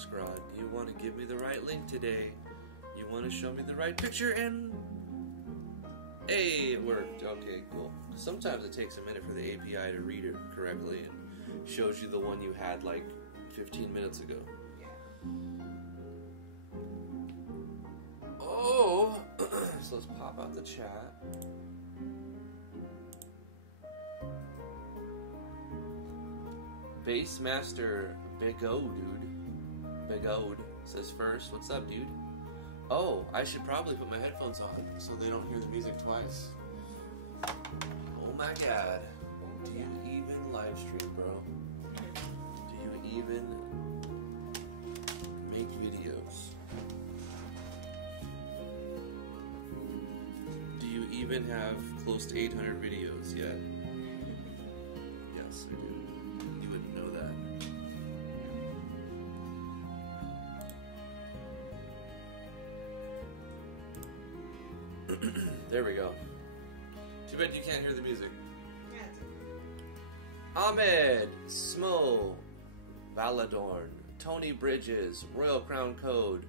Scrod. You want to give me the right link today. You want to show me the right picture and... Hey, it worked. Okay, cool. Sometimes it takes a minute for the API to read it correctly and shows you the one you had like 15 minutes ago. Oh! So let's pop out the chat. Bassmaster Big O, dude. Big O says first, what's up, dude? Oh, I should probably put my headphones on so they don't hear the music twice. Oh my god. Do you even live stream, bro? Do you even make videos? Do you even have close to 800 videos yet? Yes, I do. You wouldn't know that. There we go. Too bad you can't hear the music. Yeah, it's Ahmed, Smo, Valadorn, Tony Bridges, Royal Crown Code,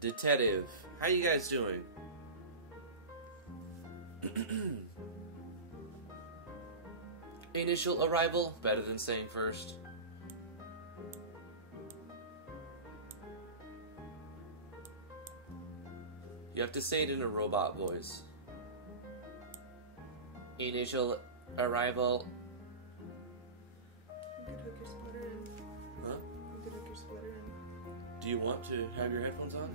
Detective. How you guys doing? Initial arrival, better than saying first. You have to say it in a robot voice. Initial arrival. You could hook your splitter in. Huh? You could hook your splitter in. Do you want to have your headphones on?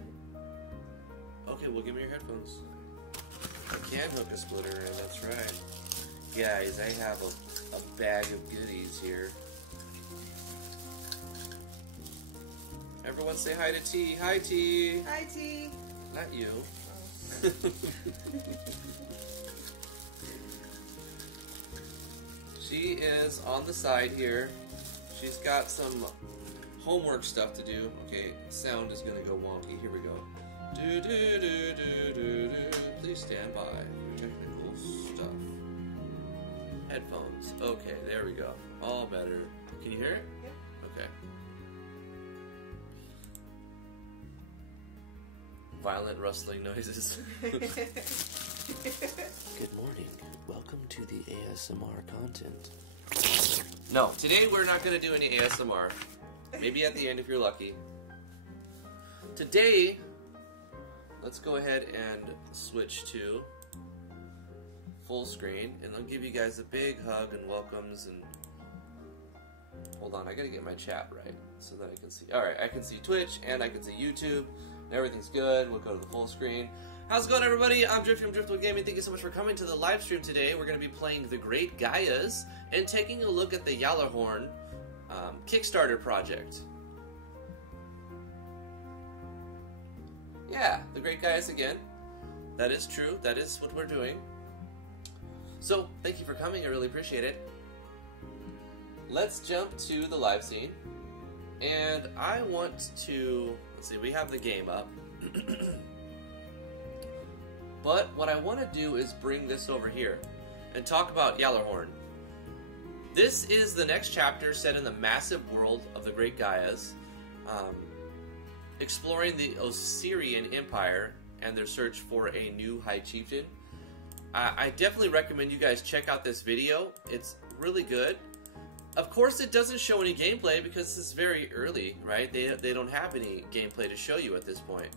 Okay, well give me your headphones. I can hook a splitter in, that's right. Guys, I have a bag of goodies here. Everyone say hi to T. Hi, T. Hi, T. Not you. Oh. She is on the side here. She's got some homework stuff to do. Okay, sound is gonna go wonky. Here we go. Do do do do do do. Please stand by for technical stuff. Headphones. Okay, there we go. All better. Can you hear it? Yep. Okay. Violent rustling noises. Good morning. Welcome to the ASMR content. No, today we're not going to do any ASMR. Maybe at the end if you're lucky. Today, let's go ahead and switch to full screen, and I'll give you guys a big hug and welcomes and... Hold on, I gotta get my chat right so that I can see. Alright, I can see Twitch and I can see YouTube. Everything's good. We'll go to the full screen. How's it going, everybody? I'm Drift from Driftwood Gaming. Thank you so much for coming to the live stream today. We're going to be playing the Great Gaias and taking a look at the Gjallarhorn Kickstarter project. Yeah, the Great Gaias again. That is true. That is what we're doing. So, thank you for coming. I really appreciate it. Let's jump to the live scene. And I want to... Let's see, we have the game up. But what I want to do is bring this over here and talk about Gjallarhorn. This is the next chapter set in the massive world of the Great Gaias, exploring the Osirian Empire and their search for a new High Chieftain. I definitely recommend you guys check out this video. It's really good. Of course, it doesn't show any gameplay because this is very early, right? They don't have any gameplay to show you at this point.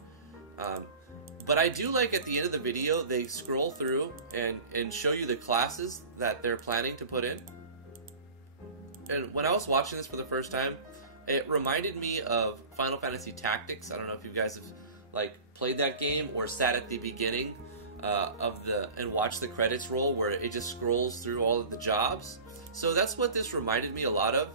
But I do like at the end of the video, they scroll through and show you the classes that they're planning to put in. And when I was watching this for the first time, it reminded me of Final Fantasy Tactics. I don't know if you guys have like played that game or sat at the beginning and watched the credits roll where it just scrolls through all of the jobs. So that's what this reminded me a lot of.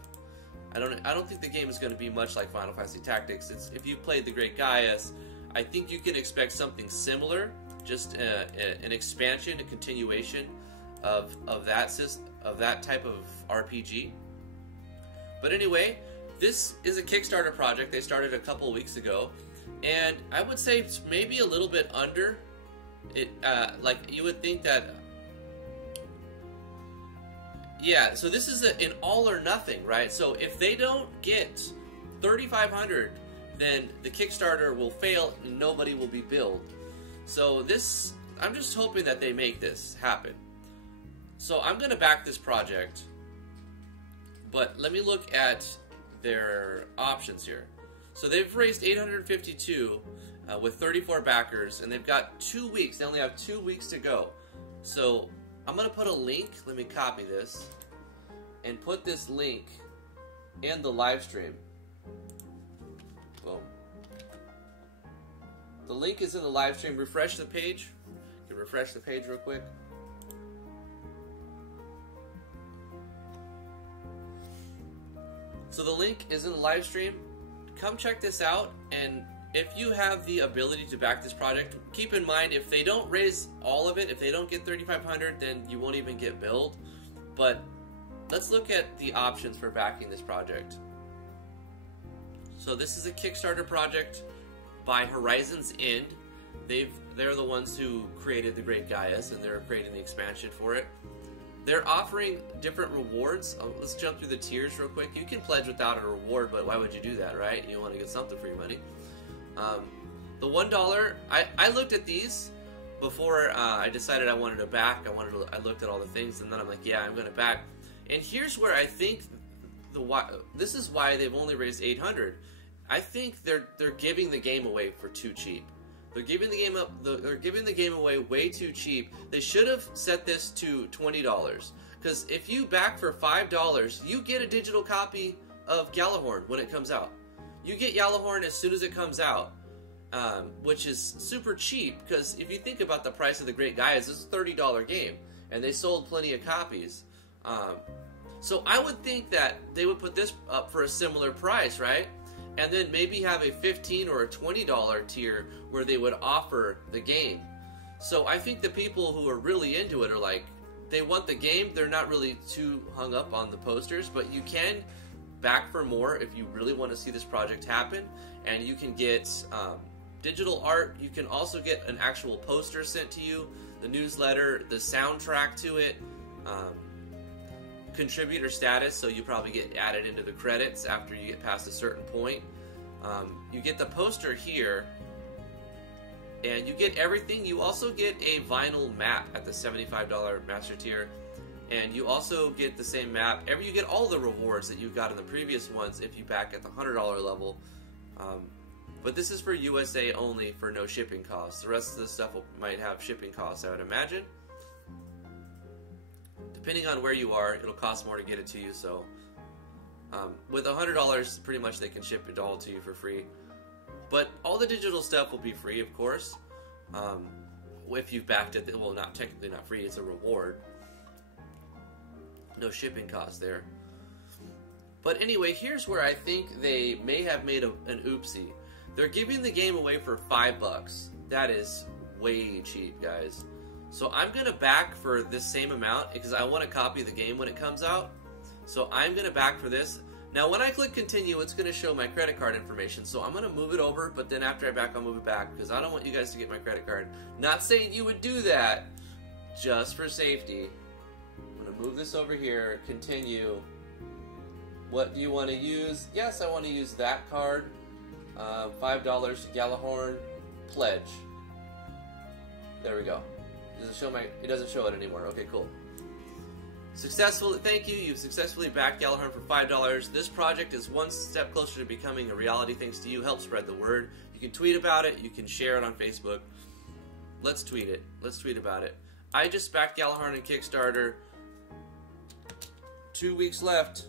I don't think the game is going to be much like Final Fantasy Tactics. If you played the Great Gaias, I think you can expect something similar, just an expansion, a continuation of that type of RPG. But anyway, this is a Kickstarter project they started a couple weeks ago, and I would say it's maybe a little bit under it. Like you would think that. Yeah, so this is an all or nothing, right? So if they don't get 3,500, then the Kickstarter will fail and nobody will be billed. So this, I'm just hoping that they make this happen. So I'm going to back this project, but let me look at their options here. So they've raised 852 with 34 backers, and they've got 2 weeks. They only have 2 weeks to go. So I'm going to put a link. Let me copy this and put this link in the live stream. Boom. The link is in the live stream. Refresh the page. You can refresh the page real quick. So the link is in the live stream. Come check this out, and if you have the ability to back this project, keep in mind if they don't raise all of it, if they don't get 3,500, then you won't even get billed. But let's look at the options for backing this project. So this is a Kickstarter project by Horizon's End. They're the ones who created the Great Gaias, and they're creating the expansion for it. They're offering different rewards. Let's jump through the tiers real quick. You can pledge without a reward, but why would you do that, right? You want to get something for your money. The $1, I looked at these before I decided I wanted to back. I looked at all the things, and then I'm like, yeah, I'm going to back. And here's where I think this is why they've only raised 800. I think they're giving the game away for too cheap. They're giving the game away way too cheap. They should have set this to $20. Because if you back for $5, you get a digital copy of Gjallarhorn when it comes out. You get Gjallarhorn as soon as it comes out, which is super cheap. Because if you think about the price of the Great Gaias, it's a $30 game, and they sold plenty of copies. So I would think that they would put this up for a similar price, right? And then maybe have a $15 or a $20 tier where they would offer the game. So I think the people who are really into it are like, they want the game, they're not really too hung up on the posters, but you can back for more if you really want to see this project happen, and you can get digital art. You can also get an actual poster sent to you, the newsletter, the soundtrack to it, contributor status, so you probably get added into the credits after you get past a certain point. You get the poster here, and you get everything. You also get a vinyl map at the $75 master tier, and you also get the same map. You get all the rewards that you got in the previous ones if you back at the $100 level. But this is for USA only, for no shipping costs. The rest of the stuff might have shipping costs, I would imagine. Depending on where you are, it'll cost more to get it to you. So with $100, pretty much they can ship it all to you for free. But all the digital stuff will be free, of course. If you've backed it, well, not technically not free, it's a reward. No shipping cost there. But anyway, here's where I think they may have made an oopsie. They're giving the game away for $5. That is way cheap, guys. So I'm going to back for this same amount because I want to copy the game when it comes out. So I'm going to back for this. Now when I click continue, it's going to show my credit card information. So I'm going to move it over, but then after I back, I'll move it back because I don't want you guys to get my credit card. Not saying you would do that, just for safety. I'm going to move this over here, continue. What do you want to use? Yes, I want to use that card. $5 Gjallarhorn pledge. There we go. Does it show it doesn't show it anymore. Okay, cool. Successfully, thank you. You've successfully backed Gjallarhorn for $5. This project is one step closer to becoming a reality thanks to you. Help spread the word. You can tweet about it. You can share it on Facebook. Let's tweet it. Let's tweet about it. I just backed Gjallarhorn on Kickstarter. 2 weeks left.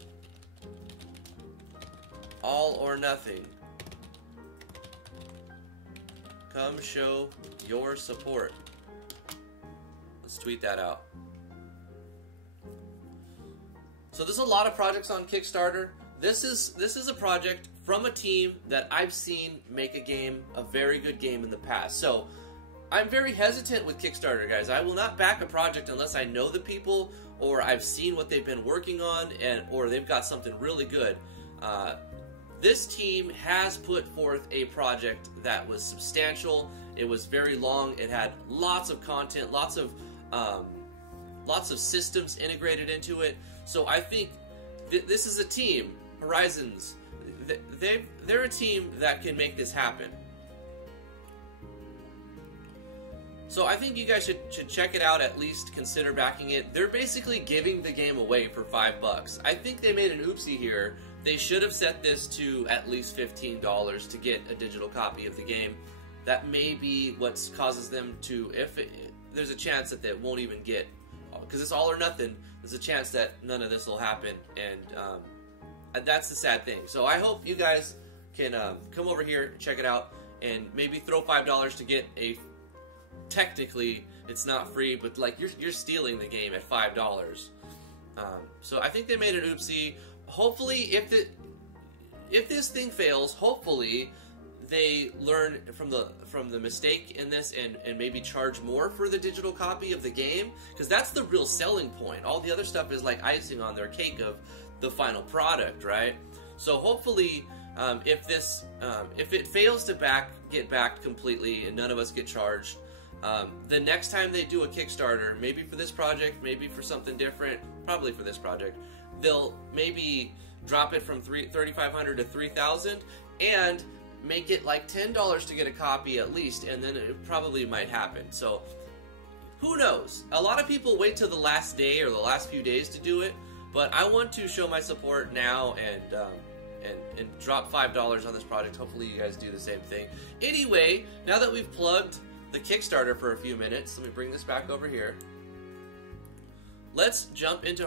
All or nothing. Come show your support. Let's tweet that out. So there's a lot of projects on Kickstarter. This is a project from a team that I've seen make a game, a very good game in the past. So I'm very hesitant with Kickstarter, guys. I will not back a project unless I know the people or I've seen what they've been working on or they've got something really good. This team has put forth a project that was substantial. It was very long. It had lots of content, lots of systems integrated into it. So I think this is a team, Horizons. they're a team that can make this happen. So I think you guys should check it out, at least consider backing it. They're basically giving the game away for $5. I think they made an oopsie here. They should have set this to at least $15 to get a digital copy of the game. That may be what causes them to, there's a chance that they won't even get, because it's all or nothing, there's a chance that none of this will happen, and that's the sad thing. So I hope you guys can come over here, check it out, and maybe throw $5 to get a, technically it's not free, but like you're stealing the game at $5. So I think they made an oopsie. Hopefully, if this thing fails, hopefully they learn from the mistake in this and maybe charge more for the digital copy of the game, because that's the real selling point. All the other stuff is like icing on their cake of the final product, right? So hopefully, if it fails to get backed completely and none of us get charged, the next time they do a Kickstarter, maybe for this project, maybe for something different, probably for this project, they'll maybe drop it from $3,500 to $3,000 and make it like $10 to get a copy at least, and then it probably might happen. So who knows? A lot of people wait till the last day or the last few days to do it, but I want to show my support now and drop $5 on this project. Hopefully you guys do the same thing. Anyway, now that we've plugged the Kickstarter for a few minutes, let me bring this back over here. Let's jump into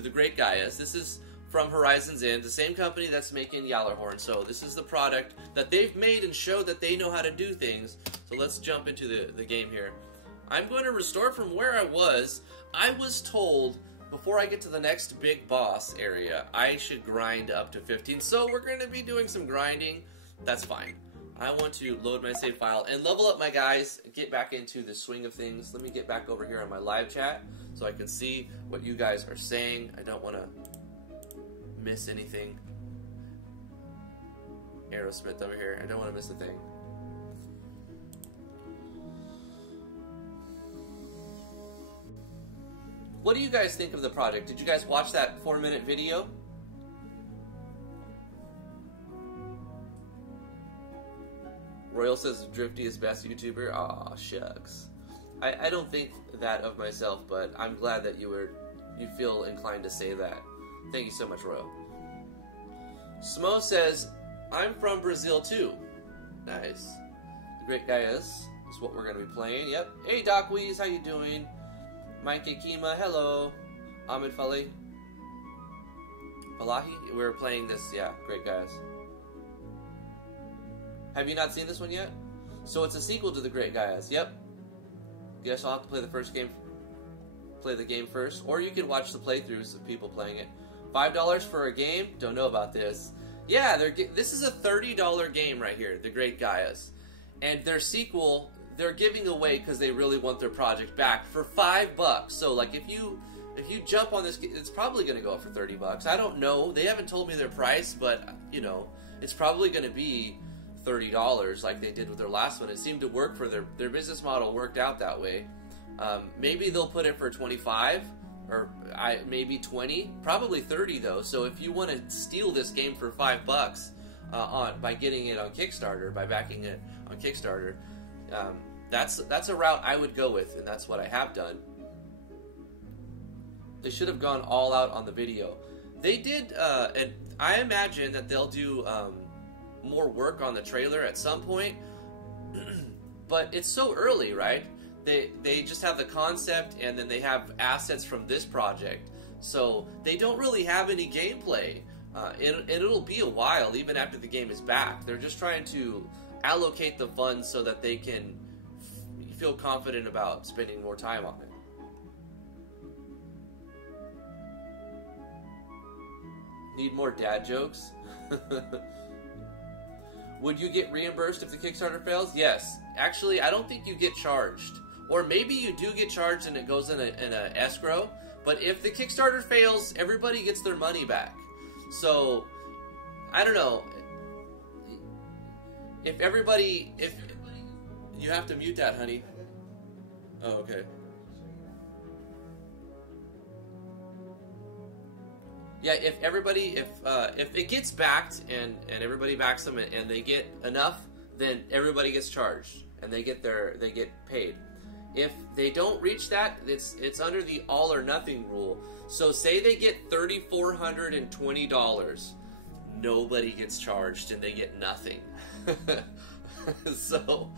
the Great Gaias. This is from Horizon's End, the same company that's making Gjallarhorn. So this is the product that they've made and showed that they know how to do things. So let's jump into the game here. I'm going to restore from where I was. I was told before I get to the next big boss area, I should grind up to 15. So we're going to be doing some grinding. That's fine. I want to load my save file and level up my guys, get back into the swing of things. Let me get back over here on my live chat so I can see what you guys are saying. I don't want to miss anything. Aerosmith over here. I don't want to miss a thing. What do you guys think of the project? Did you guys watch that 4-minute video? Royal says Drifty is best YouTuber. Aw, shucks. I don't think that of myself, but I'm glad that you feel inclined to say that. Thank you so much, Royal. Smo says, I'm from Brazil too. Nice. The Great Gaias is what we're going to be playing. Yep. Hey, Doc Weeze, how you doing? Mike Kima, hello. Ahmed Falahi. We're playing this, yeah, Great Gaias. Have you not seen this one yet? So it's a sequel to the Great Gaias. Yep. Guess I'll have to play the game first, or you can watch the playthroughs of people playing it. $5 for a game? Don't know about this. Yeah, this is a $30 game right here, the Great Gaias, and their sequel they're giving away because they really want their project back for $5. So like if you jump on this, it's probably going to go up for $30. I don't know. They haven't told me their price, but you know, it's probably going to be $30 like they did with their last one. It seemed to work for their business model worked out that way. Maybe they'll put it for 25 or maybe 20, probably 30 though. So if you want to steal this game for $5 by getting it on Kickstarter, by backing it on Kickstarter, that's a route I would go with, and that's what I have done. They should have gone all out on the video. They did, and I imagine that they'll do more work on the trailer at some point, but it's so early, right? They just have the concept, and then they have assets from this project, so they don't really have any gameplay. It'll be a while, even after the game is back. They're just trying to allocate the funds so that they can feel confident about spending more time on it. Need more dad jokes? Would you get reimbursed if the Kickstarter fails? Yes. Actually, I don't think you get charged. Or maybe you do get charged and it goes in a escrow. But if the Kickstarter fails, everybody gets their money back. So, I don't know. If you have to mute that, honey. Oh, okay. Yeah, if everybody, if it gets backed and everybody backs them and they get enough, then everybody gets charged and they get paid. If they don't reach that, it's under the all or nothing rule. So say they get $3,420, nobody gets charged and they get nothing. so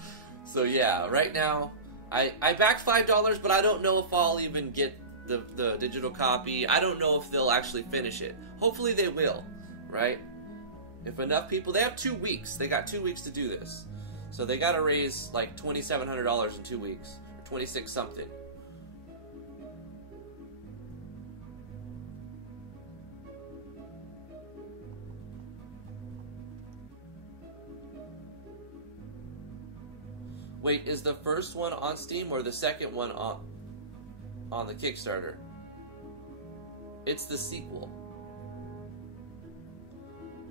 yeah, right now I backed $5, but I don't know if I'll even get the digital copy. I don't know if they'll actually finish it. Hopefully they will, right? If enough people, they have 2 weeks. They got 2 weeks to do this. So they got to raise like $2,700 in 2 weeks, or 26 something. Wait, is the first one on Steam or the second one on the Kickstarter? It's the sequel.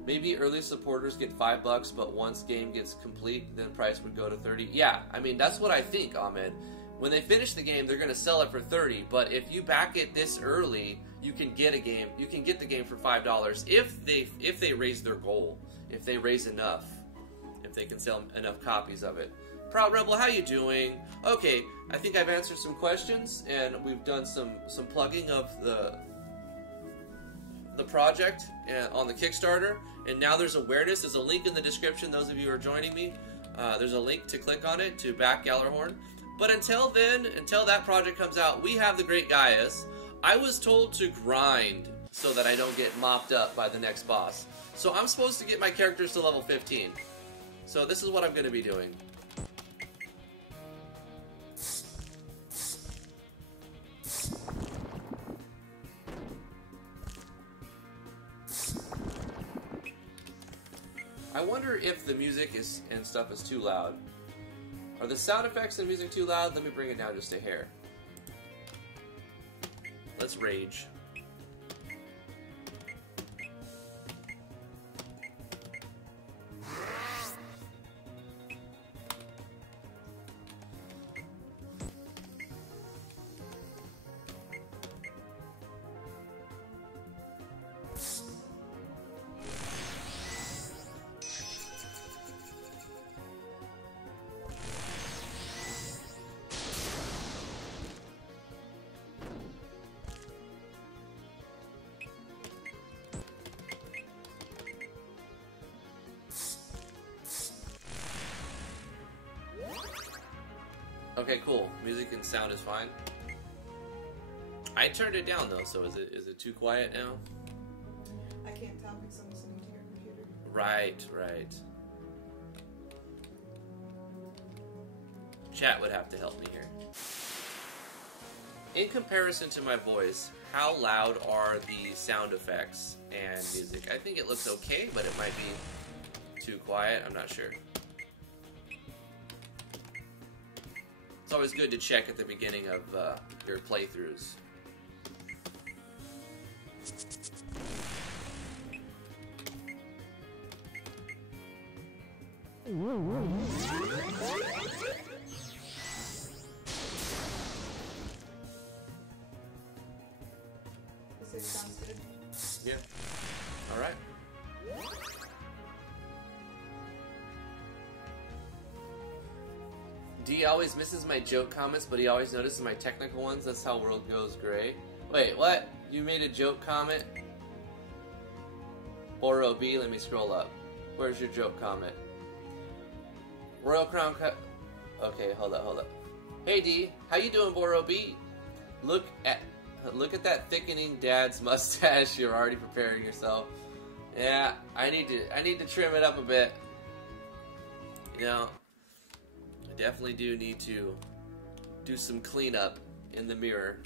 Maybe early supporters get $5, but once game gets complete, then price would go to 30. Yeah, I mean that's what I think, Ahmed. When they finish the game, they're going to sell it for 30. But if you back it this early, you can get a game. You can get the game for $5 if they raise their goal, if they raise enough, if they can sell enough copies of it. Proud Rebel, how you doing? Okay, I think I've answered some questions, and we've done some plugging of the project on the Kickstarter, and now there's awareness. There's a link in the description, those of you who are joining me. There's a link to click on it to back Gjallarhorn. But until then, until that project comes out, we have the Great Gaias. I was told to grind so that I don't get mopped up by the next boss. So I'm supposed to get my characters to level 15. So this is what I'm going to be doing. I wonder if the music and stuff is too loud. Are the sound effects and music too loud? Let me bring it down just a hair. Let's rage. Okay, cool. Music and sound is fine. I turned it down though, so is it too quiet now? I can't tell because I'm listening to your computer. Right, right. Chat would have to help me here. In comparison to my voice, how loud are the sound effects and music? I think it looks okay, but it might be too quiet. I'm not sure. It's always good to check at the beginning of your playthroughs. This sounds good. Yeah. All right. D always misses my joke comments, but he always notices my technical ones. That's how world goes gray. Wait, what? You made a joke comment? Boro B, let me scroll up. Where's your joke comment? Royal Crown Cut. Okay, hold up. Hey D, how you doing, Boro B? Look at that thickening dad's mustache. You're already preparing yourself. Yeah, I need to trim it up a bit. You know, I definitely do need to do some cleanup in the mirror.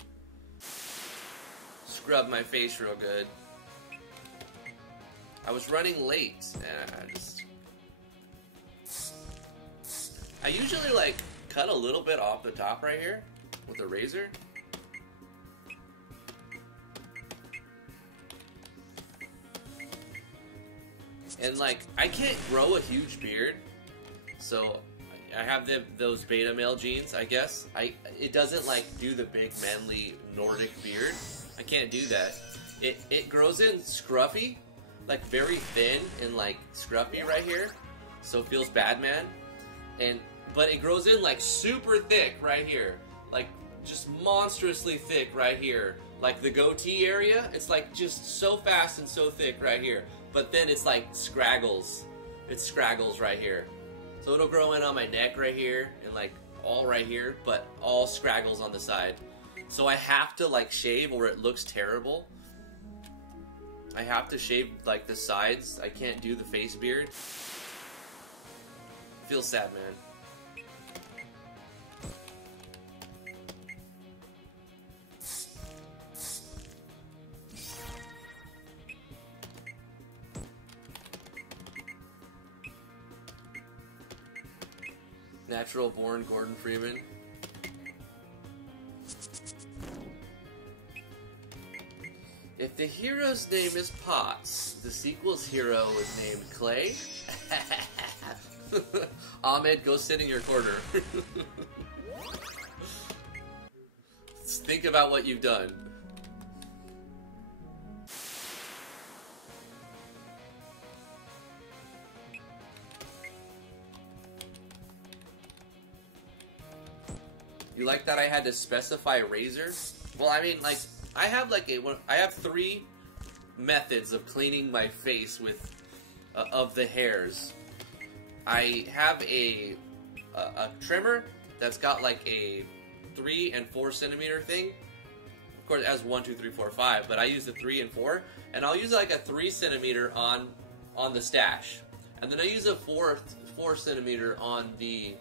Scrub my face real good. I was running late, and I usually like cut a little bit off the top right here with a razor. And like, I can't grow a huge beard, so I have those beta male genes, I guess. It doesn't like do the big manly Nordic beard. I can't do that. It grows in scruffy, like very thin and like scruffy right here, so it feels bad, man. But it grows in like super thick right here, like just monstrously thick right here, like the goatee area. It's like just so fast and so thick right here, but then it's like scraggles. It scraggles right here, so it'll grow in on my neck right here and like all right here, but all scraggles on the side. So I have to like shave or it looks terrible. I have to shave like the sides. I can't do the face beard. Feels sad, man. Natural born Gordon Freeman. If the hero's name is Potts, the sequel's hero is named Clay. Ahmed, go sit in your corner. Think about what you've done. You like that I had to specify razor? Well, I mean, like, I have 3 methods of cleaning my face with of the hairs. I have a trimmer that's got like a 3 and 4 centimeter thing. Of course, it has 1, 2, 3, 4, 5, but I use the 3 and 4, and I'll use like a 3 centimeter on the stash, and then I use a 4 centimeter on the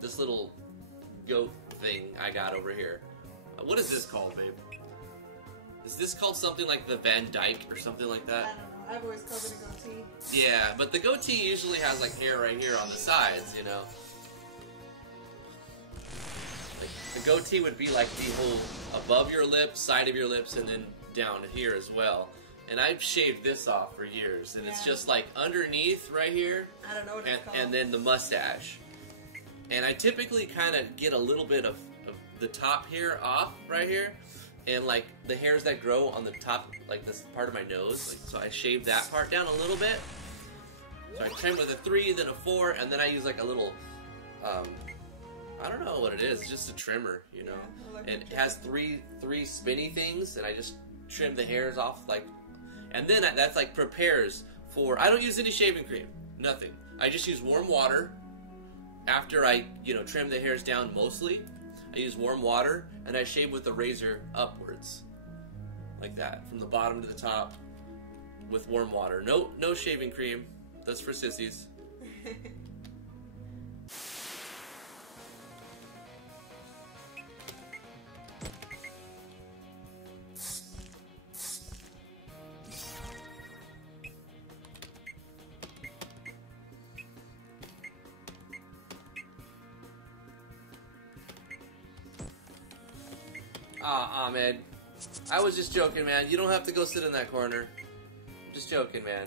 this little goat thing I got over here. What is this called, babe? Is this called something like the Van Dyke or something like that? I don't know. I've always called it a goatee. Yeah, but the goatee usually has like hair right here on the sides, you know? Like, the goatee would be like the whole above your lips, side of your lips, and then down here as well. And I've shaved this off for years, and it's just like underneath right here. I don't know what it's called. And then the mustache. And I typically kind of get a little bit of the top here off right here, and like the hairs that grow on the top, like this part of my nose, like, so I shave that part down a little bit. So I trim with a 3, then a 4, and then I use like a little, I don't know what it is, it's just a trimmer, you know. Yeah, like and it has three spinny things, and I just trim the hairs off, like, and then that's like prepares for. I don't use any shaving cream, nothing. I just use warm water. After I, trim the hairs down mostly, I use warm water, and I shave with the razor upwards. Like that, from the bottom to the top, with warm water. No shaving cream. That's for sissies. Ahmed. I was just joking, man. You don't have to go sit in that corner. I'm just joking, man.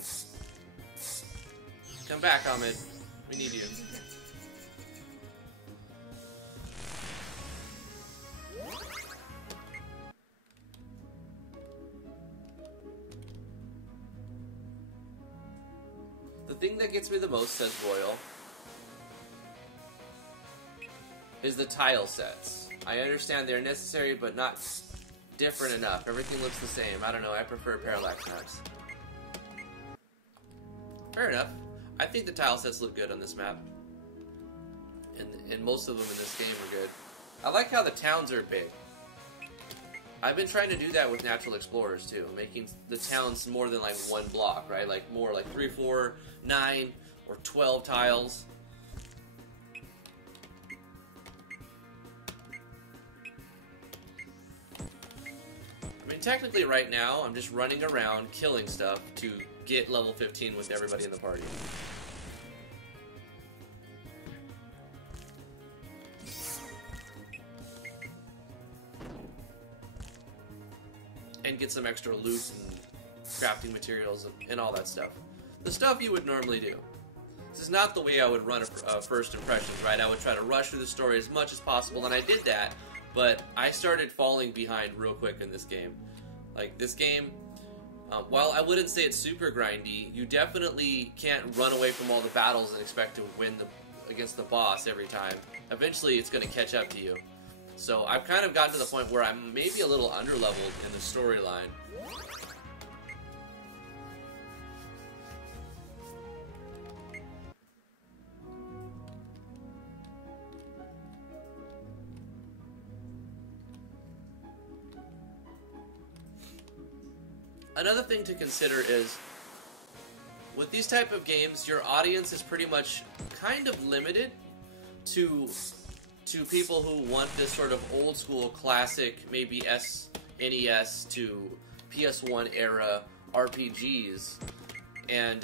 Come back, Ahmed. We need you. The thing that gets me the most, says Royal, is the tile sets. I understand they're necessary, but not different enough. Everything looks the same. I don't know. I prefer parallax maps. Fair enough. I think the tile sets look good on this map. And most of them in this game are good. I like how the towns are big. I've been trying to do that with Natural Explorers too. Making the towns more than like one block, right? Like more like 3, 4, 9, or 12 tiles. I mean, technically right now, I'm just running around killing stuff to get level 15 with everybody in the party. And get some extra loot and crafting materials and all that stuff. The stuff you would normally do. This is not the way I would run a first impressions, right? I would try to rush through the story as much as possible, and I did that. But I started falling behind real quick in this game. Like, this game, while I wouldn't say it's super grindy, you definitely can't run away from all the battles and expect to win against the boss every time. Eventually, it's going to catch up to you. So I've kind of gotten to the point where I'm maybe a little underleveled in the storyline. Another thing to consider is, with these type of games, your audience is pretty much kind of limited to people who want this sort of old school classic, maybe SNES to PS1 era RPGs. And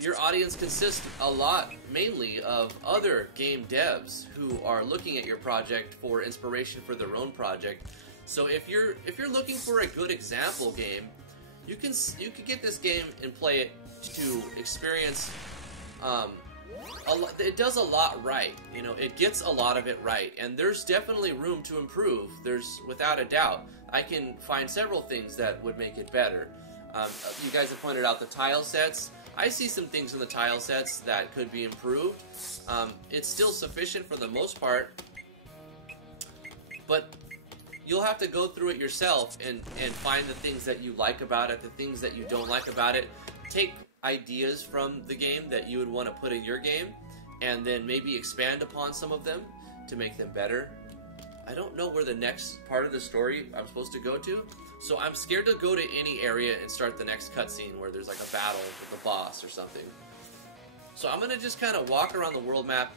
your audience consists a lot, mainly, of other game devs who are looking at your project for inspiration for their own project. So if you're looking for a good example game, you can get this game and play it to experience. It does a lot right. You know, it gets a lot of it right, and there's definitely room to improve. There's, without a doubt, I can find several things that would make it better. You guys have pointed out the tile sets. I see some things in the tile sets that could be improved. It's still sufficient for the most part, but you'll have to go through it yourself and find the things that you like about it, the things that you don't like about it. Take ideas from the game that you would want to put in your game, and then maybe expand upon some of them to make them better. I don't know where the next part of the story I'm supposed to go to, so I'm scared to go to any area and start the next cutscene where there's like a battle with the boss or something. So I'm gonna just kind of walk around the world map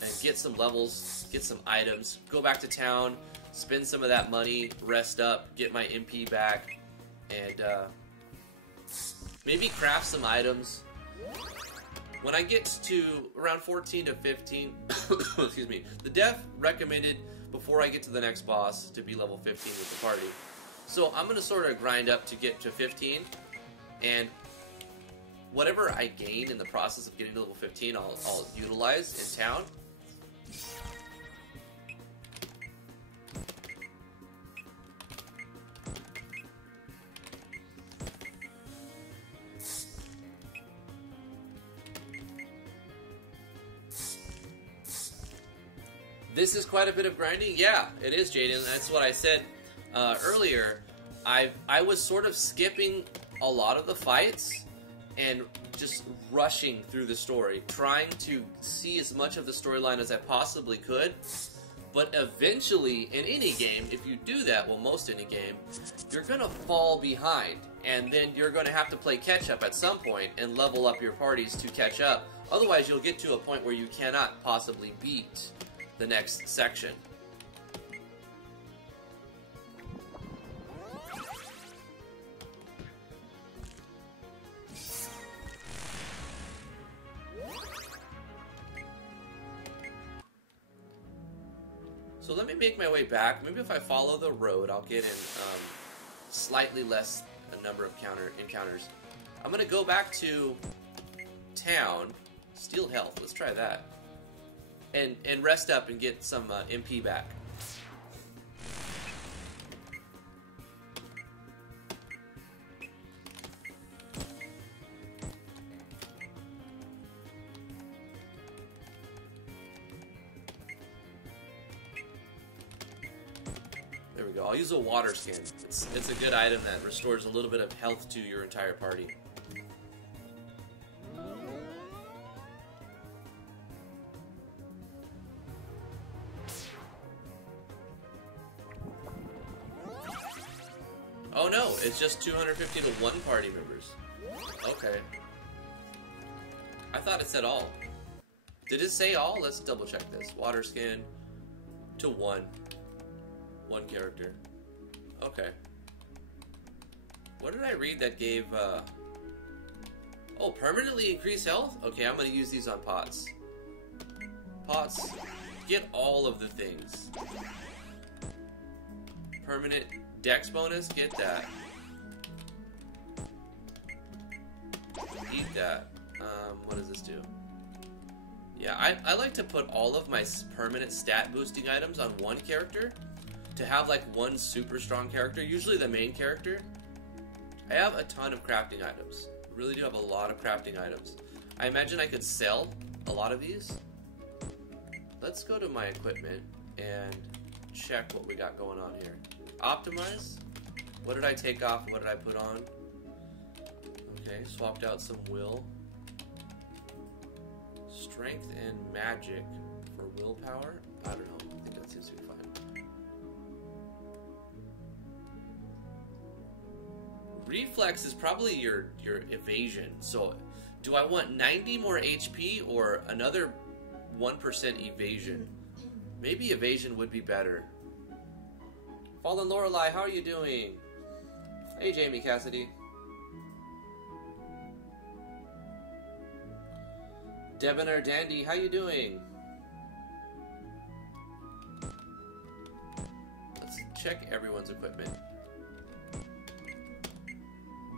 and get some levels, get some items, go back to town, spend some of that money, rest up, get my MP back, and maybe craft some items. When I get to around 14 to 15, excuse me, the dev recommended before I get to the next boss to be level 15 with the party. So I'm going to sort of grind up to get to 15, and whatever I gain in the process of getting to level 15, I'll utilize in town. This is quite a bit of grinding. Yeah, it is, Jaden. That's what I said earlier. I was sort of skipping a lot of the fights and just rushing through the story, trying to see as much of the storyline as I possibly could. But eventually, in any game, if you do that, well, most any game, you're going to fall behind. And then you're going to have to play catch-up at some point and level up your parties to catch up. Otherwise, you'll get to a point where you cannot possibly beat the next section. So let me make my way back. Maybe if I follow the road, I'll get in slightly less a number of encounters. I'm gonna go back to town, steal health. Let's try that. And rest up and get some MP back. There we go. I'll use a water skin. It's a good item that restores a little bit of health to your entire party. Oh no, it's just 250 to 1 party members. Okay. I thought it said all. Did it say all? Let's double check this. Water skin to 1. 1 character. Okay. What did I read that gave, oh, permanently increase health? Okay, I'm gonna use these on pots. Pots, get all of the things. Permanent Dex bonus, get that. Eat that. What does this do? Yeah, I like to put all of my permanent stat boosting items on 1 character. to have like one super strong character, usually the main character. I have a ton of crafting items. I really do have a lot of crafting items. I imagine I could sell a lot of these. Let's go to my equipment and check what we got going on here. Optimize. What did I take off? What did I put on? Okay, swapped out some will. Strength and magic for willpower. I don't know. I think that seems to be fine. Reflex is probably your evasion. So, do I want 90 more HP or another 1% evasion? Maybe evasion would be better. Fallen Lorelei, how are you doing? Hey, Jamie Cassidy. Debonair Dandy, how you doing? Let's check everyone's equipment.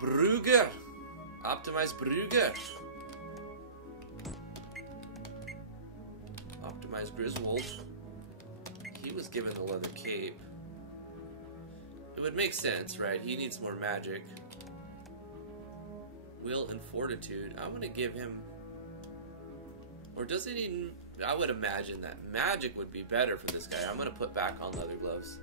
Brugger! Optimize Brugger! Optimize Griswold. He was given the leather cape. It would make sense, right? He needs more magic. Will and Fortitude. I'm gonna give him... Or does he need... I would imagine that magic would be better for this guy. I'm gonna put back on leather gloves.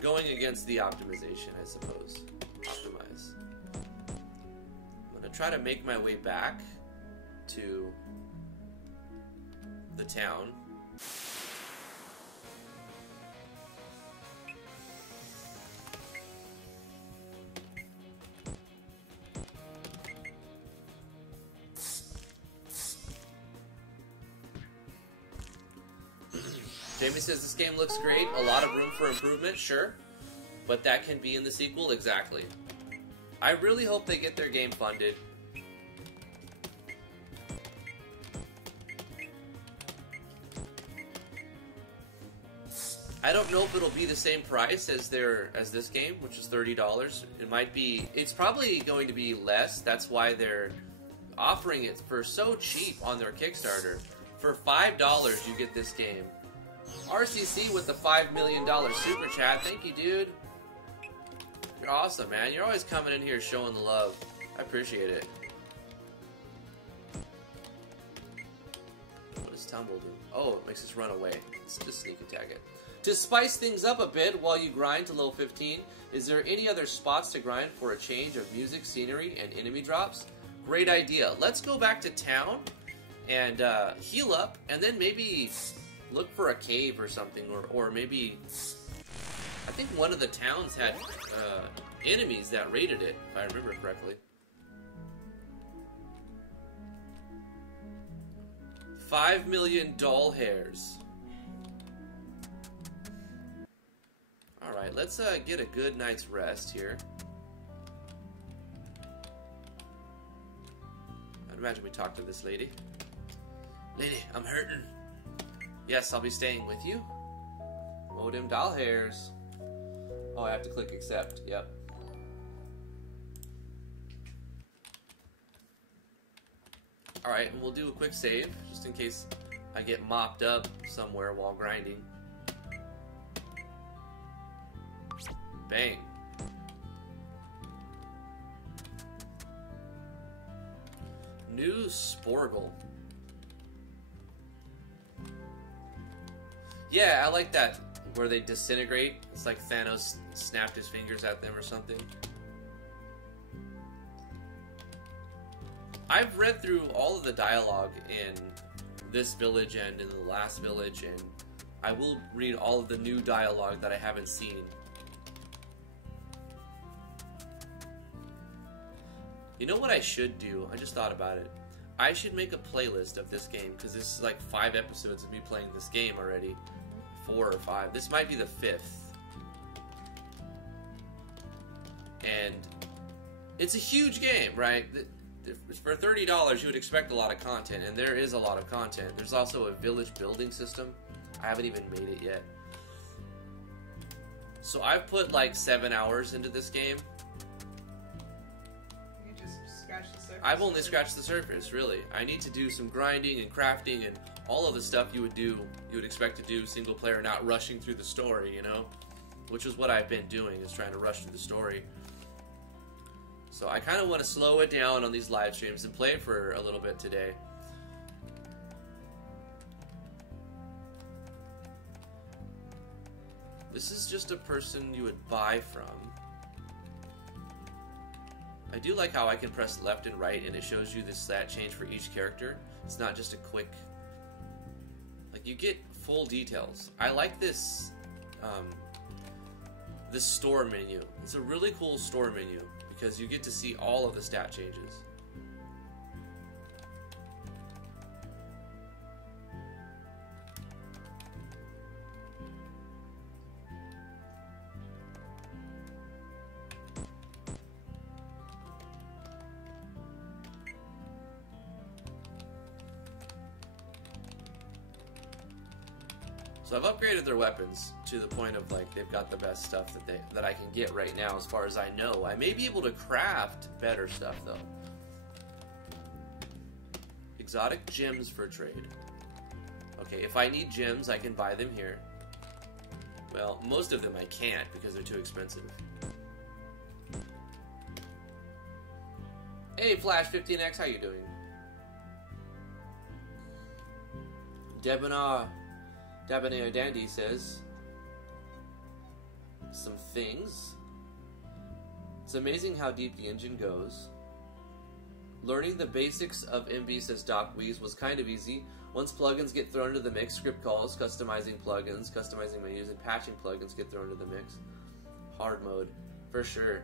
Going against the optimization, I suppose. Optimize. I'm gonna try to make my way back to the town. Jamie says this game looks great, a lot of room for improvement, sure, but that can be in the sequel, exactly. I really hope they get their game funded. I don't know if it'll be the same price as this game, which is $30. It might be, it's probably going to be less. That's why they're offering it for so cheap on their Kickstarter. For $5, you get this game. RCC with the $5 million super chat. Thank you, dude. You're awesome, man. You're always coming in here showing the love. I appreciate it. What does Tumble do? Oh, it makes us run away. Let's just sneak attack it. To spice things up a bit while you grind to level 15, is there any other spots to grind for a change of music, scenery, and enemy drops? Great idea. Let's go back to town and heal up, and then maybe look for a cave or something, or maybe... I think one of the towns had enemies that raided it, if I remember correctly. 5 million doll hairs. Alright, let's get a good night's rest here. I'd imagine we talk to this lady. Lady, I'm hurting. Yes, I'll be staying with you. Modem doll hairs. Oh, I have to click accept. Yep. Alright, and we'll do a quick save, just in case I get mopped up somewhere while grinding. Bang. New Sporgle. Yeah, I like that, where they disintegrate. It's like Thanos snapped his fingers at them or something. I've read through all of the dialogue in this village and in the last village, and I will read all of the new dialogue that I haven't seen. You know what I should do? I just thought about it. I should make a playlist of this game, because this is like 5 episodes of me playing this game already. 4 or 5. This might be the 5th. And it's a huge game, right? For $30, you would expect a lot of content, and there is a lot of content. There's also a village building system. I haven't even made it yet. So I've put like 7 hours into this game. You just scratched the surface. I've only scratched the surface, really. I need to do some grinding and crafting and all of the stuff you would expect to do single player, not rushing through the story, you know, which is what I've been doing, is trying to rush through the story. So I kind of want to slow it down on these live streams and play it for a little bit today. This is just a person you would buy from. I do like how I can press left and right and it shows you the stat change for each character. It's not just a quick... Like, you get full details. I like this this store menu. It's a really cool store menu because you get to see all of the stat changes. So I've upgraded their weapons to the point of, like, they've got the best stuff that I can get right now as far as I know. I may be able to craft better stuff though. Exotic gems for trade. Okay, if I need gems I can buy them here. Well, most of them I can't because they're too expensive. Hey Flash 15X, how you doing? Debonair Dandy says some things. It's amazing how deep the engine goes. Learning the basics of MB, says Doc Weeze, was kind of easy. Once plugins get thrown into the mix, script calls, customizing plugins, customizing menus, and patching plugins get thrown into the mix. Hard mode, for sure.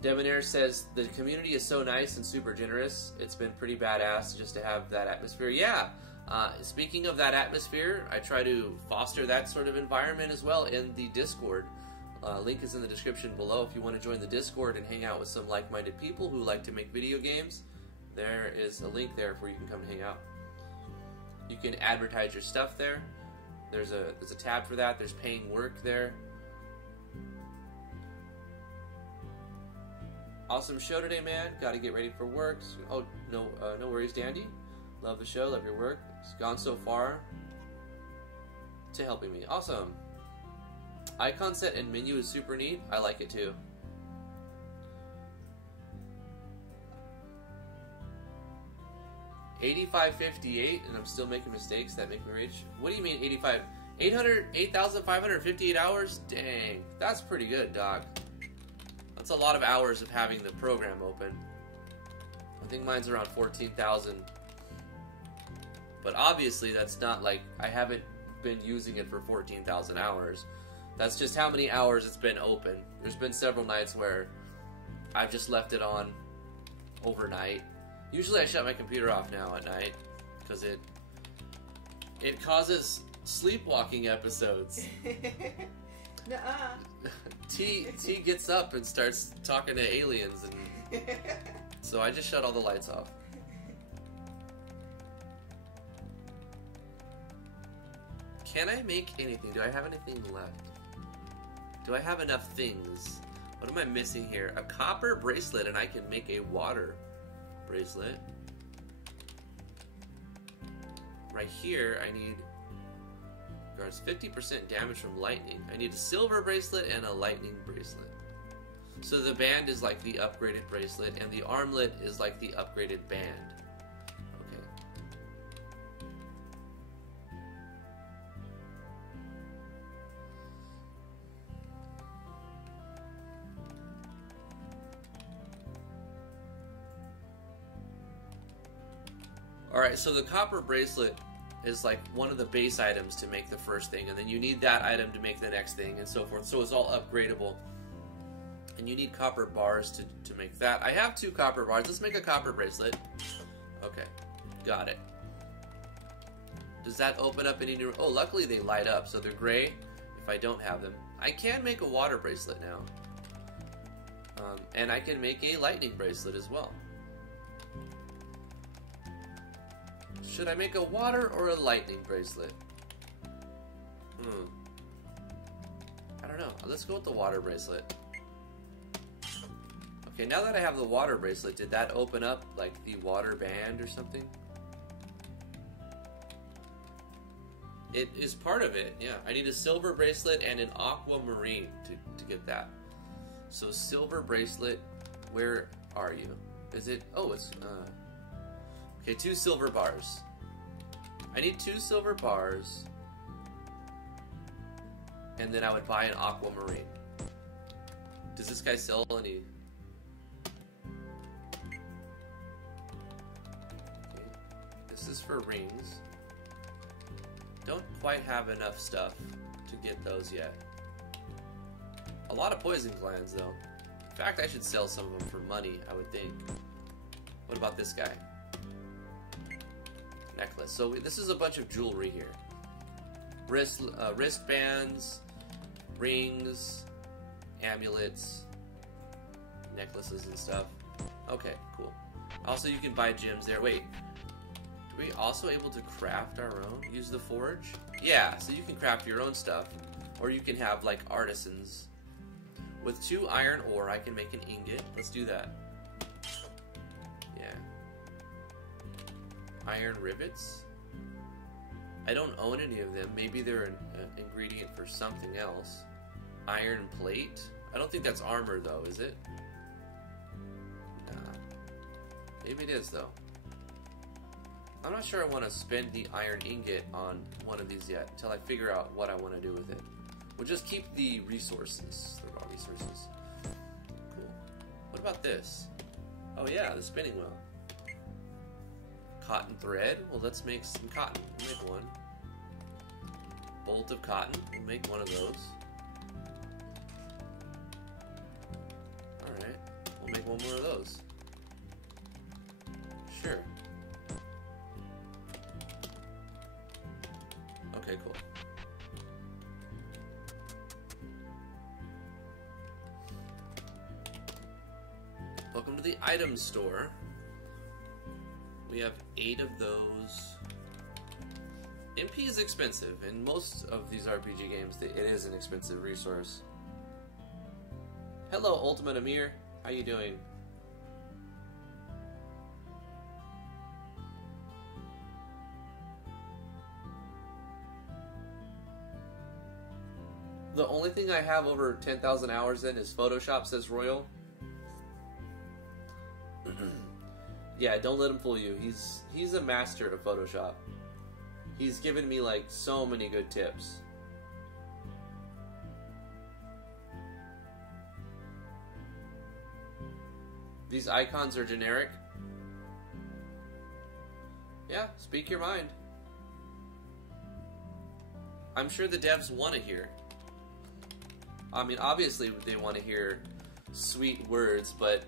Debonair says the community is so nice and super generous. It's been pretty badass just to have that atmosphere. Yeah. Speaking of that atmosphere, I try to foster that sort of environment as well in the Discord. Link is in the description below if you want to join the Discord and hang out with some like-minded people who like to make video games. There is a link there where you can come and hang out. You can advertise your stuff there. There's a tab for that. There's paying work there. Awesome show today, man. Got to get ready for work. Oh, no worries, Dandy. Love the show, love your work. It's gone so far to helping me. Awesome. Icon set and menu is super neat. I like it too. $85.58 and I'm still making mistakes that make me rich. What do you mean 85? 8,558 hours? Dang, that's pretty good, Doc. That's a lot of hours of having the program open. I think mine's around 14,000. But obviously that's not like I haven't been using it for 14,000 hours. That's just how many hours it's been open. There's been several nights where I've just left it on overnight. Usually I shut my computer off now at night because it causes sleepwalking episodes. Nuh-uh. T gets up and starts talking to aliens, and so I just shut all the lights off. Can I make anything? Do I have anything left? Do I have enough things? What am I missing here? A copper bracelet, and I can make a water bracelet. Right here, I need guards 50% damage from lightning. I need a silver bracelet and a lightning bracelet. So the band is like the upgraded bracelet, and the armlet is like the upgraded band. Alright, so the copper bracelet is like one of the base items to make the first thing, and then you need that item to make the next thing, and so forth. So it's all upgradable. And you need copper bars to make that. I have 2 copper bars. Let's make a copper bracelet. Okay, got it. Does that open up any new... Oh, luckily they light up, so they're gray if I don't have them. I can make a water bracelet now. And I can make a lightning bracelet as well. Should I make a water or a lightning bracelet? I don't know. Let's go with the water bracelet. Okay, now that I have the water bracelet, did that open up like the water band or something? It is part of it, yeah. I need a silver bracelet and an aquamarine to get that. So silver bracelet, where are you? Is it, oh, it's, okay, 2 silver bars. I need 2 silver bars, and then I would buy an aquamarine. Does this guy sell any? Okay. This is for rings. Don't quite have enough stuff to get those yet. A lot of poison glands, though. In fact, I should sell some of them for money, I would think. What about this guy? Necklace. So this is a bunch of jewelry here. Wristbands, rings, amulets, necklaces and stuff. Okay, cool. Also, you can buy gems there. Wait. Are we also able to craft our own? Use the forge? Yeah, so you can craft your own stuff. Or you can have, like, artisans. With 2 iron ore, I can make an ingot. Let's do that. Yeah. Iron rivets? I don't own any of them. Maybe they're an ingredient for something else. Iron plate? I don't think that's armor, though, is it? Nah. Maybe it is, though. I'm not sure I want to spend the iron ingot on one of these yet, until I figure out what I want to do with it. We'll just keep the resources, the raw resources. Cool. What about this? Oh yeah, the spinning wheel. Cotton thread? Well, let's make some cotton. We'll make one. Bolt of cotton. We'll make one of those. Alright. We'll make one more of those. Sure. Okay, cool. Welcome to the item store. We have 8 of those. MP is expensive. In most of these RPG games, it is an expensive resource. Hello, Ultimate Amir. How you doing? The only thing I have over 10,000 hours in is Photoshop, says Royal. Yeah, don't let him fool you. He's a master of Photoshop. He's given me like so many good tips. These icons are generic. Yeah, speak your mind. I'm sure the devs want to hear. I mean, obviously they want to hear sweet words, but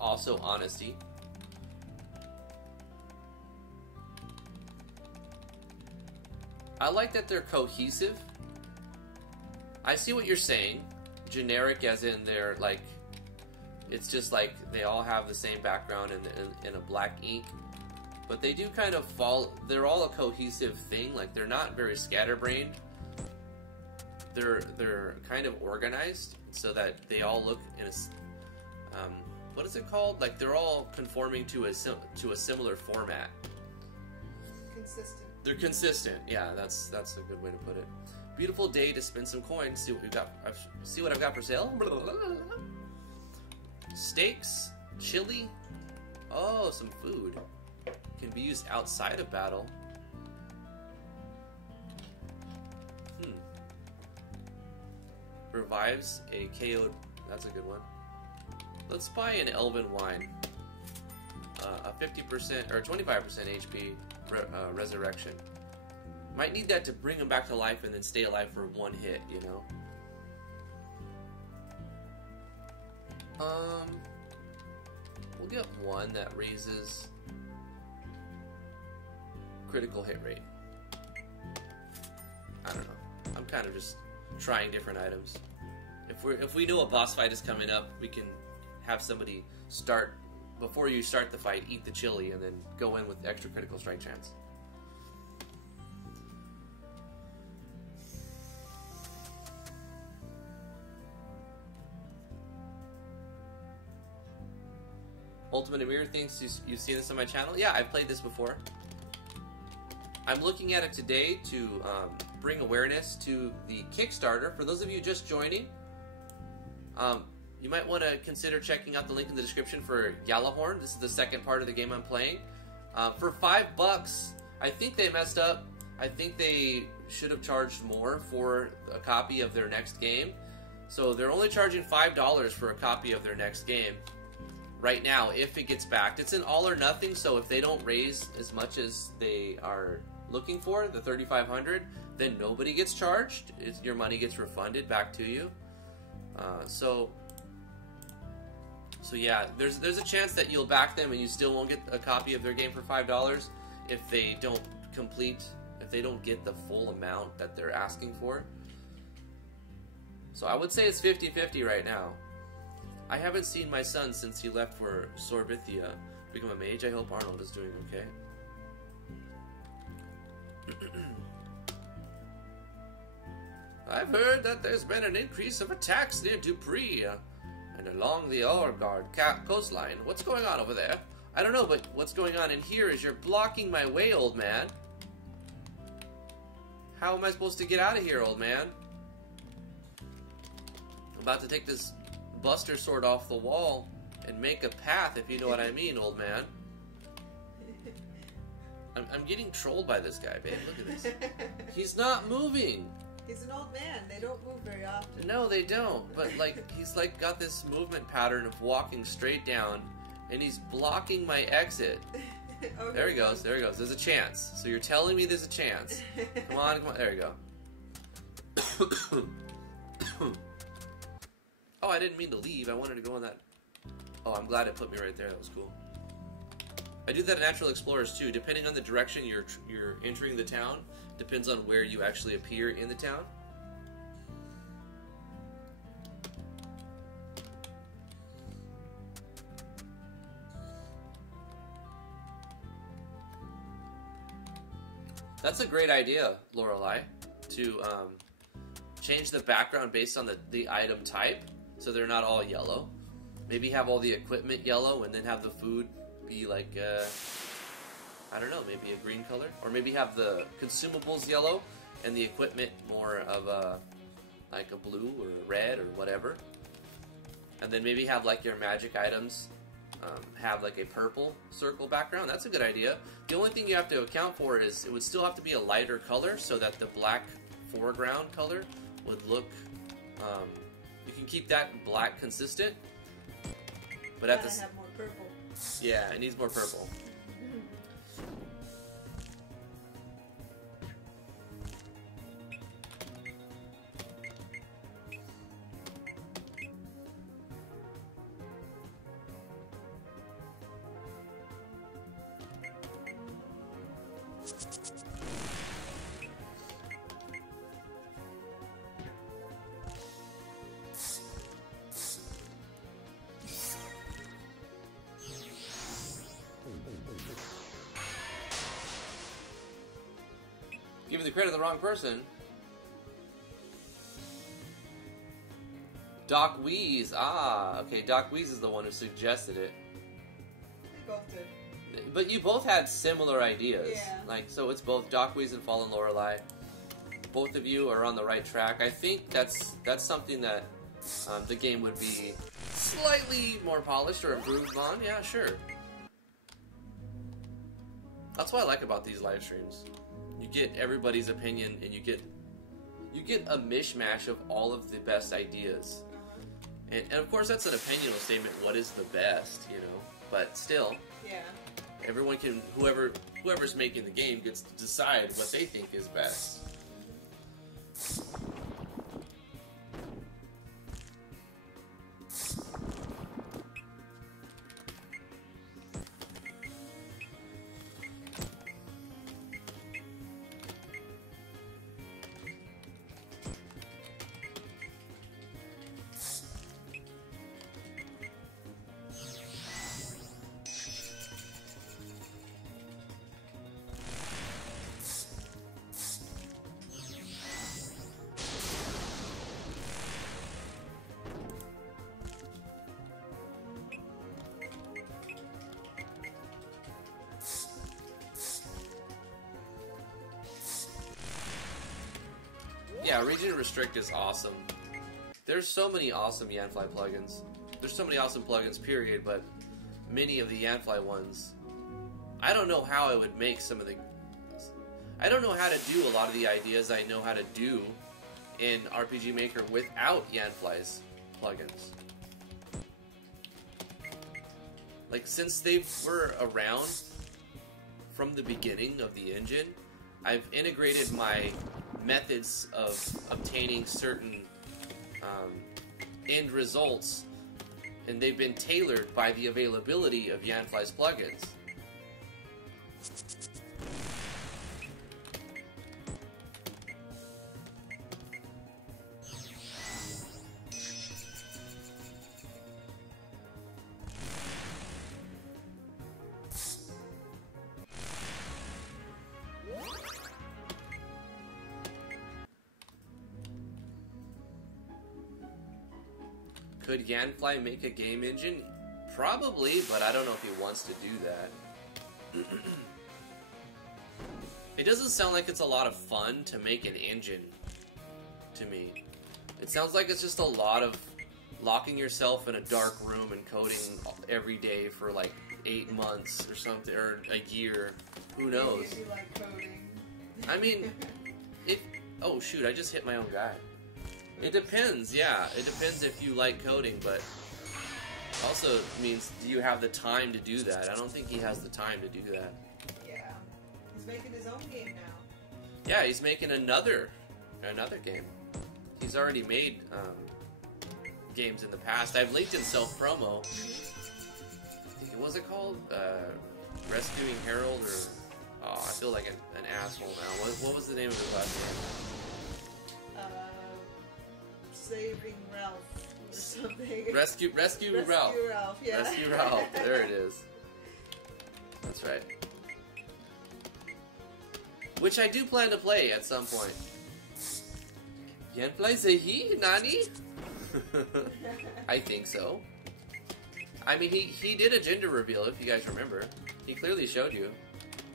also honesty. I like that they're cohesive. I see what you're saying. Generic as in they're like, it's just like they all have the same background in a black ink. But they do kind of fall, they're all a cohesive thing. Like they're not very scatterbrained. They're kind of organized so that they all look in a, what is it called? Like they're all conforming to a similar format. Consistent. They're consistent. Yeah, that's a good way to put it. Beautiful day to spend some coins. See what we've got. See what I've got for sale. Steaks, chili. Oh, some food can be used outside of battle. Revives a KO'd. That's a good one. Let's buy an elven wine. A 50% or 25% HP resurrection. Might need that to bring him back to life and then stay alive for one hit, you know. We'll get one that raises critical hit rate. I don't know. I'm kind of just trying different items. If we know a boss fight is coming up, we can have somebody start before you start the fight, eat the chili, and then go in with extra critical strike chance. Ultimate Amir thinks you've seen this on my channel. Yeah, I've played this before. I'm looking at it today to bring awareness to the Kickstarter. For those of you just joining, you might want to consider checking out the link in the description for Gjallarhorn. This is the second part of the game I'm playing. For $5, I think they messed up. I think they should have charged more for a copy of their next game. So they're only charging $5 for a copy of their next game right now if it gets backed. It's an all or nothing, so if they don't raise as much as they are looking for, the $3,500, then nobody gets charged. Your money gets refunded back to you. So yeah, there's a chance that you'll back them and you still won't get a copy of their game for $5 if they don't get the full amount that they're asking for. So I would say it's 50-50 right now. I haven't seen my son since he left for Sorbithia, become a mage. I hope Arnold is doing okay. I've heard that there's been an increase of attacks near Dupree and along the Orgard coastline. What's going on over there? I don't know, but what's going on in here is you're blocking my way, old man. How am I supposed to get out of here, old man? I'm about to take this Buster Sword off the wall and make a path, if you know what I mean, old man. I'm getting trolled by this guy, babe. Look at this. He's not moving. He's an old man. They don't move very often. No, they don't. But like, he's like got this movement pattern of walking straight down, and he's blocking my exit. Okay. There he goes. There he goes. There's a chance. So you're telling me there's a chance. Come on, come on. There you go. Oh, I didn't mean to leave. I wanted to go on that. Oh, I'm glad it put me right there. That was cool. I do that in Natural Explorers too. Depending on the direction you're entering the town, depends on where you actually appear in the town. That's a great idea, Lorelei, to change the background based on the item type, so they're not all yellow. Maybe have all the equipment yellow, and then have the food be like, I don't know, maybe a green color? Or maybe have the consumables yellow, and the equipment more of like a blue or a red or whatever. And then maybe have like your magic items have like a purple circle background. That's a good idea. The only thing you have to account for is it would still have to be a lighter color so that the black foreground color would look, you can keep that black consistent, but at the have more purple. Yeah, it needs more purple. Giving the credit to the wrong person. Doc Wheeze. Ah, okay. Doc Wheeze is the one who suggested it. They both did. But you both had similar ideas. Yeah. Like, so it's both Doc Wheeze and Fallen Lorelei. Both of you are on the right track. I think that's something that the game would be slightly more polished or improved on. Yeah, sure. That's what I like about these live streams. You get everybody's opinion, and you get a mishmash of all of the best ideas. And of course, that's an opinion statement. What is the best, you know? But still, Yeah. everyone can, whoever's making the game gets to decide what they think is best. Yeah, region restrict is awesome. There's so many awesome Yanfly plugins. There's so many awesome plugins, period, but many of the Yanfly ones, I don't know how I would make some of the... I don't know how to do a lot of the ideas I know how to do in RPG Maker without Yanfly's plugins. Like, since they were around from the beginning of the engine, I've integrated my methods of obtaining certain end results, and they've been tailored by the availability of Yanfly's plugins. Could Yanfly make a game engine? Probably, but I don't know if he wants to do that. It doesn't sound like it's a lot of fun to make an engine, to me. It sounds like it's just a lot of locking yourself in a dark room and coding every day for like 8 months or something, or a year. Who knows? If you like coding. I mean, oh shoot, I just hit my own guy. It depends, yeah. It depends if you like coding, but also means, do you have the time to do that? I don't think he has the time to do that. Yeah. He's making his own game now. Yeah, he's making another game. He's already made games in the past. I've linked in self-promo. What was it called? Rescuing Harold, or... Oh, I feel like an asshole now. What was the name of his last name? Saving Ralph or something. Rescue Ralph. Ralph, yeah. Rescue Ralph. There it is. That's right. Which I do plan to play at some point. Yanfly Zehi? Nani? I think so. I mean, he did a gender reveal, if you guys remember. He clearly showed you.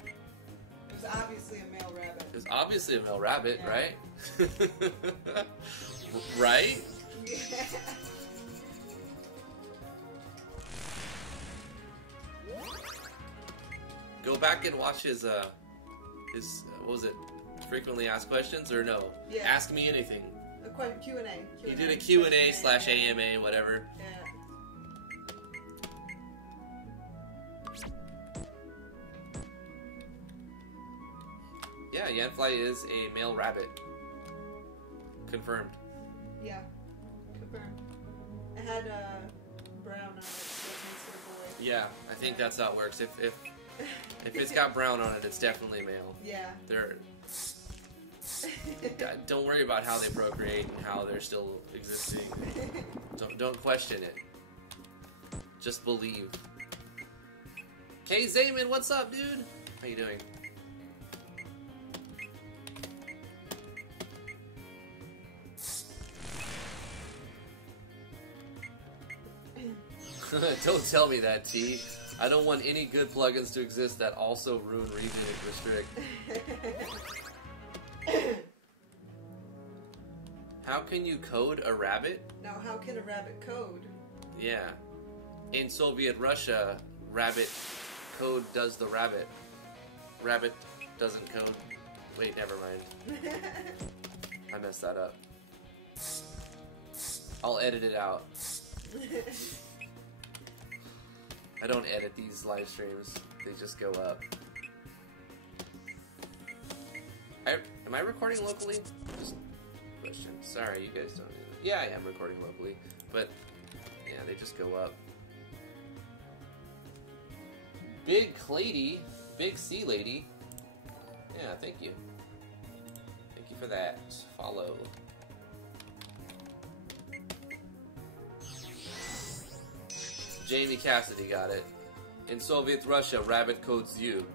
It was obviously a male rabbit. It was obviously a male rabbit, yeah. Right? Right? Yeah. Go back and watch his what was it? Frequently asked questions, or no? Yeah. Ask me anything. A Q&A. He did a Q&A / AMA, whatever. Yeah. Yeah, Yanfly is a male rabbit. Confirmed. Yeah. Confirmed. It had brown on it, so it makes it a boy. Yeah, I think that's how it works. If it's got brown on it, it's definitely male. Yeah. Don't worry about how they procreate and how they're still existing. Don't question it. Just believe. Hey Zayman, what's up, dude? How you doing? Don't tell me that, T. I don't want any good plugins to exist that also ruin region and restrict. How can you code a rabbit? Now, how can a rabbit code? Yeah. In Soviet Russia, rabbit code does the rabbit. Rabbit doesn't code. Wait, never mind. I messed that up. I'll edit it out. I don't edit these live streams. They just go up. Am I recording locally? Just question. Sorry, you guys don't. Yeah, I am recording locally, but yeah, they just go up. Big Clady, Big C Lady. Yeah, thank you. Thank you for that. Follow. Jamie Cassidy got it. In Soviet Russia, rabbit codes you.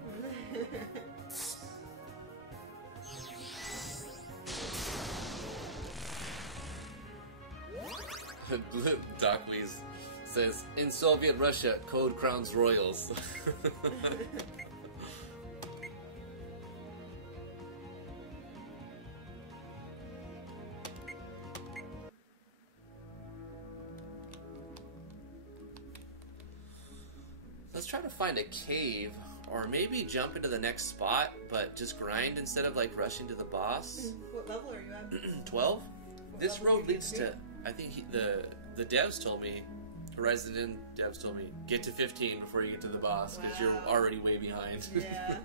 Docweez says, in Soviet Russia, code crowns royals. let's try to find a cave, or maybe jump into the next spot, but just grind instead of like rushing to the boss. What level are you at? 12? This level road do you leads need to to, I think the devs told me, Horizon Inn devs told me, get to 15 before you get to the boss, because you're Wow. already way behind. Yeah.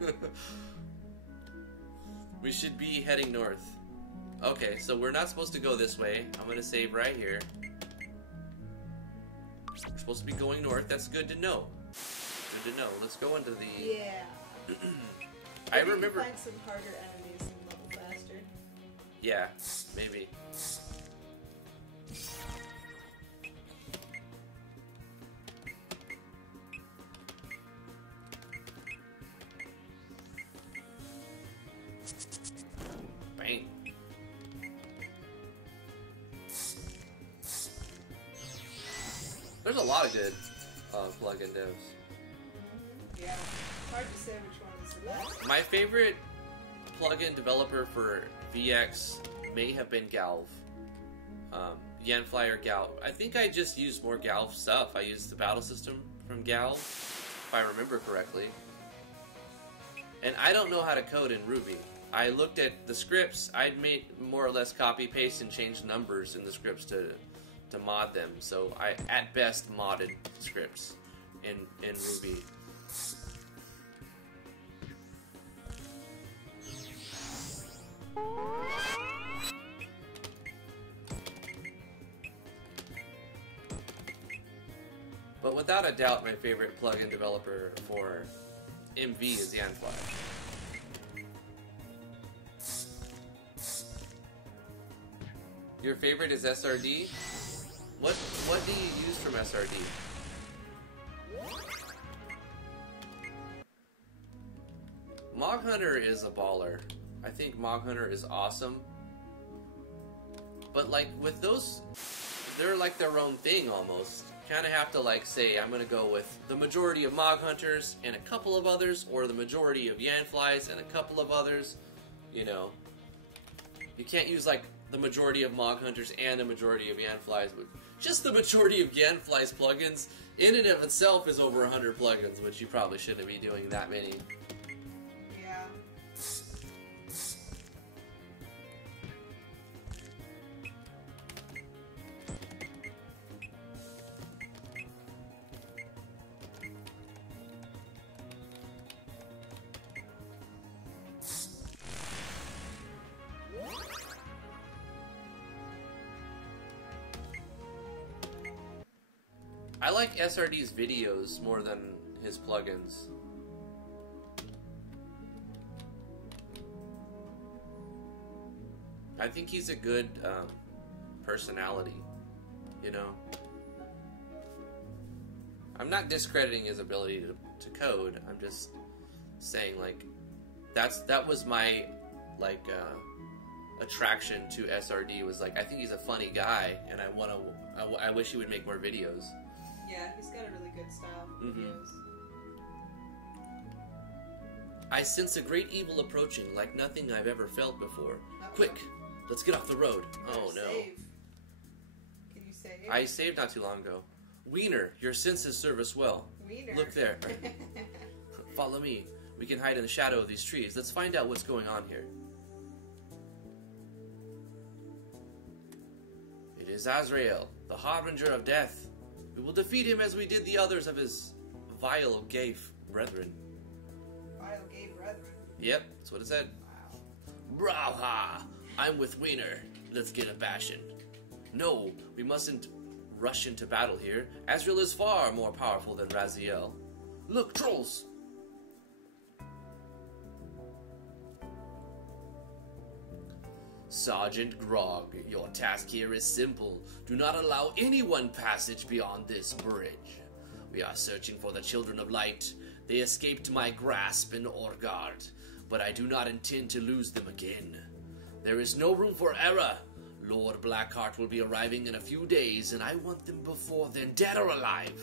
We should be heading north. Okay, so we're not supposed to go this way. I'm going to save right here. We're supposed to be going north. That's good to know. Good to know. Let's go into the... Yeah. I Maybe you remember... can find some harder enemies and level faster. Yeah, maybe. Bang. There's a lot of good plugin devs. Yeah. Hard to say which one is the best. My favorite plugin developer for VX may have been Galv. Yanfly or Galv. I think I just used more Galv stuff. I used the battle system from Galv, if I remember correctly. And I don't know how to code in Ruby. I looked at the scripts. I'd made more or less copy paste and changed numbers in the scripts to mod them. So I at best modded scripts in Ruby. But without a doubt, my favorite plugin developer for MV is Yanfly. Your favorite is SRD? What do you use from SRD? Mog Hunter is a baller. I think Mog Hunter is awesome. But like with those, they're like their own thing almost. Kind of have to like say, I'm going to go with the majority of Mog Hunters and a couple of others, or the majority of Yanflies and a couple of others. You know, you can't use like the majority of Mog Hunters and a majority of Yanflies, but just the majority of Yanflies plugins in and of itself is over 100 plugins, which you probably shouldn't be doing that many. Yeah. I like SRD's videos more than his plugins. I think he's a good personality, you know. I'm not discrediting his ability to code. I'm just saying, like, that was my like attraction to SRD, was like, I think he's a funny guy, and I wish he would make more videos. Yeah, he's got a really good style for videos. I sense a great evil approaching, like nothing I've ever felt before. Uh-oh. Quick, let's get off the road. Oh no. Save. Can you save? I saved not too long ago. Wiener, your senses serve us well. Wiener. Look there. Follow me. We can hide in the shadow of these trees. Let's find out what's going on here. It is Azrael, the harbinger of death. We will defeat him as we did the others of his vile gay brethren. Vile gay brethren. Yep, that's what it said. Wow. Brawha! I'm with Wiener. Let's get a bashin'. No, we mustn't rush into battle here. Azrael is far more powerful than Raziel. Look, trolls! Sergeant Grog, your task here is simple. Do not allow anyone passage beyond this bridge. We are searching for the Children of Light. They escaped my grasp in Orgard, but I do not intend to lose them again. There is no room for error. Lord Blackheart will be arriving in a few days, and I want them before then, dead or alive.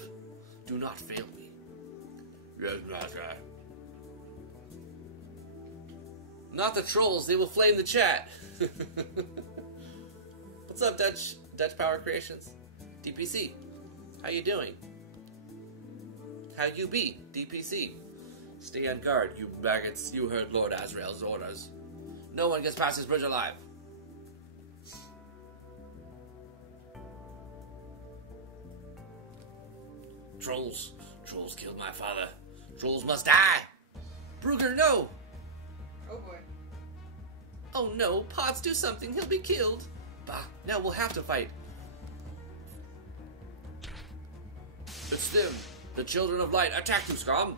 Do not fail me. Yes, Master. Not the trolls, they will flame the chat. What's up, Dutch Power Creations? DPC, how you doing? How you be, DPC? Stay on guard, you maggots. You heard Lord Azrael's orders. No one gets past this bridge alive. Trolls. Trolls killed my father. Trolls must die. Brugger, no. Oh boy. Oh no, Potts, do something. He'll be killed. Bah, now we'll have to fight. It's them. The Children of Light. Attack you, scum.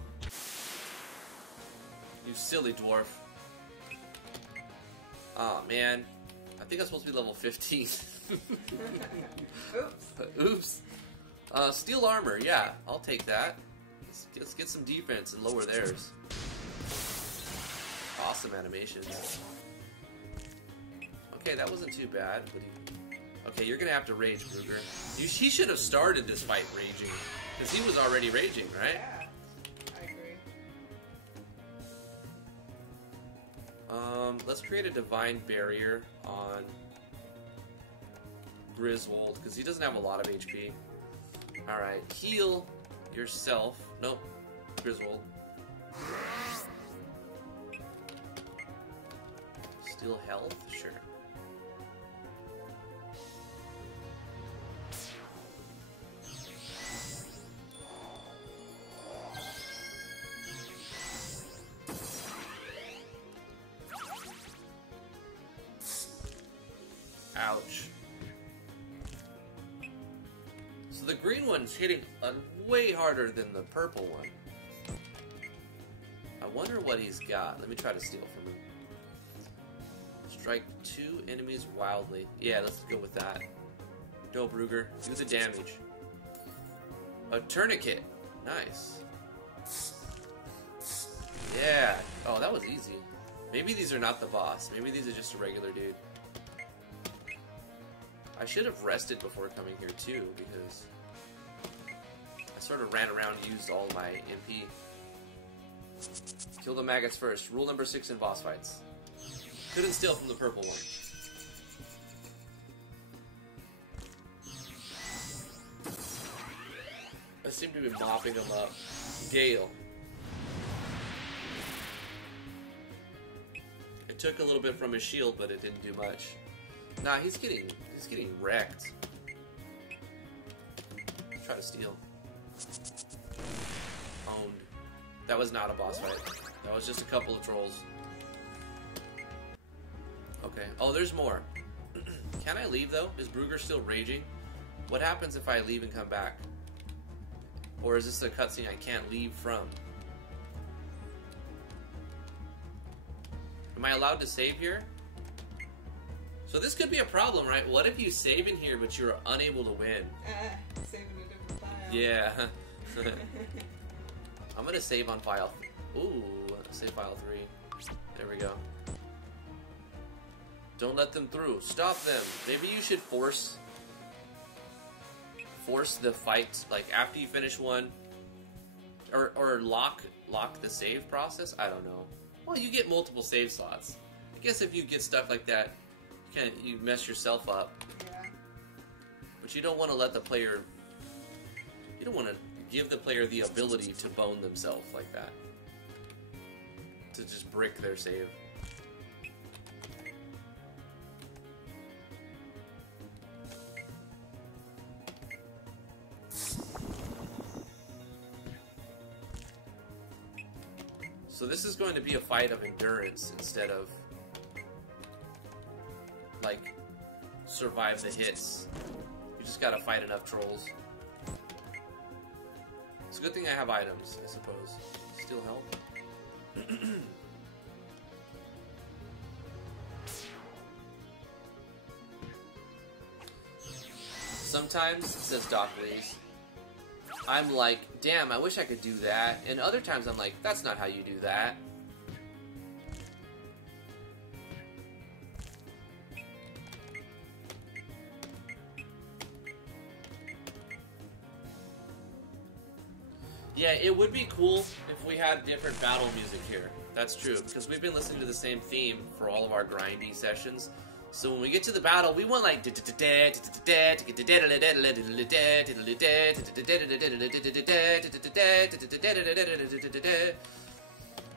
You silly dwarf. Aw, oh, man. I think I'm supposed to be level 15. Oops. Oops. Steel armor. Yeah, I'll take that. Let's get some defense and lower theirs. Awesome animations. Okay, that wasn't too bad. Okay, you're gonna have to rage, Brugger. He should have started this fight raging. Because he was already raging, right? Yeah, I agree. Let's create a divine barrier on Griswold, because he doesn't have a lot of HP. Alright, heal yourself. Nope, Griswold. Steal health? Sure. Ouch. So the green one's hitting way harder than the purple one. I wonder what he's got. Let me try to steal from him. Strike 2 enemies wildly. Yeah, let's go with that. Go, Brugger. Do the damage. A tourniquet. Nice. Yeah. Oh, that was easy. Maybe these are not the boss. Maybe these are just a regular dude. I should have rested before coming here too, because I sort of ran around and used all my MP. Kill the maggots first. Rule number 6 in boss fights. Couldn't steal from the purple one. I seem to be mopping him up. Gale. It took a little bit from his shield, but it didn't do much. Nah, he's getting wrecked. Try to steal. Owned. That was not a boss fight. That was just a couple of trolls. Okay. Oh, there's more. Can I leave though? Is Brugger still raging? What happens if I leave and come back? Or is this a cutscene I can't leave from? Am I allowed to save here? So this could be a problem, right? What if you save in here, but you're unable to win? Saving a different file. Yeah. I'm gonna save on file. Ooh, save file 3. There we go. Don't let them through. Stop them. Maybe you should force the fight, like after you finish one, or lock the save process. I don't know. Well, you get multiple save slots. I guess if you get stuck like that, you mess yourself up. Yeah. But you don't want to let the player. You don't want to give the player the ability to bone themselves like that. To just brick their save. So this is going to be a fight of endurance instead of like survive the hits. You just gotta fight enough trolls. It's a good thing I have items, I suppose. Still help. Sometimes, says Doc Lees, I'm like, damn, I wish I could do that. And other times I'm like, that's not how you do that. Yeah, it would be cool if we had different battle music here. That's true, because we've been listening to the same theme for all of our grindy sessions. So when we get to the battle, we want like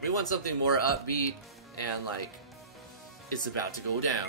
we want something more upbeat and like it's about to go down.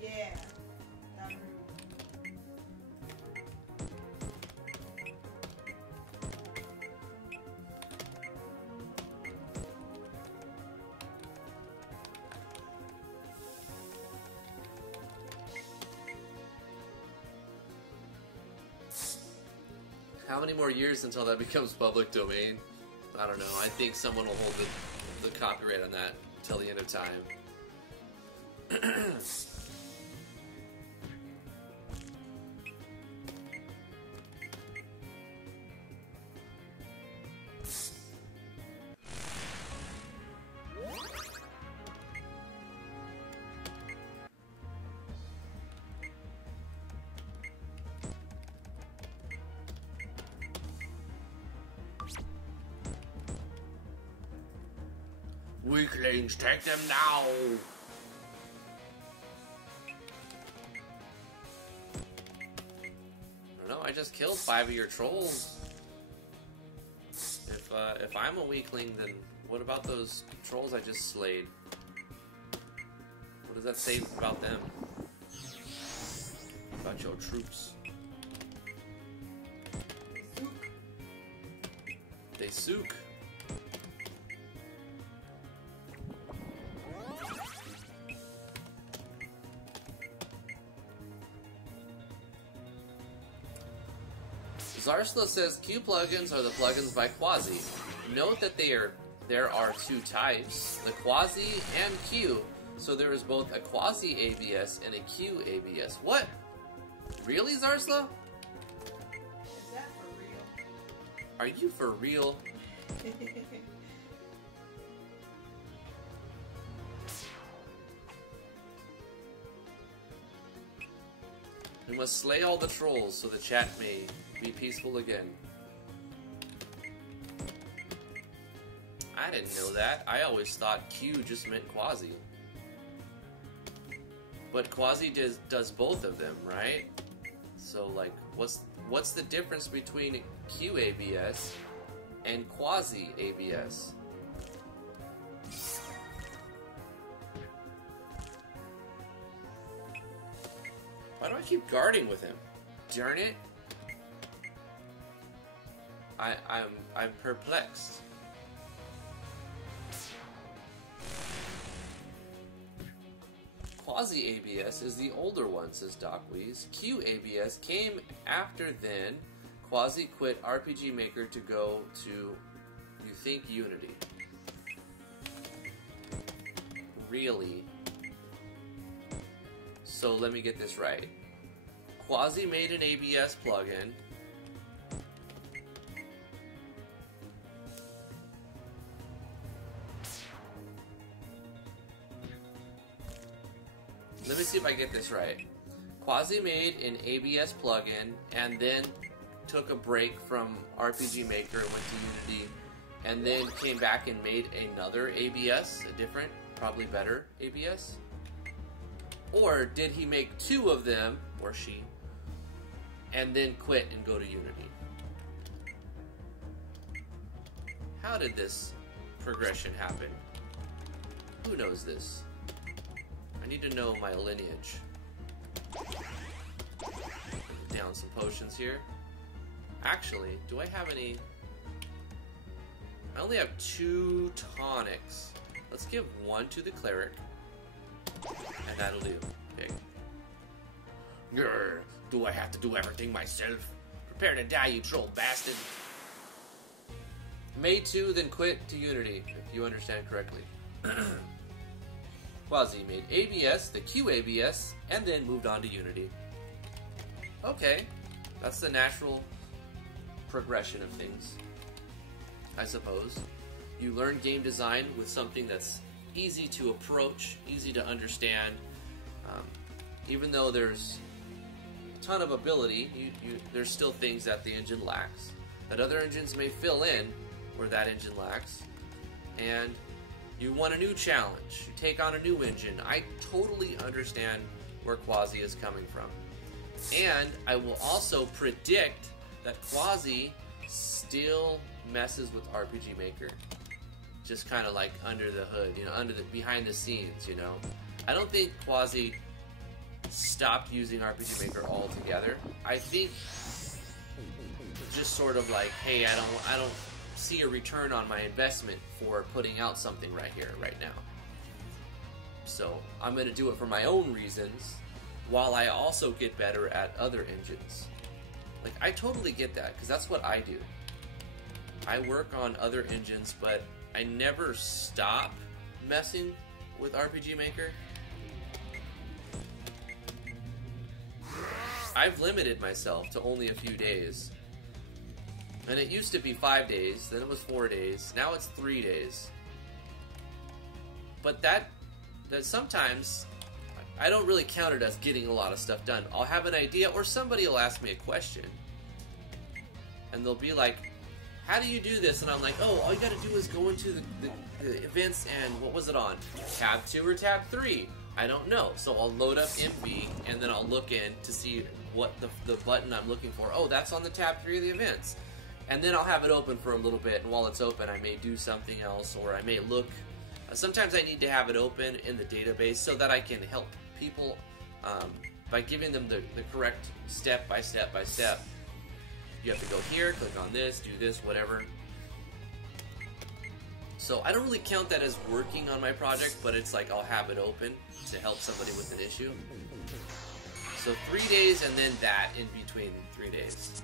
Yeah. How many more years until that becomes public domain? I don't know. I think someone will hold the copyright on that till the end of time. Weaklings, take them now! I don't know, I just killed 5 of your trolls. If I'm a weakling, then what about those trolls I just slayed? What does that say about them? About your troops? They sook. Zarsla says Q plugins are the plugins by Quasi. Note that there are 2 types, the Quasi and Q. So there is both a Quasi ABS and a Q ABS. What? Really, Zarsla? Is that for real? Are you for real? We must slay all the trolls so the chat may be peaceful again. I didn't know that. I always thought Q just meant Quasi. But Quasi does both of them, right? So like, what's the difference between Q ABS and Quasi ABS? Why do I keep guarding with him? Darn it! I'm perplexed. Quasi ABS is the older one, says DocWeeze. Q ABS came after then. Quasi quit RPG Maker to go to, you think, Unity. Really? So let me get this right. Quasi made an ABS plugin. Let me see if I get this right. Quasi made an ABS plugin and then took a break from RPG Maker and went to Unity, and then came back and made another ABS, a different, probably better ABS? Or did he make 2 of them, or she, and then quit and go to Unity? How did this progression happen? Who knows this? I need to know my lineage. Down some potions here. Actually, do I have any? I only have 2 tonics. Let's give 1 to the cleric. And that'll do. Okay. Grr, do I have to do everything myself? Prepare to die, you troll bastard. Made 2, then quit to Unity, if you understand correctly. Quasi made ABS, the QABS, and then moved on to Unity. Okay, that's the natural progression of things, I suppose. You learn game design with something that's easy to approach, easy to understand. Even though there's a ton of ability, there's still things that the engine lacks, that other engines may fill in where that engine lacks. And you want a new challenge, you take on a new engine. I totally understand where Quasi is coming from. And I will also predict that Quasi still messes with RPG Maker. Just kind of like under the hood, you know, behind the scenes, you know. I don't think Quasi stopped using RPG Maker altogether. I think just sort of like, hey, I don't see a return on my investment for putting out something right here, right now. So I'm going to do it for my own reasons, while I also get better at other engines. Like, I totally get that, because that's what I do. I work on other engines, but I never stop messing with RPG Maker. I've limited myself to only a few days. And it used to be 5 days, then it was 4 days, now it's 3 days. But that sometimes, I don't really count it as getting a lot of stuff done. I'll have an idea, or somebody will ask me a question. And they'll be like, how do you do this? And I'm like, oh, all you gotta do is go into the events, and what was it on? Tab 2 or tab 3? I don't know. So I'll load up MV, and then I'll look in to see what the button I'm looking for. Oh, that's on the tab 3 of the events. And then I'll have it open for a little bit, and while it's open, I may do something else, or I may look. Sometimes I need to have it open in the database so that I can help people by giving them the correct step by step by step. You have to go here, click on this, do this, whatever. So I don't really count that as working on my project, but it's like I'll have it open to help somebody with an issue. So 3 days, and then that in between 3 days.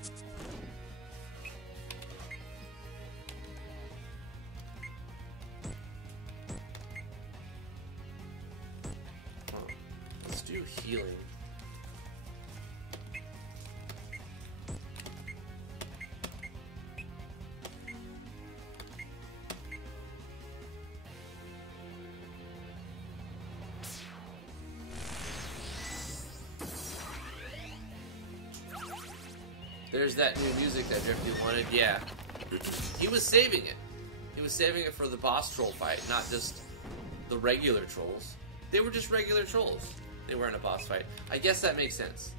Let's do healing. There's that new music that Drifty wanted. Yeah. He was saving it. He was saving it for the boss troll fight, not just the regular trolls. They were just regular trolls. They weren't a boss fight. I guess that makes sense.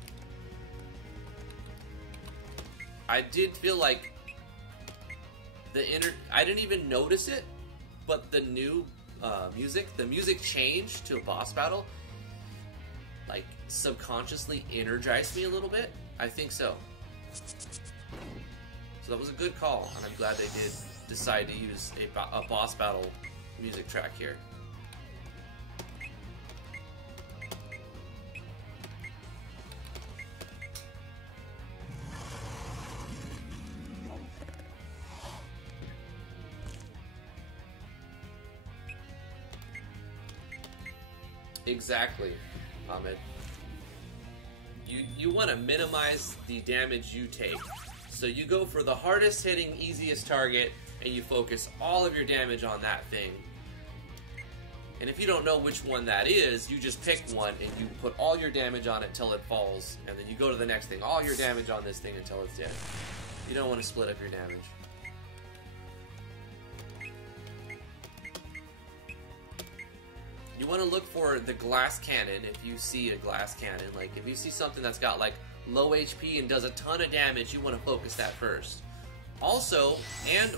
I did feel like I didn't even notice it, but the new the music changed to a boss battle, like, subconsciously energized me a little bit. I think so. So that was a good call, and I'm glad they did decide to use a boss battle music track here. Exactly, Ahmed. You want to minimize the damage you take. So you go for the hardest hitting, easiest target, and you focus all of your damage on that thing. And if you don't know which one that is, you just pick one and you put all your damage on it till it falls, and then you go to the next thing, all your damage on this thing until it's dead. You don't want to split up your damage. You want to look for the glass cannon if you see a glass cannon. Like, if you see something that's got, like, low HP and does a ton of damage, you want to focus that first. Also,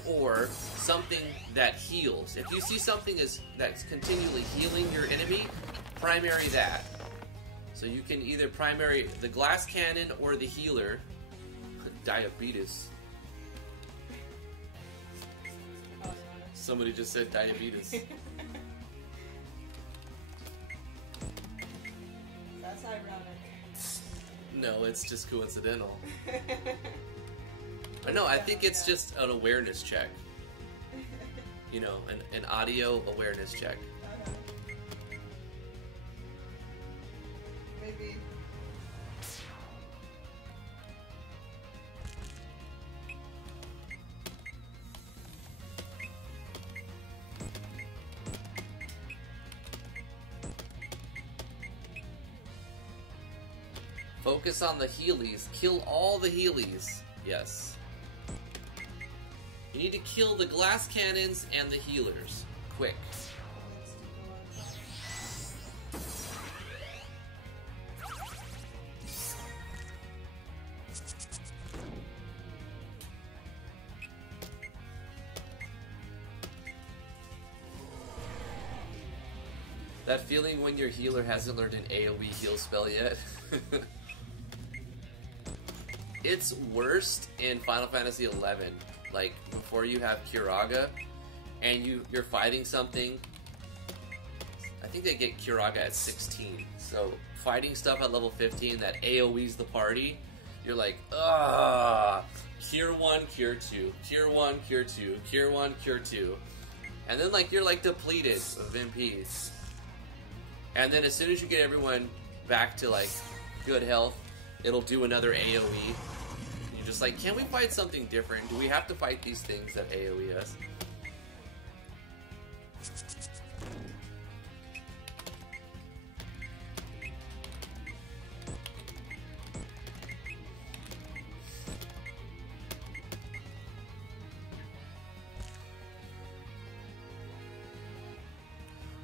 or something that heals. If you see something that's continually healing your enemy, primary that. So you can either primary the glass cannon or the healer. Diabetes. Somebody just said diabetes. That's ironic. No, it's just coincidental. I know, I think it's just an awareness check. You know, an audio awareness check. maybe. Focus on the Heelys. Kill all the Heelys. Yes. You need to kill the glass cannons and the healers. Quick. That feeling when your healer hasn't learned an AoE heal spell yet. It's worst in Final Fantasy XI. Like, before you have Curaga, and you're fighting something. I think they get Curaga at 16. So, fighting stuff at level 15 that AoEs the party, you're like, ugh. Cure 1, Cure 2. Cure 1, Cure 2. Cure 1, Cure 2. And then, like, you're, like, depleted of MPs. And then as soon as you get everyone back to, like, good health, it'll do another AoE. You're just like, can we fight something different? Do we have to fight these things that AoE us?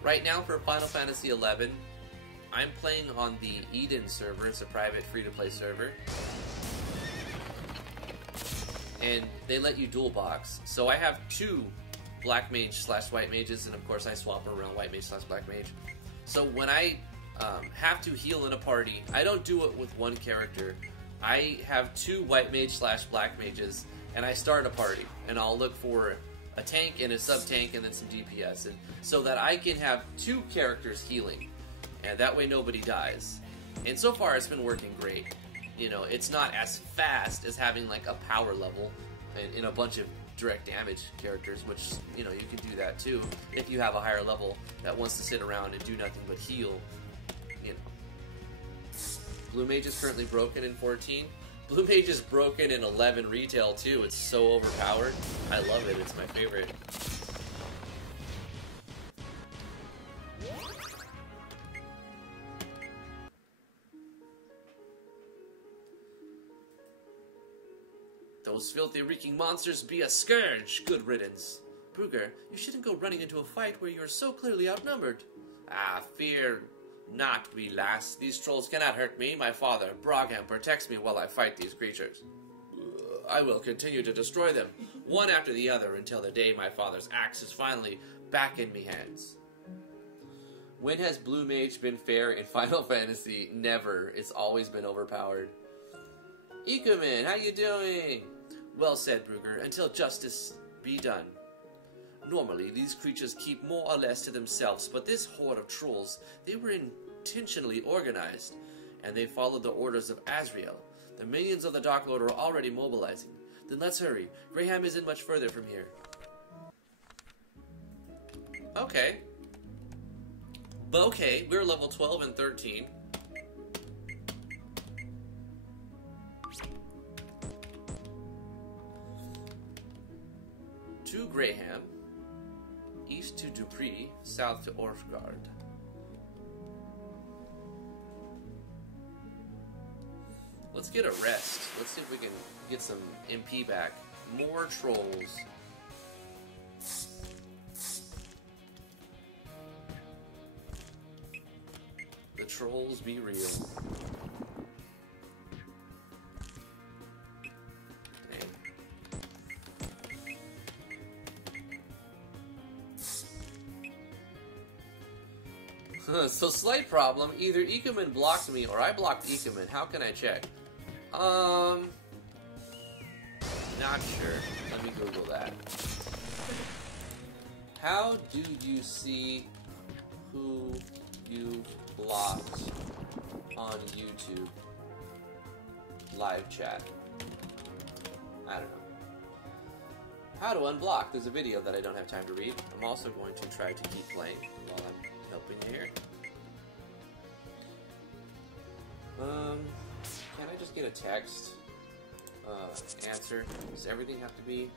Right now for Final Fantasy XI, I'm playing on the Eden server. It's a private free-to-play server. And they let you dual box. So I have 2 black mage / white mages, and of course I swap around white mage / black mage. So when I have to heal in a party, I don't do it with one character. I have 2 white mage / black mages, and I start a party. And I'll look for a tank and a sub-tank and then some DPS. And so that I can have 2 characters healing. And that way nobody dies. And so far it's been working great. You know, it's not as fast as having like a power level in a bunch of direct damage characters, which, you know, you can do that too if you have a higher level that wants to sit around and do nothing but heal, you know. Blue Mage is currently broken in 14. Blue Mage is broken in 11 retail too. It's so overpowered. I love it. It's my favorite. Those filthy reeking monsters be a scourge. Good riddance. Brugger, you shouldn't go running into a fight where you are so clearly outnumbered. Ah, fear not, wee lass. These trolls cannot hurt me. My father, Brogham, protects me while I fight these creatures. I will continue to destroy them, one after the other, until the day my father's axe is finally back in me hands. When has Blue Mage been fair in Final Fantasy? Never. It's always been overpowered. Ikumen, how you doing? Well said, Brugger, until justice be done. Normally, these creatures keep more or less to themselves, but this horde of trolls, they were intentionally organized, and they followed the orders of Azrael. The minions of the Dark Lord are already mobilizing. Then let's hurry. Graham isn't much further from here. Okay. Okay, we're level 12 and 13. To Graham, east to Dupree, south to Orfgard. Let's get a rest. Let's see if we can get some MP back. More trolls. The trolls be real. So slight problem, either Ikumen blocked me or I blocked Ikumen. How can I check? Not sure. Let me Google that. How do you see who you blocked on YouTube? Live chat. I don't know. How to unblock. There's a video that I don't have time to read. I'm also going to try to keep playing while I'm helping you here. Can I just get a text answer? Does everything have to be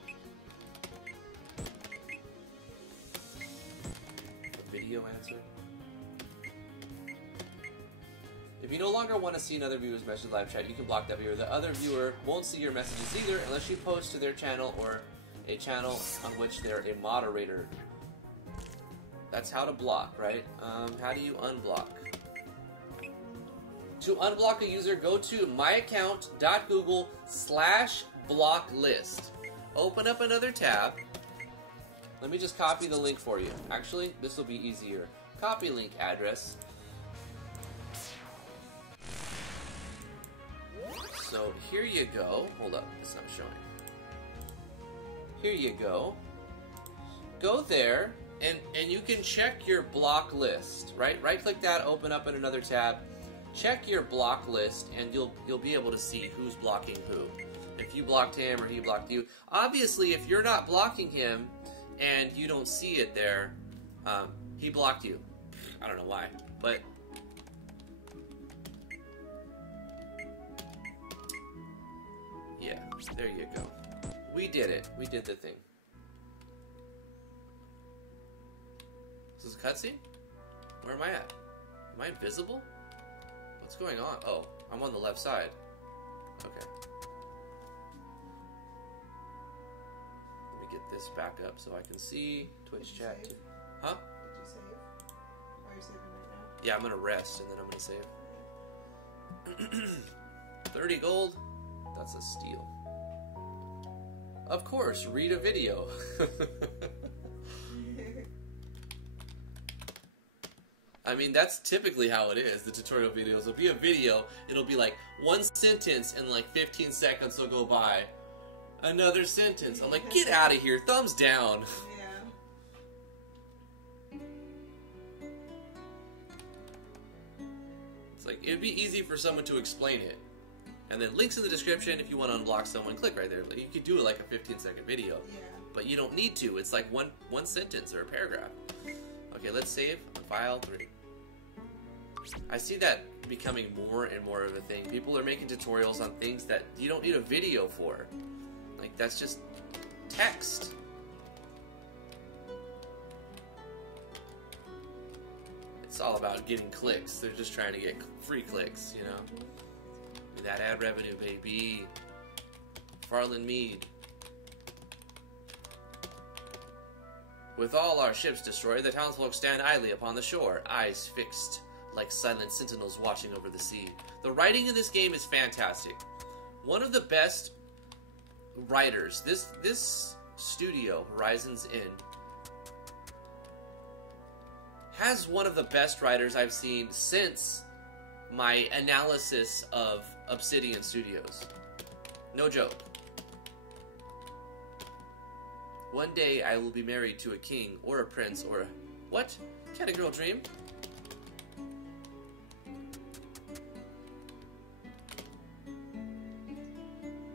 a video answer? If you no longer want to see another viewer's message live chat, you can block that viewer. The other viewer won't see your messages either unless you post to their channel or a channel on which they're a moderator. That's how to block, right? How do you unblock? To unblock a user, go to myaccount.google/blocklist. Open up another tab. Let me just copy the link for you. Actually, this will be easier. Copy link address. So here you go. Hold up, it's not showing. Here you go. Go there, and you can check your block list. Right click that, open up in another tab. Check your block list, and you'll be able to see who's blocking who. If you blocked him or he blocked you. Obviously, if you're not blocking him and you don't see it there, he blocked you. I don't know why, but yeah, there you go. We did it. We did the thing. Is this a cutscene? Where am I at? Am I invisible? What's going on? Oh, I'm on the left side. Okay. Let me get this back up so I can see Twitch chat too. Huh? Did you save? Are you saving right now? Yeah, I'm gonna rest and then I'm gonna save. 30 gold? That's a steal. Of course, read a video. I mean, that's typically how it is. The tutorial videos will be a video. It'll be like one sentence and like 15 seconds will go by. Another sentence. I'm like, get out of here. Thumbs down. Yeah. It's like, it'd be easy for someone to explain it. And then links in the description if you want to unblock someone. Click right there. You could do it like a 15-second video. Yeah. But you don't need to. It's like one sentence or a paragraph. Okay, let's save. File 3. I see that becoming more and more of a thing. People are making tutorials on things that you don't need a video for. Like, that's just text. It's all about getting clicks. They're just trying to get free clicks, you know? That ad revenue, baby. Farland Mead. With all our ships destroyed, the townsfolk stand idly upon the shore, eyes fixed like silent sentinels watching over the sea. The writing in this game is fantastic. One of the best writers, this studio, Horizons End, has one of the best writers I've seen since my analysis of Obsidian Studios. No joke. One day I will be married to a king or a prince or a... What? Can a girl dream?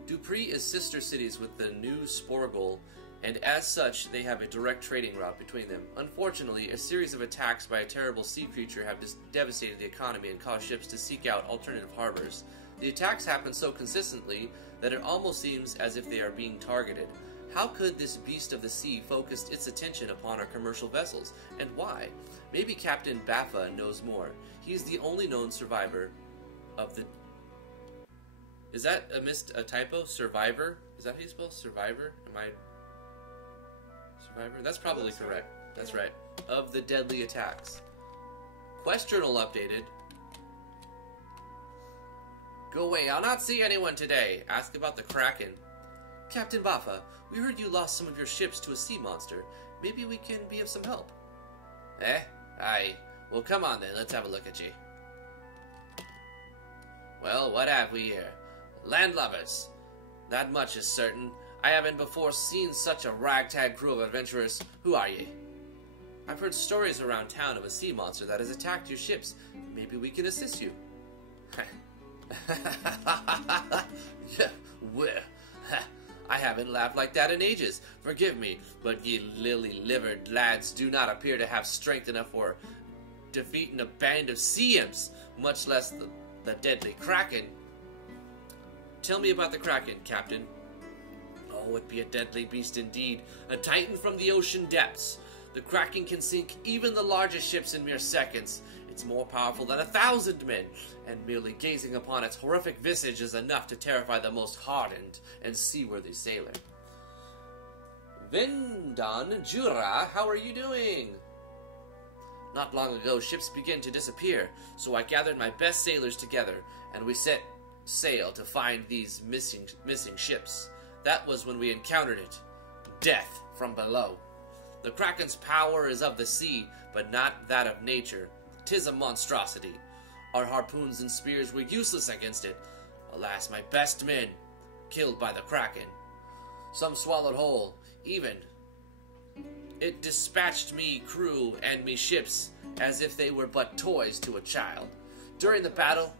Dupree is sister cities with the new Sporgul, and as such they have a direct trading route between them. Unfortunately, a series of attacks by a terrible sea creature have devastated the economy and caused ships to seek out alternative harbors. The attacks happen so consistently that it almost seems as if they are being targeted. How could this beast of the sea focus its attention upon our commercial vessels, and why? Maybe Captain Baffa knows more. He is the only known survivor of the... Is that a typo? Survivor? Is that how you spell survivor? Am I... Survivor? That's probably correct. That's right. Of the deadly attacks. Quest Journal updated. Go away, I'll not see anyone today. Ask about the Kraken. Captain Baffa, we heard you lost some of your ships to a sea monster. Maybe we can be of some help. Eh? Aye. Well, come on then, let's have a look at you. Well, what have we here? Landlubbers. That much is certain. I haven't before seen such a ragtag crew of adventurers. Who are ye? I've heard stories around town of a sea monster that has attacked your ships. Maybe we can assist you. I haven't laughed like that in ages. Forgive me, but ye lily-livered lads do not appear to have strength enough for defeating a band of sea imps, much less The deadly Kraken? Tell me about the Kraken, Captain. Oh, it be a deadly beast indeed, a titan from the ocean depths. The Kraken can sink even the largest ships in mere seconds. It's more powerful than 1,000 men, and merely gazing upon its horrific visage is enough to terrify the most hardened and seaworthy sailor. Vendan Jura, how are you doing? Not long ago, ships began to disappear, so I gathered my best sailors together, and we set sail to find these missing ships. That was when we encountered it. Death from below. The Kraken's power is of the sea, but not that of nature. 'Tis a monstrosity. Our harpoons and spears were useless against it. Alas, my best men, killed by the Kraken. Some swallowed whole, even. It dispatched me crew and me ships as if they were but toys to a child. During the battle,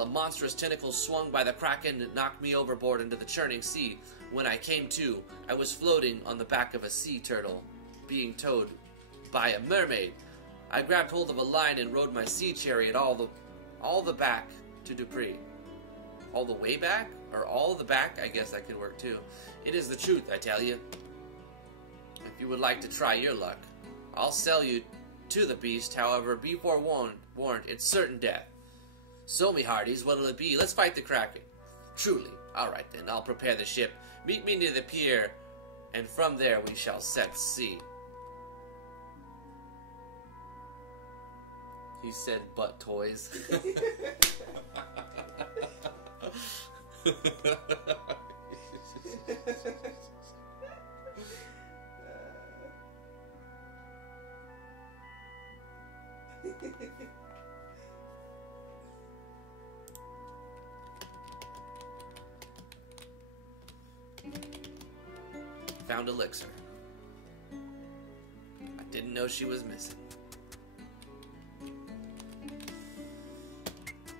a monstrous tentacle swung by the Kraken knocked me overboard into the churning sea. When I came to, I was floating on the back of a sea turtle, being towed by a mermaid. I grabbed hold of a line and rode my sea chariot all the back to Dupree. All the way back? Or all the back? I guess that could work too. It is the truth, I tell you. If you would like to try your luck, I'll sell you to the beast. However, be forewarned, it's certain death. So, me hearties, what'll it be? Let's fight the Kraken. Truly. Alright then, I'll prepare the ship. Meet me near the pier, and from there we shall set sea. He said butt toys. Found elixir. I didn't know she was missing.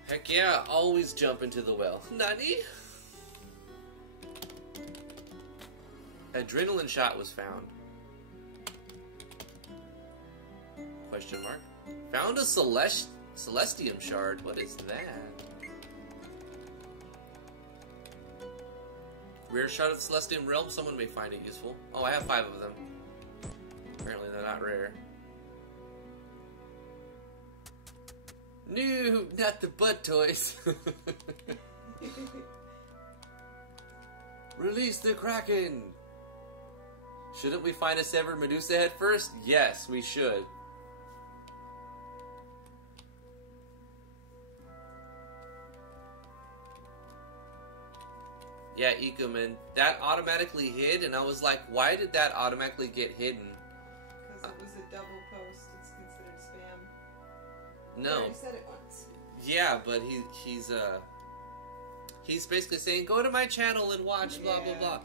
Heck yeah, always jump into the well. Nani? Adrenaline shot was found. Question mark. Found a Celestium shard. What is that? Rare shard of the Celestium realm. Someone may find it useful. Oh, I have 5 of them. Apparently they're not rare. No, not the butt toys. Release the Kraken. Shouldn't we find a severed Medusa head first? Yes, we should. Yeah, Ikuman, that automatically hid, and I was like, why did that automatically get hidden? Because it was a double post. It's considered spam. No. I already said it once. Yeah, but he's basically saying, go to my channel and watch blah, blah, blah.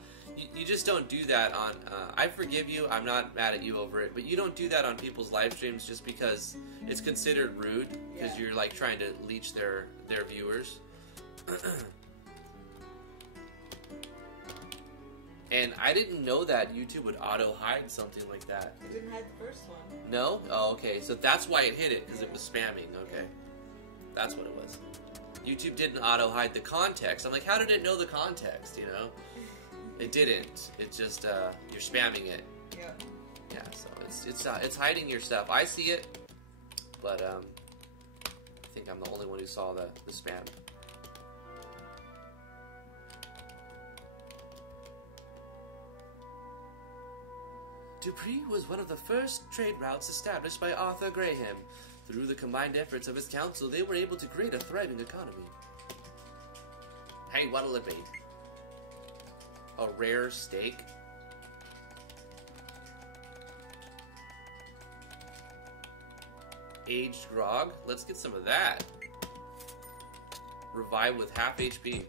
You just don't do that on... I forgive you, I'm not mad at you over it, but you don't do that on people's live streams just because it's considered rude, because you're like trying to leech their viewers. And I didn't know that YouTube would auto-hide something like that. It didn't hide the first one. No? Oh, okay. So that's why it hid it, because it was spamming. Okay. That's what it was. YouTube didn't auto-hide the context. I'm like, how did it know the context, you know? It didn't. It's just, you're spamming it. Yeah. Yeah, so it's hiding your stuff. I see it, but, I think I'm the only one who saw the spam. Dupree was one of the first trade routes established by Arthur Graham. Through the combined efforts of his council, they were able to create a thriving economy. Hey, what'll it be? A rare steak? Aged grog? Let's get some of that. Revive with half HP.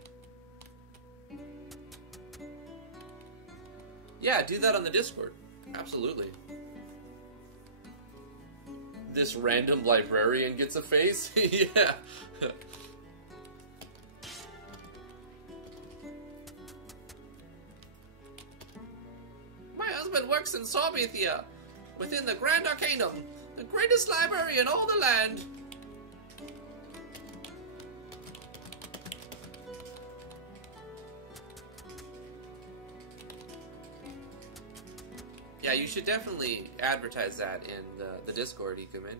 Yeah, do that on the Discord. Absolutely. This random librarian gets a face? Yeah. My husband works in Sorbethia, within the Grand Arcanum, the greatest library in all the land. Yeah, you should definitely advertise that in the Discord, Ikumen.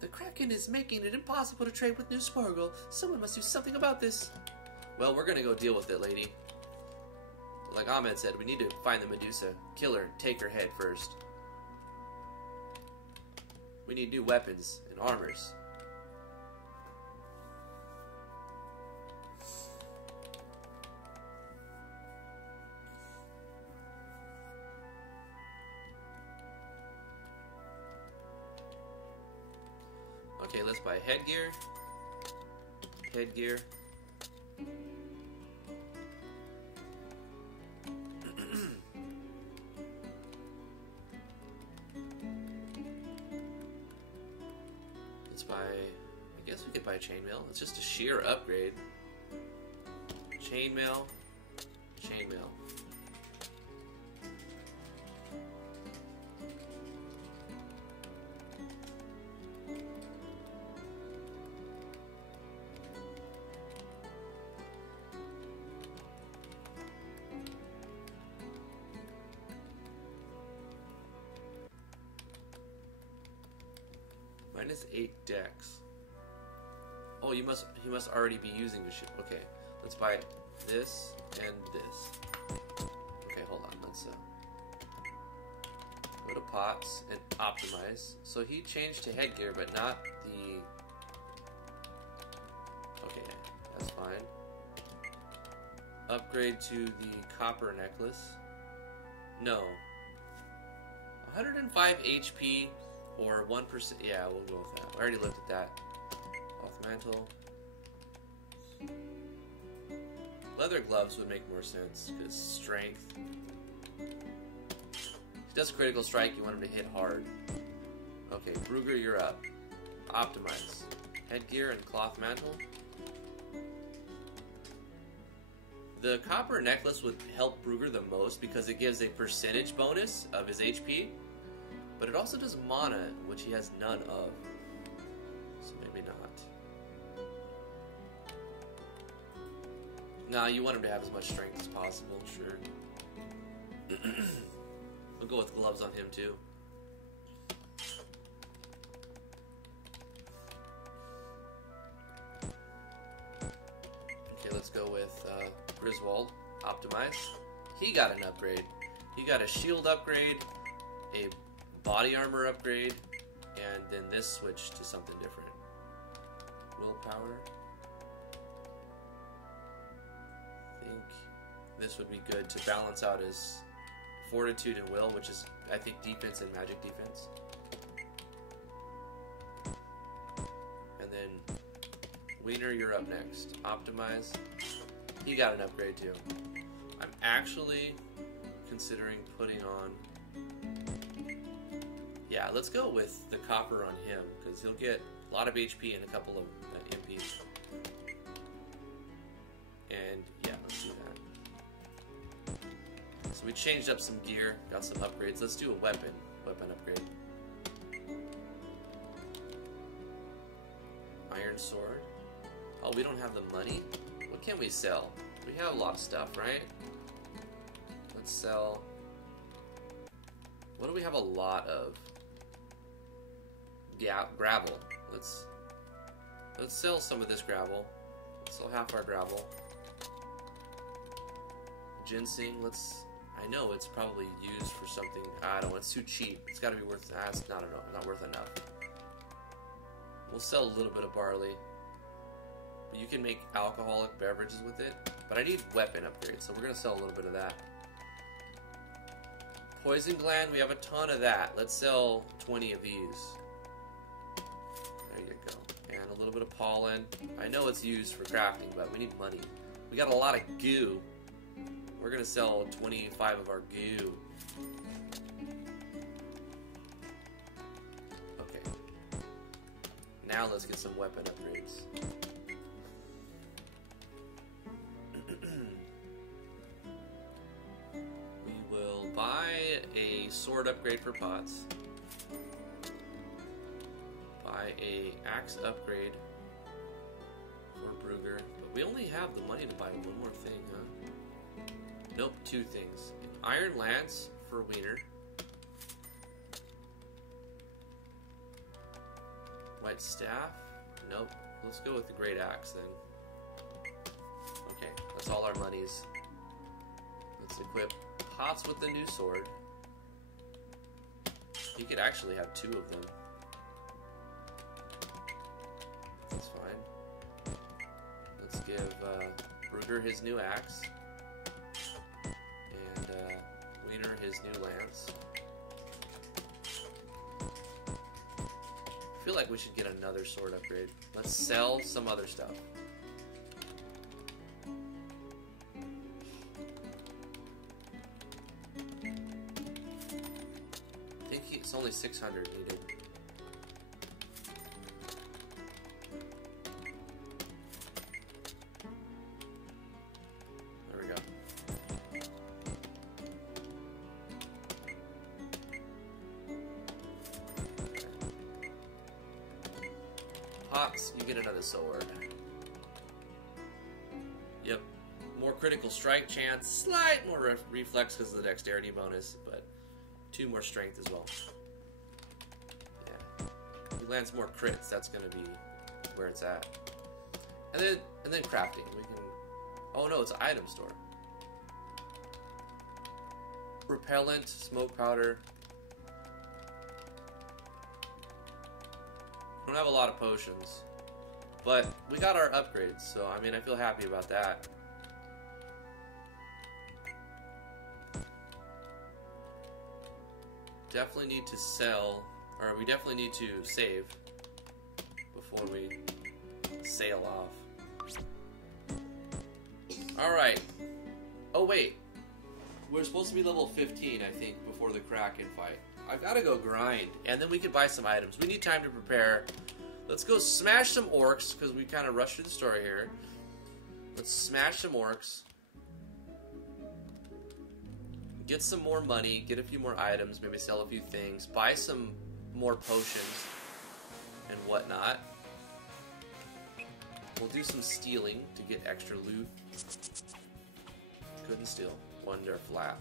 The Kraken is making it impossible to trade with New Spargle. Someone must do something about this. Well, we're gonna go deal with it, lady. Like Ahmed said, we need to find the Medusa. Kill her, take her head first. We need new weapons and armors. Okay, let's buy headgear. Headgear. Let's buy... I guess we could buy chainmail. It's just a sheer upgrade. Chainmail. Chainmail. Minus 8 dex. Oh, he must already be using the ship. Okay, let's buy this and this. Okay, hold on. Let's go to pots and optimize. So he changed to headgear, but not the. Okay, that's fine. Upgrade to the copper necklace. No. 105 HP. Or 1%, yeah, we'll go with that. I already looked at that. Off mantle. Leather gloves would make more sense, because strength. If he does critical strike, you want him to hit hard. Okay, Brugger, you're up. Optimize. Headgear and cloth mantle. The copper necklace would help Brugger the most because it gives a percentage bonus of his HP. But it also does mana, which he has none of. So maybe not. Nah, you want him to have as much strength as possible, sure. We'll go with gloves on him too. Okay, let's go with Griswold. Optimize. He got an upgrade. He got a shield upgrade, a body armor upgrade, and then this switch to something different. Willpower. I think this would be good to balance out his fortitude and will, which is, I think, defense and magic defense. And then Wiener, you're up next. Optimize. He got an upgrade too. I'm actually considering putting on... Yeah, let's go with the copper on him, because he'll get a lot of HP and a couple of MPs. And yeah, let's do that. So we changed up some gear, got some upgrades. Let's do a weapon upgrade. Iron sword. Oh, we don't have the money? What can we sell? We have a lot of stuff, right? Let's sell... What do we have a lot of? Gravel. Let's sell some of this gravel. Let's sell half our gravel. Ginseng. I know it's probably used for something. I don't know. It's too cheap. It's got to be worth. It's not worth enough. We'll sell a little bit of barley. But you can make alcoholic beverages with it. But I need weapon upgrades, so we're gonna sell a little bit of that. Poison gland. We have a ton of that. Let's sell 20 of these. There you go. And a little bit of pollen. I know it's used for crafting, but we need money. We got a lot of goo. We're gonna sell 25 of our goo. Okay. Now let's get some weapon upgrades. We will buy a sword upgrade for pots. Buy a axe upgrade for Brugger. But we only have the money to buy one more thing, huh? Nope, two things. An iron lance for for Wiener. White staff? Nope. Let's go with the great axe then. Okay, that's all our monies. Let's equip Hots with the new sword. He could actually have 2 of them. That's fine. Let's give Brugger his new axe. And Wiener his new lance. I feel like we should get another sword upgrade. Let's sell some other stuff. I think it's only 600 needed. There we go. Hots, you get another sword. Yep. More critical strike chance, slight more reflex because of the dexterity bonus, but 2 more strength as well. Yeah. If he lands more crits, that's gonna be where it's at. And then crafting. We can oh no, it's an item store. Repellent, smoke powder. We don't have a lot of potions, but we got our upgrades, so I mean I feel happy about that. Definitely need to sell, or we definitely need to save before we sail off. Alright. Oh wait. We're supposed to be level 15, I think, before the Kraken fight. I've got to go grind, and then we can buy some items. We need time to prepare. Let's go smash some orcs, because we kind of rushed through the story here. Let's smash some orcs. Get some more money, get a few more items, maybe sell a few things, buy some more potions and whatnot. We'll do some stealing to get extra loot. Couldn't steal. Wonder flat.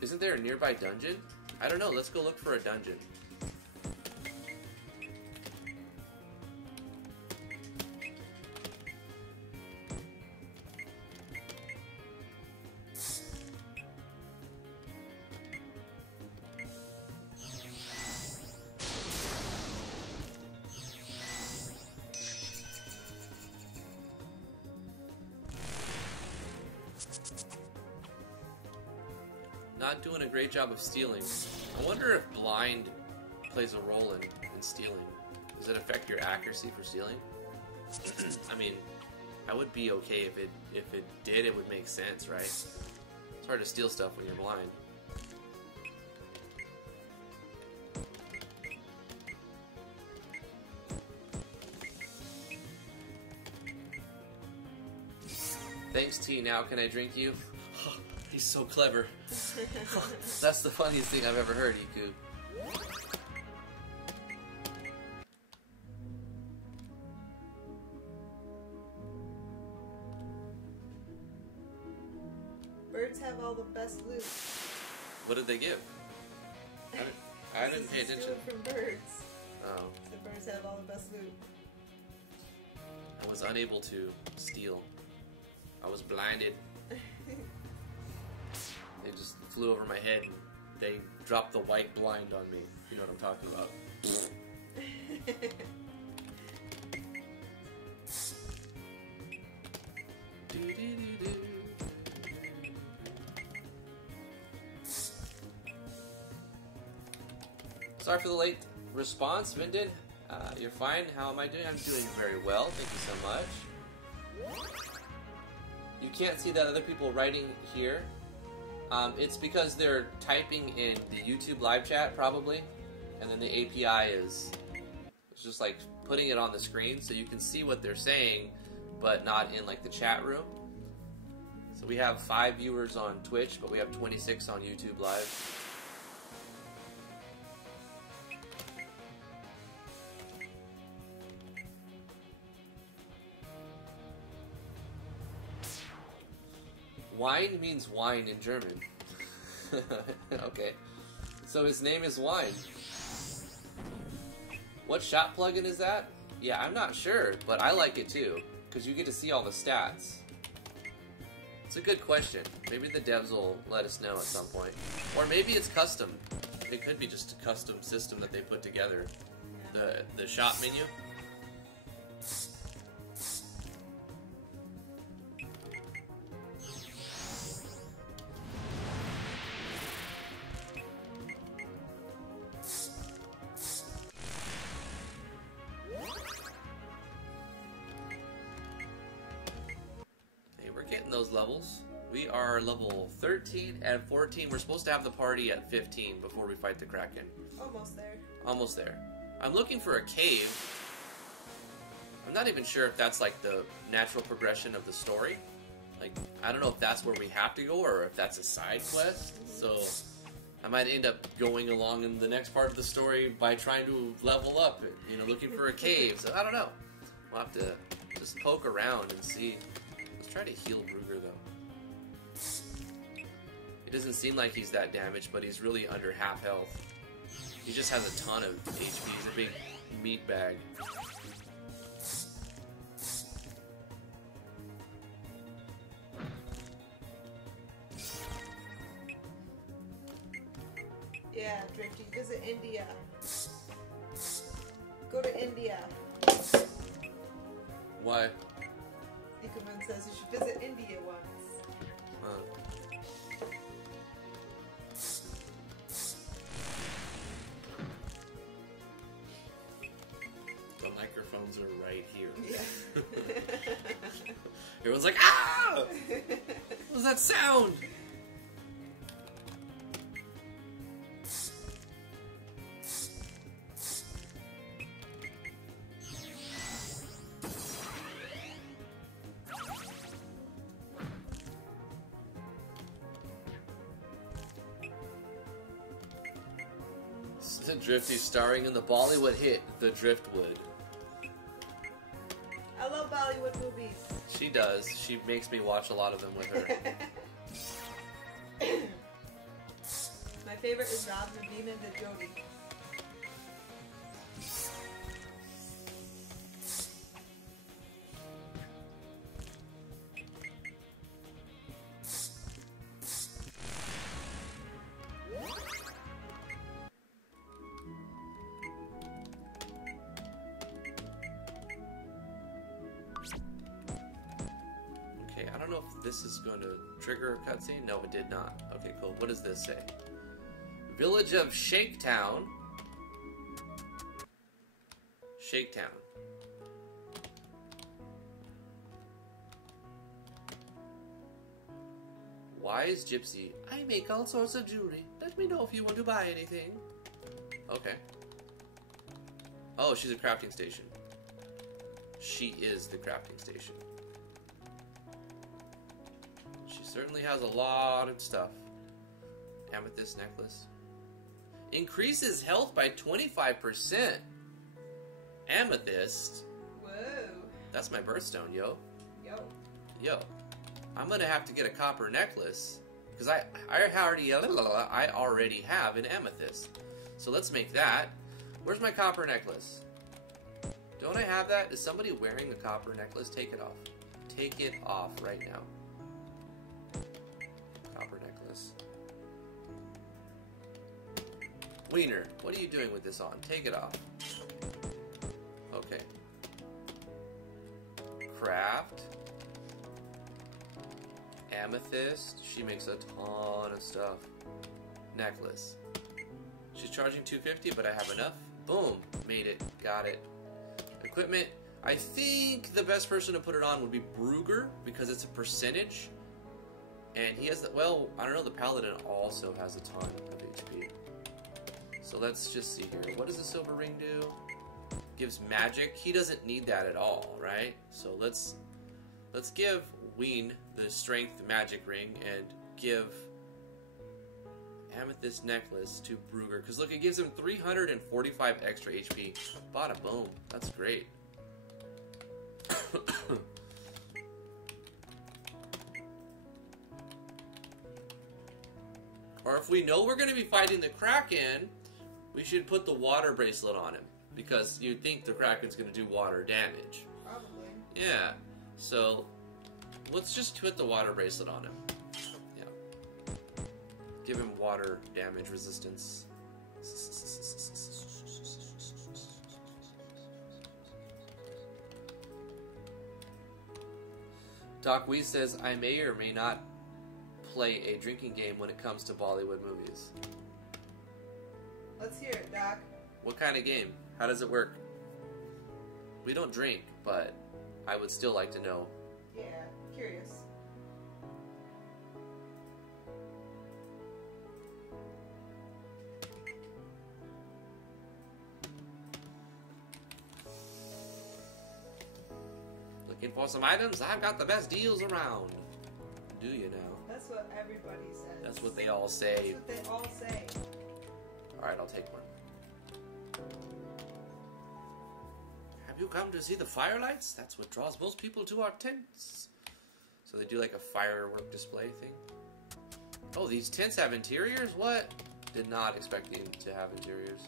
Isn't there a nearby dungeon? I don't know, let's go look for a dungeon. Not doing a great job of stealing. I wonder if blind plays a role in stealing. Does it affect your accuracy for stealing? I mean, I would be okay if it did. It would make sense, right? It's hard to steal stuff when you're blind. Thanks, T. Now can I drink you? He's so clever. That's the funniest thing I've ever heard, Iku. Birds have all the best loot. What did they give? I didn't pay attention. From birds. Oh. The birds have all the best loot. I was unable to steal. I was blinded. They just flew over my head and they dropped the white blind on me. You know what I'm talking about. Sorry for the late response, Vinded. You're fine. How am I doing? I'm doing very well. Thank you so much. You can't see that other people writing here. It's because they're typing in the YouTube live chat, probably, and then the API is just like putting it on the screen so you can see what they're saying, but not in like the chat room. So we have 5 viewers on Twitch, but we have 26 on YouTube Live. Wine means wine in German. Okay. So his name is Wine. What shop plugin is that? Yeah, I'm not sure, but I like it too, because you get to see all the stats. It's a good question. Maybe the devs will let us know at some point. Or maybe it's custom. It could be just a custom system that they put together. The shop menu. Those levels. We are level 13 and 14. We're supposed to have the party at 15 before we fight the Kraken. Almost there. Almost there. I'm looking for a cave. I'm not even sure if that's like the natural progression of the story. Like, I don't know if that's where we have to go or if that's a side quest. So I might end up going along in the next part of the story by trying to level up, you know, looking for a cave. So I don't know. We'll have to just poke around and see. Try to heal Brugger though. It doesn't seem like he's that damaged, but he's really under half health. He just has a ton of HP. He's a big meat bag. Yeah, Drifty, visit India. Go to India. Why? Ikuman says you should visit India once. The microphones are right here. Yeah. Everyone's like, ah! What was that sound? Drifty starring in the Bollywood hit, The Driftwood. I love Bollywood movies. She does. She makes me watch a lot of them with her. My favorite is Rob Naveen and the Jodi. I don't know if this is going to trigger a cutscene. No, it did not. Okay, cool. What does this say? Village of Shaketown. Shaketown. Wise Gypsy. I make all sorts of jewelry. Let me know if you want to buy anything. Okay. Oh, she's a crafting station. She is the crafting station. Certainly has a lot of stuff. Amethyst necklace. Increases health by 25%. Amethyst. Whoa. That's my birthstone, yo. Yo. I'm gonna have to get a copper necklace because I already have an amethyst. So let's make that. Where's my copper necklace? Don't I have that? Is somebody wearing a copper necklace? Take it off. Take it off right now. Copper necklace. Wiener, what are you doing with this on? Take it off. Okay. Craft. Amethyst. She makes a ton of stuff. Necklace. She's charging $250, but I have enough. Boom. Made it. Got it. Equipment. I think the best person to put it on would be Brugger, because it's a percentage. And he has the, well, I don't know, the Paladin also has a ton of HP. So let's just see here. What does the silver ring do? Gives magic. He doesn't need that at all, right? So let's give Ween the strength magic ring and give amethyst necklace to Brugger, because look, it gives him 345 extra HP. Bada boom. That's great. Or if we know we're going to be fighting the Kraken, we should put the water bracelet on him. Because you'd think the Kraken's going to do water damage. Probably. Yeah. So, let's just put the water bracelet on him. Yeah. Give him water damage resistance. Doc Wee says, I may or may not play a drinking game when it comes to Bollywood movies. Let's hear it, Doc. What kind of game? How does it work? We don't drink, but I would still like to know. Yeah, curious. Looking for some items? I've got the best deals around. Do you now? That's what everybody says. That's what they all say. That's what they all say. Alright, I'll take one. Have you come to see the firelights? That's what draws most people to our tents. So they do like a firework display thing. Oh, these tents have interiors? What? Did not expect them to have interiors.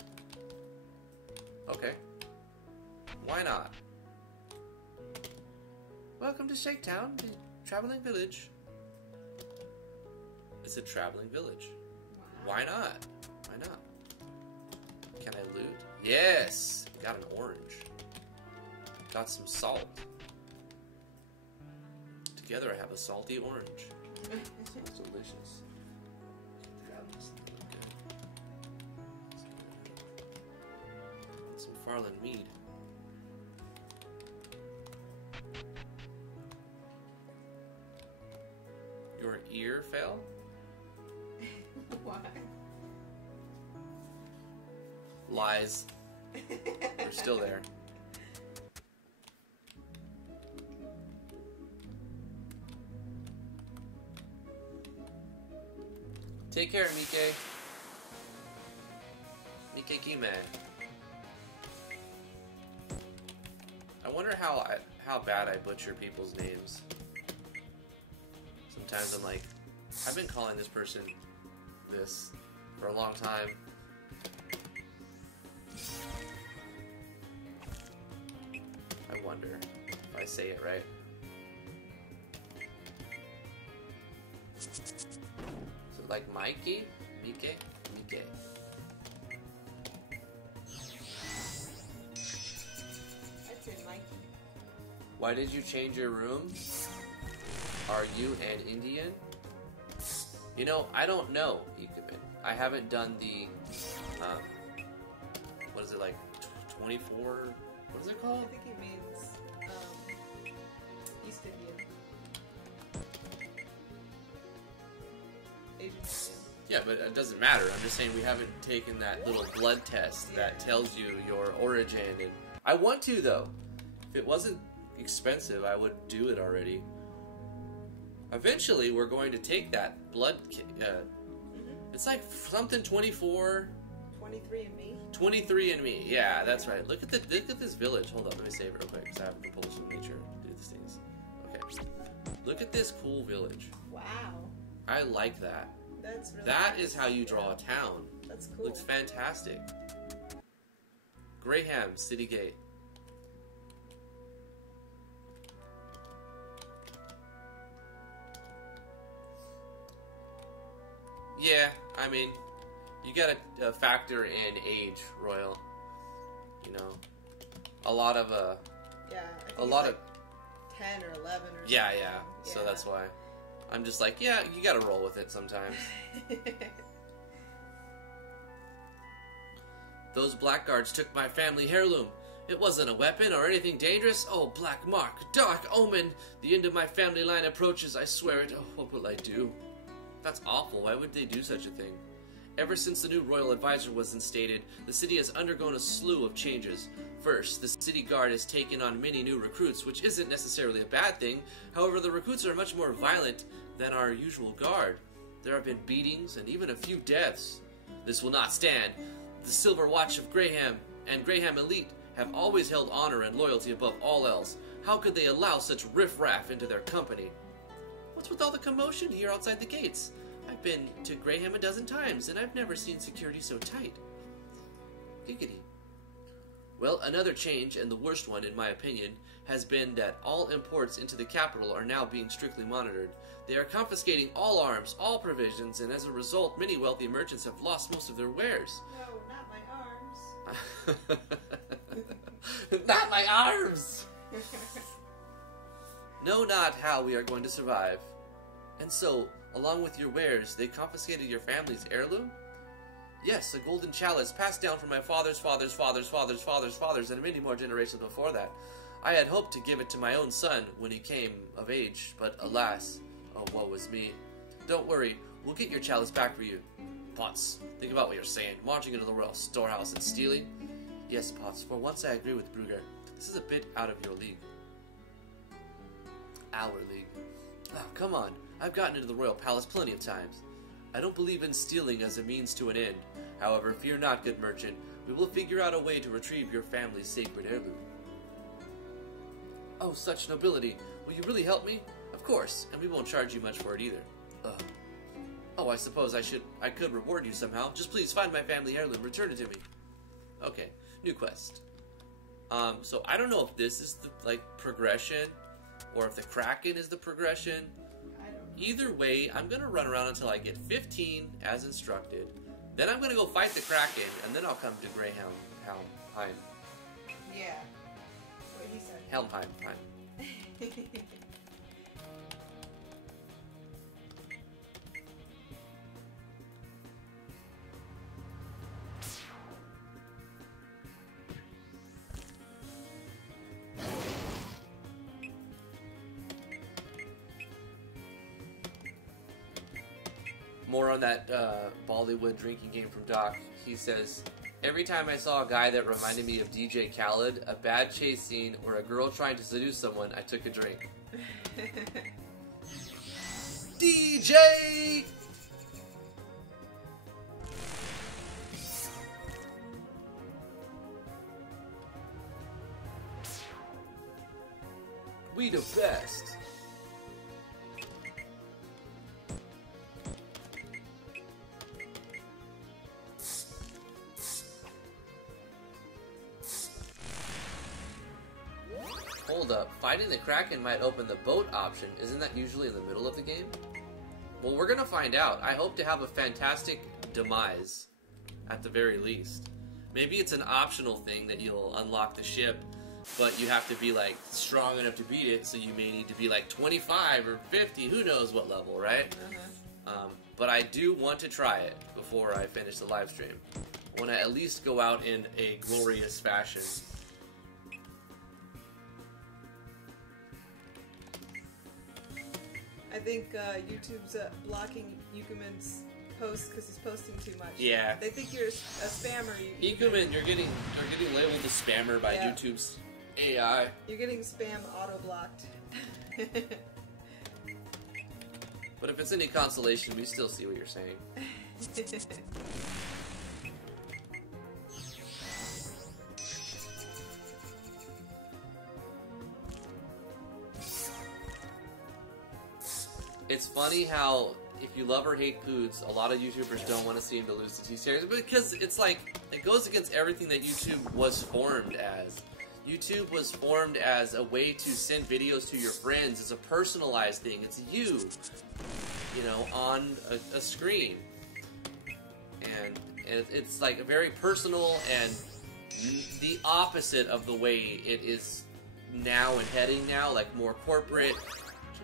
Okay. Why not? Welcome to Shaketown, the traveling village. It's a traveling village. Wow. Why not? Why not? Can I loot? Yes! Got an orange. Got some salt. Together I have a salty orange. It's delicious. Some Farland mead. Your ear fell? Why? Lies. They're still there. Take care, Mike. Mike Kime. I wonder how bad I butcher people's names. Sometimes I'm like, I've been calling this person this for a long time. I wonder if I say it right. So like Mikey? Mike? Mike. I'd say Mikey. Why did you change your room? Are you an Indian? You know, I don't know, Ikuben. I haven't done the, what is it, like, 24, what is it called? I think he means, East Indian. Asian Indian. Yeah, but it doesn't matter. I'm just saying we haven't taken that little blood test that tells you your origin. And I want to, though. If it wasn't expensive, I would do it already. Eventually, we're going to take that blood. It's like something 24. 23andMe. 23andMe. Yeah, that's right. Look at this village. Hold on, let me save it real quick because I have a propulsion nature to do these things. Okay. Look at this cool village. Wow. I like that. That's really That nice. is how you draw a town. That's cool. Looks fantastic. Graham City Gate. Yeah, I mean, you gotta factor in age, Royal. You know, a lot of Yeah. I think a it's lot like of 10 or 11 or yeah. something. So that's why I'm just like, yeah, you gotta roll with it sometimes. Those blackguards took my family heirloom. It wasn't a weapon or anything dangerous. Oh, black mark, dark omen. The end of my family line approaches. I swear it. Oh, what will I do? That's awful. Why would they do such a thing? Ever since the new royal advisor was instated, the city has undergone a slew of changes. First, the city guard has taken on many new recruits, which isn't necessarily a bad thing. However, the recruits are much more violent than our usual guard. There have been beatings and even a few deaths. This will not stand. The Silver Watch of Graham and Graham Elite have always held honor and loyalty above all else. How could they allow such riffraff into their company? What's with all the commotion here outside the gates? I've been to Graham a dozen times, and I've never seen security so tight. Giggity. Well, another change, and the worst one in my opinion, has been that all imports into the capital are now being strictly monitored. They are confiscating all arms, all provisions, and as a result, many wealthy merchants have lost most of their wares. No, not my arms. Not my arms! Know not how we are going to survive. And so, along with your wares, they confiscated your family's heirloom? Yes, a golden chalice passed down from my father's father's father's father's father's fathers and many more generations before that. I had hoped to give it to my own son when he came of age, but alas, oh woe is me. Don't worry, we'll get your chalice back for you. Potts, think about what you're saying. Marching into the royal storehouse and stealing? Yes, Potts, for once I agree with Brugger. This is a bit out of your league. Our league. Oh, come on. I've gotten into the royal palace plenty of times. I don't believe in stealing as a means to an end. However, fear not, good merchant. We will figure out a way to retrieve your family's sacred heirloom. Oh, such nobility. Will you really help me? Of course, and we won't charge you much for it either. Ugh. Oh, I suppose I could reward you somehow. Just please find my family heirloom, return it to me. Okay, new quest. So I don't know if this is the, progression, or if the Kraken is the progression. Either way, I'm going to run around until I get 15, as instructed. Then I'm going to go fight the Kraken, and then I'll come to Greyhound. Helmheim. Yeah. What he said. Helmheim. More on that Bollywood drinking game from Doc. He says, every time I saw a guy that reminded me of DJ Khaled, a bad chase scene, or a girl trying to seduce someone, I took a drink. DJ! We the best. Hold up, fighting the Kraken might open the boat option. Isn't that usually in the middle of the game? Well, we're gonna find out. I hope to have a fantastic demise, at the very least. Maybe it's an optional thing that you'll unlock the ship, but you have to be, strong enough to beat it, so you may need to be, 25 or 50, who knows what level, right? But I do want to try it before I finish the live stream. I want to at least go out in a glorious fashion. I think YouTube's blocking Yukuman's posts because he's posting too much. Yeah. They think you're a spammer. Yukuman, you're getting labeled a spammer by YouTube's AI. You're getting spam auto-blocked. But if it's any consolation, we still see what you're saying. It's funny how, if you love or hate Poods, a lot of YouTubers don't want to see him to lose to T-Series, because it's it goes against everything that YouTube was formed as. YouTube was formed as a way to send videos to your friends. It's a personalized thing. It's you, on a screen. And it's very personal and the opposite of the way it is now and heading now, more corporate.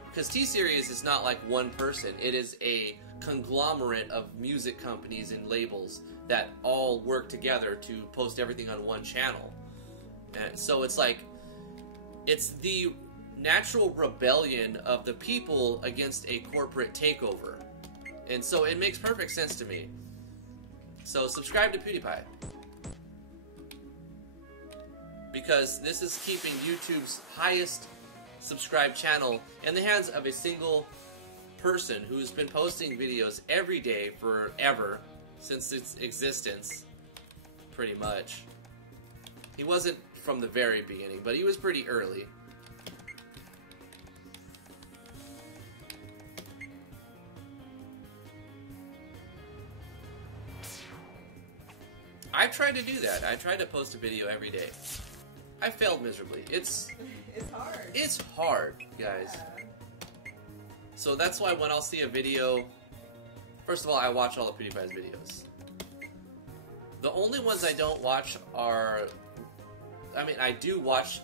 Because T-Series is not one person. It is a conglomerate of music companies and labels that all work together to post everything on one channel. And so it's it's the natural rebellion of the people against a corporate takeover. And so it makes perfect sense to me. So subscribe to PewDiePie. Because this is keeping YouTube's highest subscribed channel in the hands of a single person who's been posting videos every day forever since its existence, pretty much. He wasn't from the very beginning, but he was pretty early. I tried to do that. I tried to post a video every day. I failed miserably. It's hard. It's hard, guys. Yeah. So that's why when I'll see a video, first of all, I watch all the PewDiePie's videos. The only ones I don't watch are, I mean, I do watch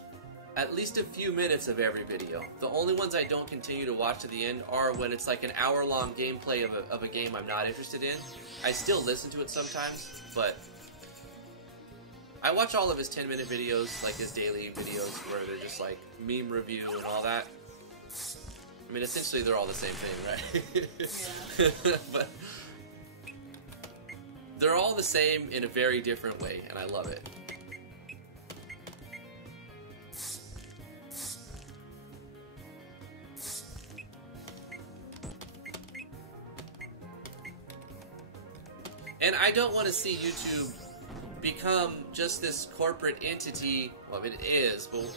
at least a few minutes of every video. The only ones I don't continue to watch to the end are when it's like an hour-long gameplay of a game I'm not interested in. I still listen to it sometimes, but I watch all of his 10-minute videos, like his daily videos, where they're just like meme review and all that. I mean, essentially they're all the same thing, right? Yeah. But they're all the same in a very different way, and I love it. And I don't want to see YouTube become just this corporate entity. Well, it is, but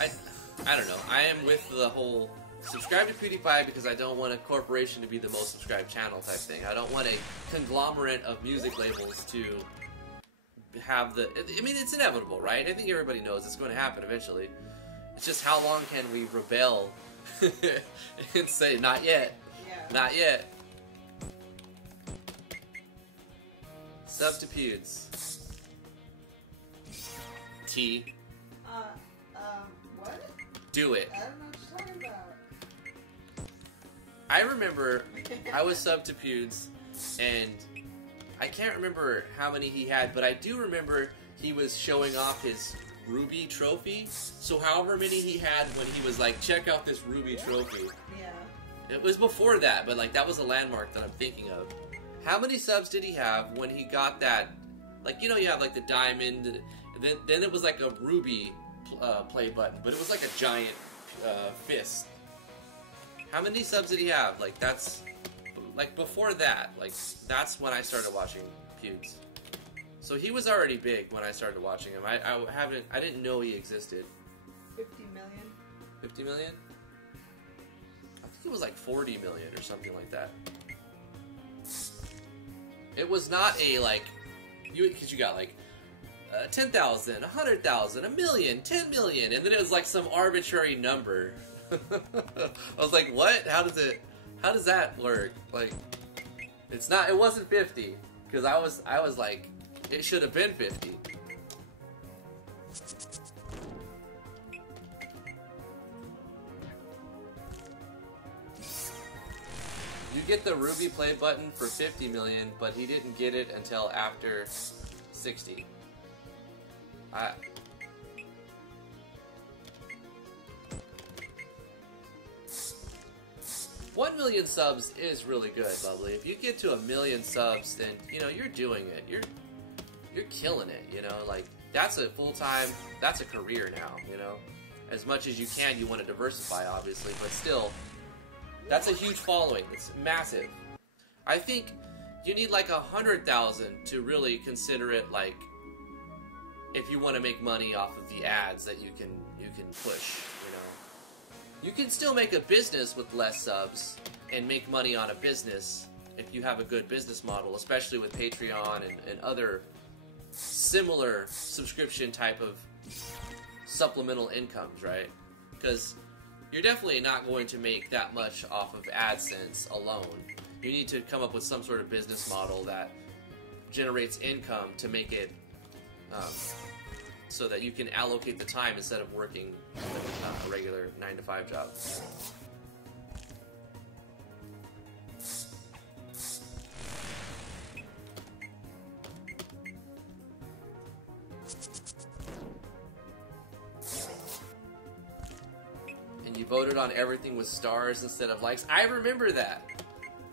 I don't know. I am with the whole subscribe to PewDiePie because I don't want a corporation to be the most subscribed channel type thing. I don't want a conglomerate of music labels to have the... I mean, it's inevitable, right? I think everybody knows it's going to happen eventually. It's just how long can we rebel and say, not yet, not yet. Sub to Pewds. T. What? Do it. I don't know what you're talking about. I remember I was sub to Pewds, and I can't remember how many he had, but I do remember he was showing off his Ruby trophy. So however many he had when he was like, check out this Ruby trophy. Yeah. It was before that, but like that was a landmark that I'm thinking of. How many subs did he have when he got that? Like, you know, you have like the diamond, and then it was like a ruby play button, but it was like a giant fist. How many subs did he have? Like, that's like before that. Like, that's when I started watching Pewds. So he was already big when I started watching him. I didn't know he existed. 50 million. 50 million? I think it was like 40 million or something like that. It was not a, like, because you got, like, 10,000, 100,000, a million, 10 million, and then it was, like, some arbitrary number. I was like, what? How does that work? Like, it wasn't 50, because I was like, it should have been 50. You get the Ruby play button for 50 million, but he didn't get it until after 60. 1 million subs is really good, Lovely. If you get to 1 million subs, then, you know, you're doing it. You're killing it, you know? Like, that's a full-time, that's a career now, you know? As much as you can, you want to diversify, obviously, but still... That's a huge following. It's massive. I think you need like 100,000 to really consider it like if you want to make money off of the ads that you can push, you know. You can still make a business with less subs and make money on a business if you have a good business model, especially with Patreon and other similar subscription type of supplemental incomes, right? Because you're definitely not going to make that much off of AdSense alone. You need to come up with some sort of business model that generates income to make it so that you can allocate the time instead of working a regular 9-to-5 job. You voted on everything with stars instead of likes. I remember that.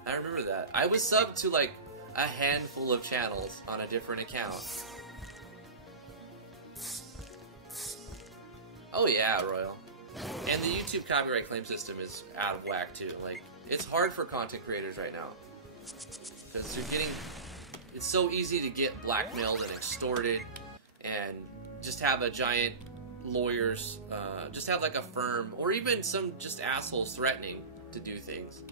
I was subbed to like a handful of channels on a different account. Oh yeah, Royal. And the YouTube copyright claim system is out of whack too. Like, it's hard for content creators right now. Because it's so easy to get blackmailed and extorted and just have a giant lawyers, just have like a firm, or even some just assholes threatening to do things.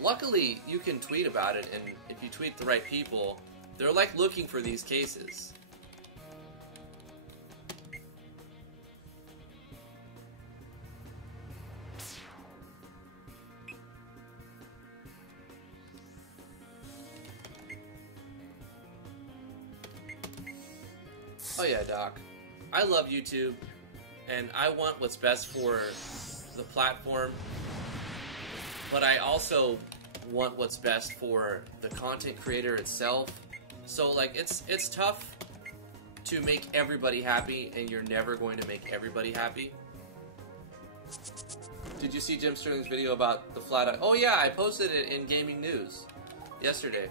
Luckily, you can tweet about it, and if you tweet the right people, they're like looking for these cases. Oh yeah, Doc. I love YouTube, and I want what's best for the platform, but I also want what's best for the content creator itself. So like it's tough to make everybody happy, and you're never going to make everybody happy. Did you see Jim Sterling's video about the flat? Oh yeah, I posted it in Gaming News yesterday.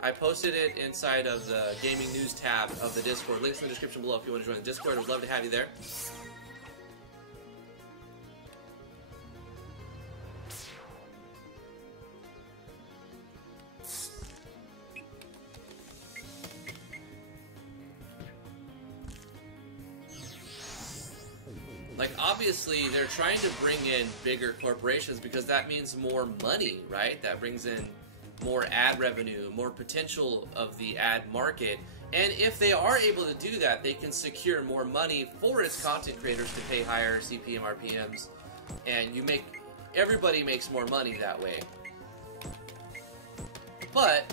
I posted it inside of the Gaming News tab of the Discord. Links in the description below if you want to join the Discord. I would love to have you there. Like, obviously, they're trying to bring in bigger corporations because that means more money, right? That brings in more ad revenue, more potential of the ad market. And if they are able to do that, they can secure more money for its content creators to pay higher CPM, RPMs, and everybody makes more money that way. But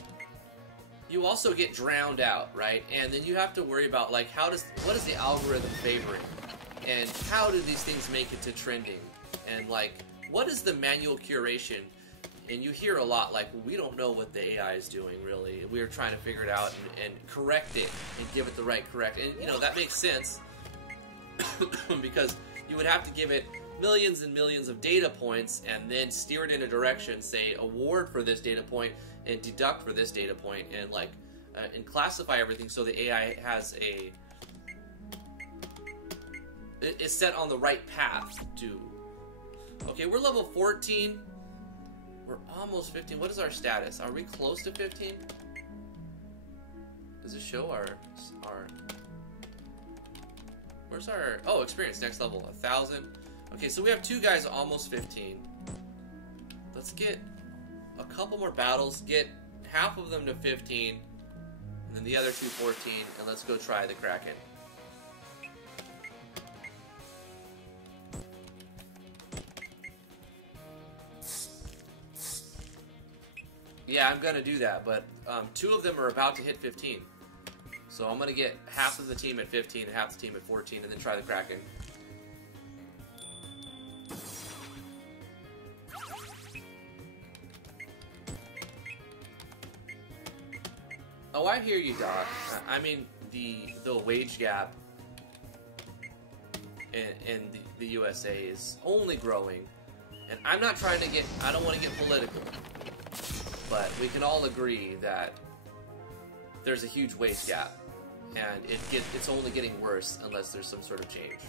you also get drowned out, right? And then you have to worry about, like, what is the algorithm favoring? And how do these things make it to trending? And, like, what is the manual curation? And you hear a lot, like, we don't know what the AI is doing, really. We're trying to figure it out and correct it and give it the right correct. And, you know, that makes sense because you would have to give it millions and millions of data points and then steer it in a direction, say, award for this data point and deduct for this data point, and, like, and classify everything so the AI is set on the right path to... Okay, we're level 14. We're almost 15. What is our status? Are we close to 15? Does it show our... Where's our... Oh, experience, next level, 1,000. Okay, so we have 2 guys almost 15. Let's get a couple more battles, get half of them to 15, and then the other 2 14, and let's go try the Kraken. Yeah, I'm gonna do that, but 2 of them are about to hit 15. So I'm gonna get half of the team at 15 and half the team at 14, and then try the Kraken. Oh, I hear you, Doc. I mean, the wage gap in the USA is only growing, and I'm not trying to get... I don't want to get political, but we can all agree that there's a huge wage gap, and it's only getting worse unless there's some sort of change.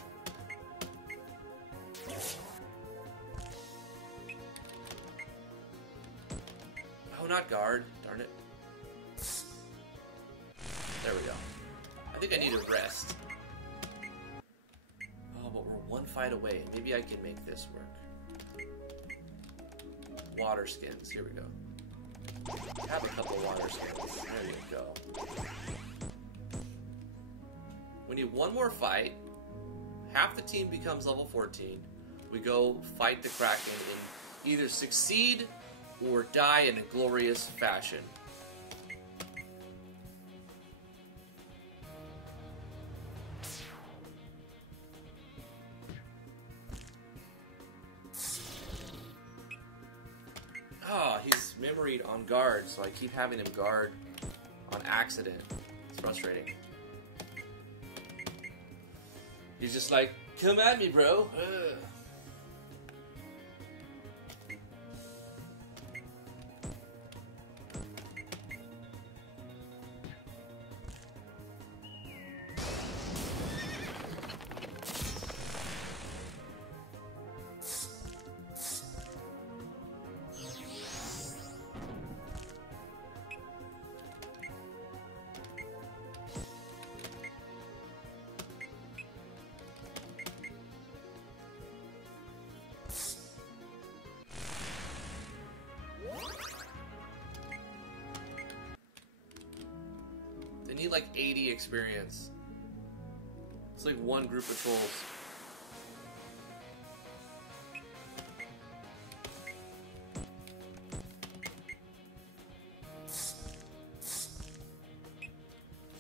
Oh, not guard. Darn it. There we go. I think I need a rest. Oh, but we're 1 fight away. Maybe I can make this work. Water skins. Here we go. Have a couple water skins. There you go. We need 1 more fight. Half the team becomes level 14. We go fight the Kraken and either succeed or die in a glorious fashion. Oh, he's memoried on guard, so I keep having him guard on accident. It's frustrating. He's just like, come at me, bro. Ugh. need like 80 experience. It's like one group of trolls.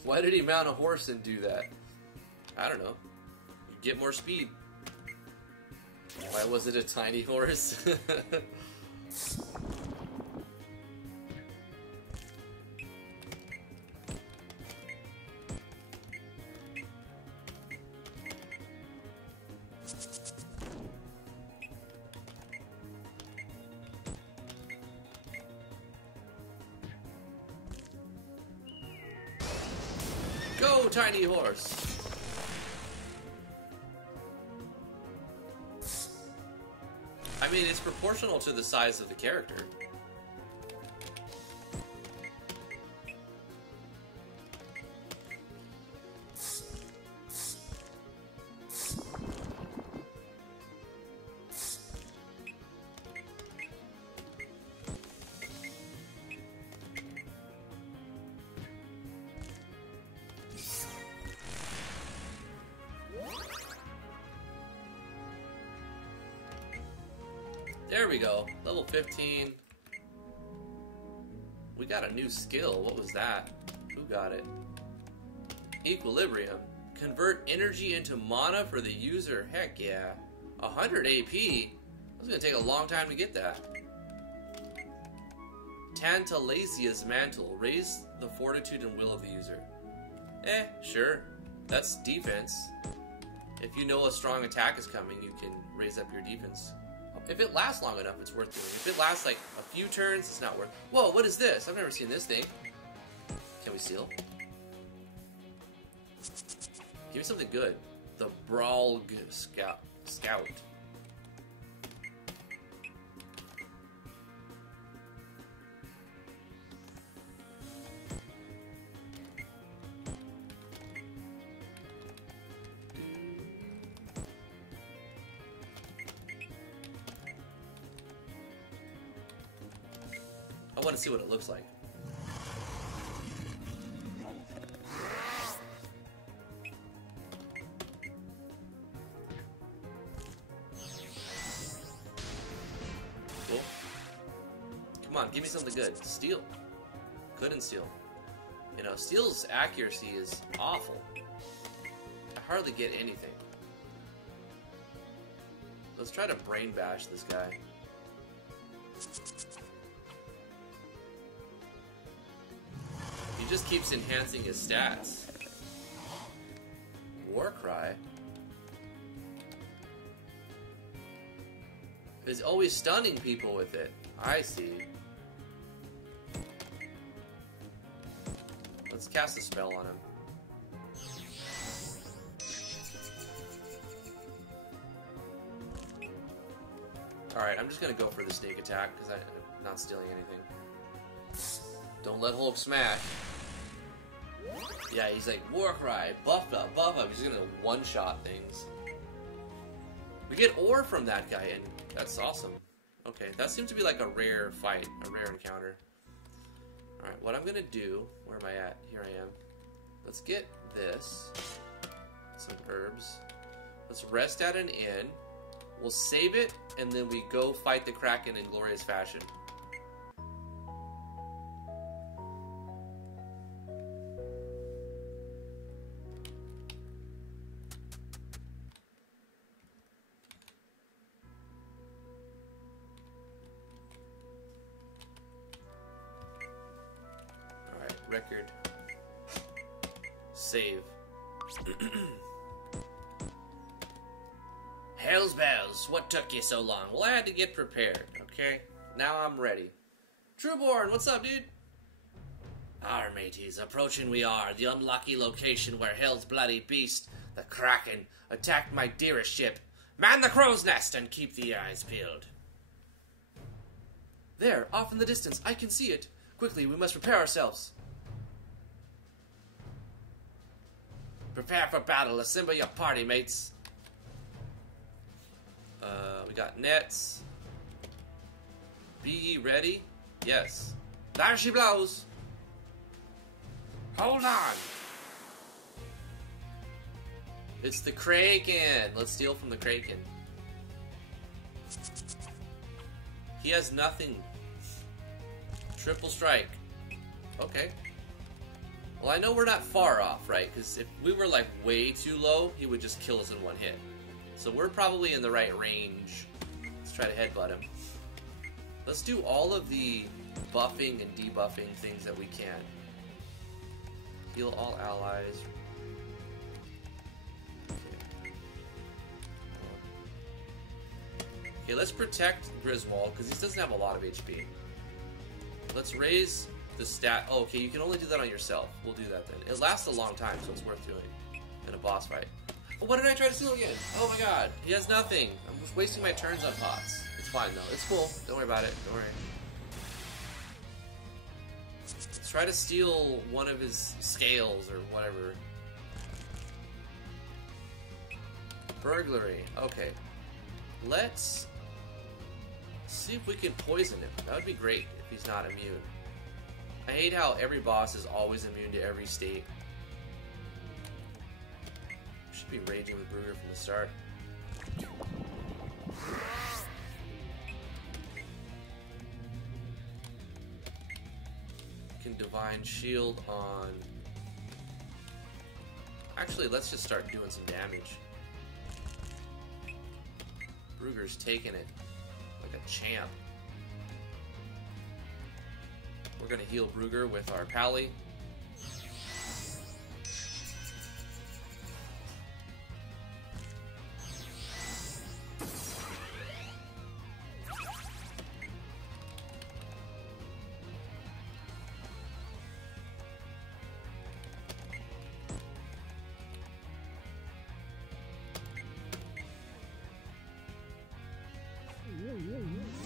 Why did he mount a horse and do that? I don't know. You get more speed. Why was it a tiny horse? Go, tiny horse! I mean, it's proportional to the size of the character. There we go. Level 15. We got a new skill. What was that? Who got it? Equilibrium. Convert energy into mana for the user. Heck yeah. 100 AP? It's gonna take a long time to get that. Tantalasia's Mantle. Raise the fortitude and will of the user. Sure. That's defense. If you know a strong attack is coming, you can raise up your defense. If it lasts long enough, it's worth doing. If it lasts like a few turns, it's not worth. Whoa, what is this? I've never seen this thing. Can we steal? Give me something good. The Brawl Scout. I want to see what it looks like. Cool. Come on, give me something good. Steal. Couldn't steal. You know, steal's accuracy is awful. I hardly get anything. Let's try to brain bash this guy. He just keeps enhancing his stats. Warcry is always stunning people with it. I see. Let's cast a spell on him. Alright, I'm just gonna go for the sneak attack because I'm not stealing anything. Don't let Hulk smash. Yeah, he's like, Warcry, buff up. He's gonna one-shot things. We get ore from that guy, and that's awesome. Okay, that seems to be like a rare fight, a rare encounter. Alright, what I'm gonna do, where am I at? Here I am. Let's get this. Some herbs. Let's rest at an inn. We'll save it, and then we go fight the Kraken in glorious fashion. Alright, record. Save. Hell's bells, what took you so long? Well, I had to get prepared, okay? Now I'm ready. Trueborn, what's up, dude? Our mateys, approaching we are, the unlucky location where Hell's bloody beast, the Kraken, attacked my dearest ship. Man the crow's nest and keep the eyes peeled. There, off in the distance, I can see it. Quickly, we must prepare ourselves. Prepare for battle, assemble your party, mates. We got nets. Be ye ready? Yes. There she blows. Hold on! It's the Kraken! Let's steal from the Kraken. He has nothing. Triple strike. Okay. Well, I know we're not far off, right? Because if we were like way too low, he would just kill us in one hit. So we're probably in the right range. Let's try to headbutt him. Let's do all of the buffing and debuffing things that we can. Heal all allies. Okay, let's protect Griswold, because he doesn't have a lot of HP. Let's raise the stat. Oh, okay, you can only do that on yourself. We'll do that then. It lasts a long time, so it's worth doing in a boss fight. Oh, what did I try to steal again? Oh my god, he has nothing. I'm just wasting my turns on pots. It's fine though, it's cool. Don't worry about it, don't worry. Let's try to steal one of his scales or whatever. Burglary, okay. Let's see if we can poison him. That would be great if he's not immune. I hate how every boss is always immune to every state. Should be raging with Brugger from the start. Can Divine Shield on... Actually, let's just start doing some damage. Brugger's taking it like a champ. We're gonna heal Brugger with our Pally.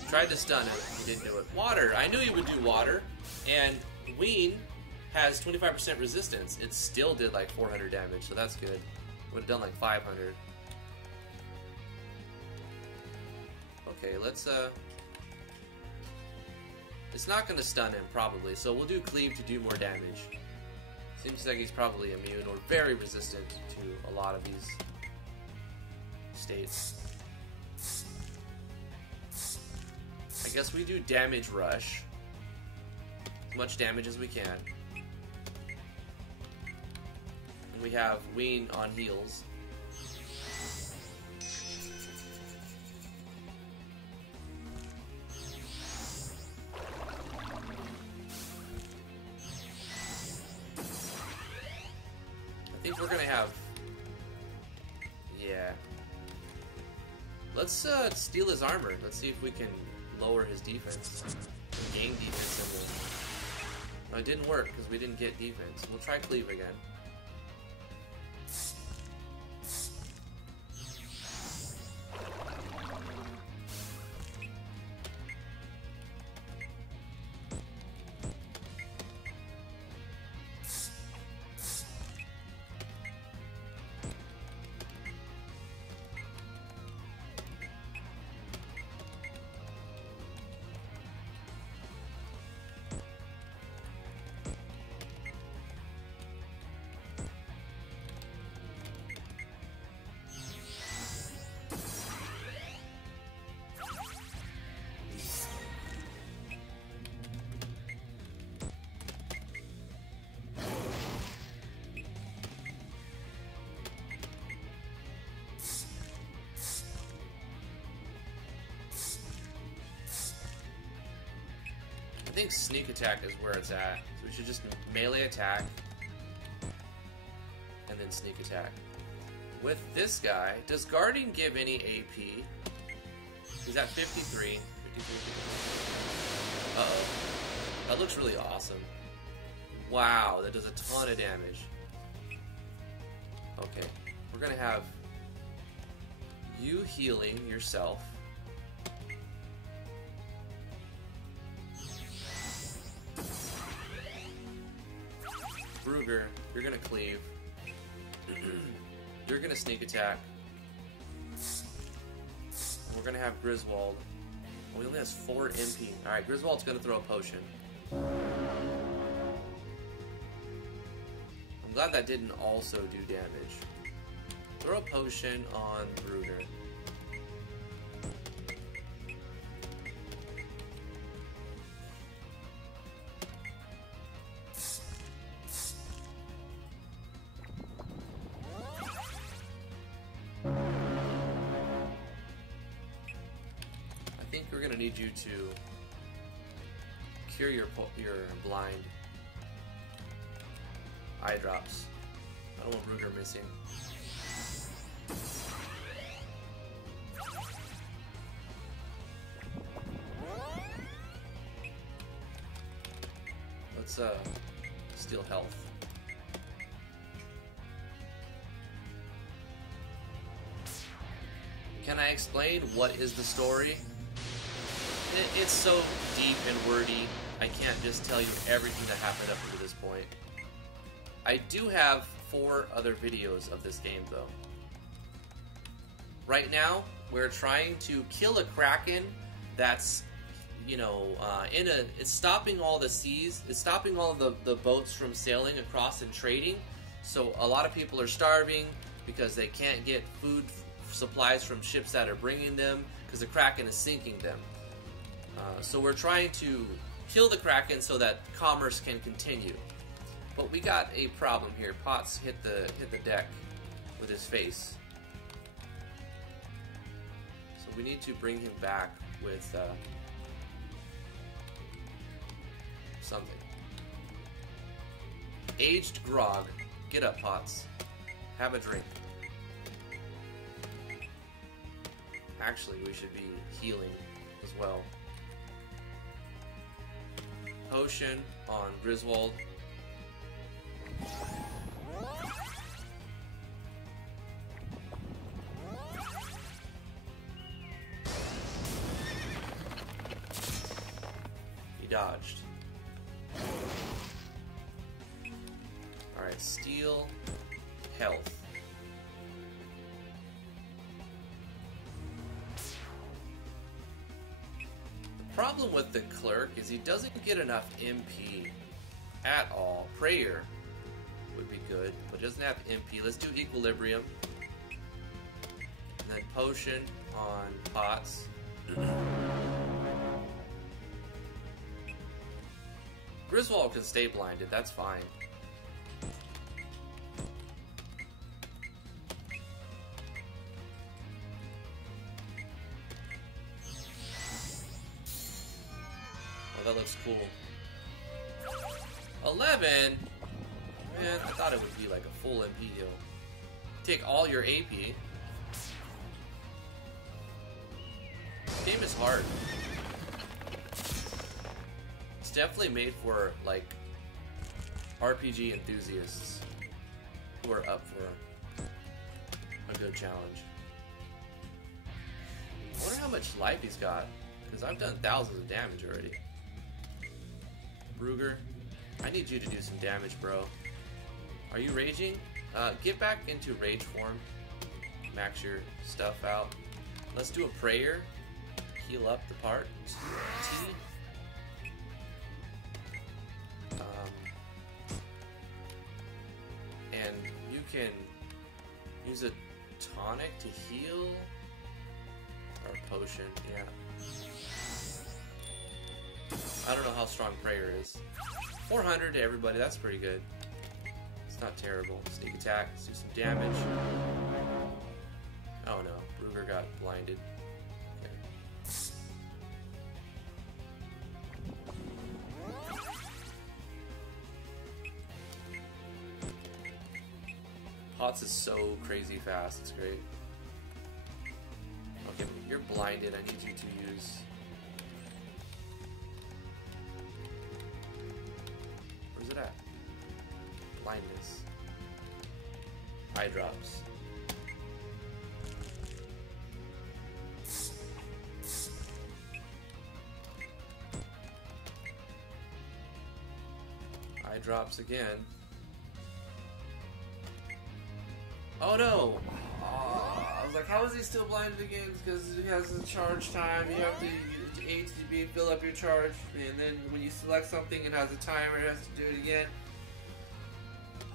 Tried to stun him, he didn't do it. Water, I knew he would do water, and Ween has 25% resistance. It still did like 400 damage, so that's good. Would have done like 500. Okay, let's it's not gonna stun him probably, so we'll do Cleave to do more damage. Seems like he's probably immune or very resistant to a lot of these states. I guess we do damage rush. As much damage as we can. And we have Ween on heals. I think we're gonna have... Yeah. Let's steal his armor. Let's see if we can lower his defense. Gain defense in the... No, it didn't work because we didn't get defense. We'll try Cleave again. I think sneak attack is where it's at. So we should just melee attack and then sneak attack. With this guy, does guarding give any AP? He's at 53. 53. Uh-oh. That looks really awesome. Wow, that does a ton of damage. Okay, we're gonna have you healing yourself. Brugger, you're gonna cleave. You're gonna sneak attack. And we're gonna have Griswold. Oh, he only has 4 MP. Alright, Griswold's gonna throw a potion. I'm glad that didn't also do damage. Throw a potion on Brugger. I think we're gonna need you to cure your blind. Eye drops. I don't want Brugger missing. Let's steal health. Can I explain what is the story? It's so deep and wordy. I can't just tell you everything that happened up to this point. I do have 4 other videos of this game, though. Right now, we're trying to kill a Kraken that's, you know, it's stopping all the seas, it's stopping all the boats from sailing across and trading. So a lot of people are starving because they can't get food supplies from ships that are bringing them because the Kraken is sinking them. So we're trying to kill the Kraken so that commerce can continue. But we got a problem here. Potts hit the deck with his face. So we need to bring him back with something. Aged grog. Get up, Potts. Have a drink. Actually, we should be healing as well. Potion on Griswold. He dodged. Alright, steal health. The problem with the clerk is he doesn't get enough MP at all. Prayer would be good, but it doesn't have MP. Let's do equilibrium. And then potion on Potts. Griswold can stay blinded, that's fine. Oh, that looks cool. 11? Man, I thought it would be like a full MP heal. Take all your AP. This game is hard. It's definitely made for, like, RPG enthusiasts who are up for a good challenge. I wonder how much life he's got, because I've done thousands of damage already. Brugger, I need you to do some damage, bro. Are you raging? Get back into rage form. Max your stuff out. Let's do a prayer. Heal up the part. T. And you can use a tonic to heal. Or a potion, yeah. I don't know how strong prayer is. 400 to everybody, that's pretty good. It's not terrible. Sneak attack, let's do some damage. Oh no, Brugger got blinded. Okay. Potts is so crazy fast, it's great. Okay, you're blinded, I need you to use... Where's it at? Blindness. Eye drops. Eye drops again. Oh no! I was like, how is he still blinded again? Because he has a charge time. You have to HDB, fill up your charge, and then when you select something, it has a timer. It has to do it again.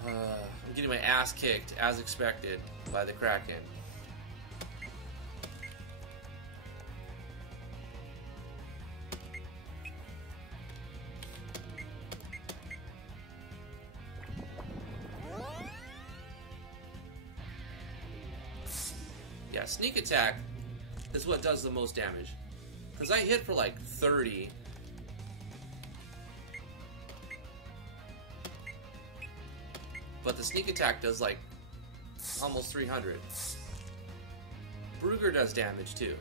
I'm getting my ass kicked, as expected, by the Kraken. Yeah, sneak attack is what does the most damage. Because I hit for like 30. But the sneak attack does like almost 300. Brugger does damage too.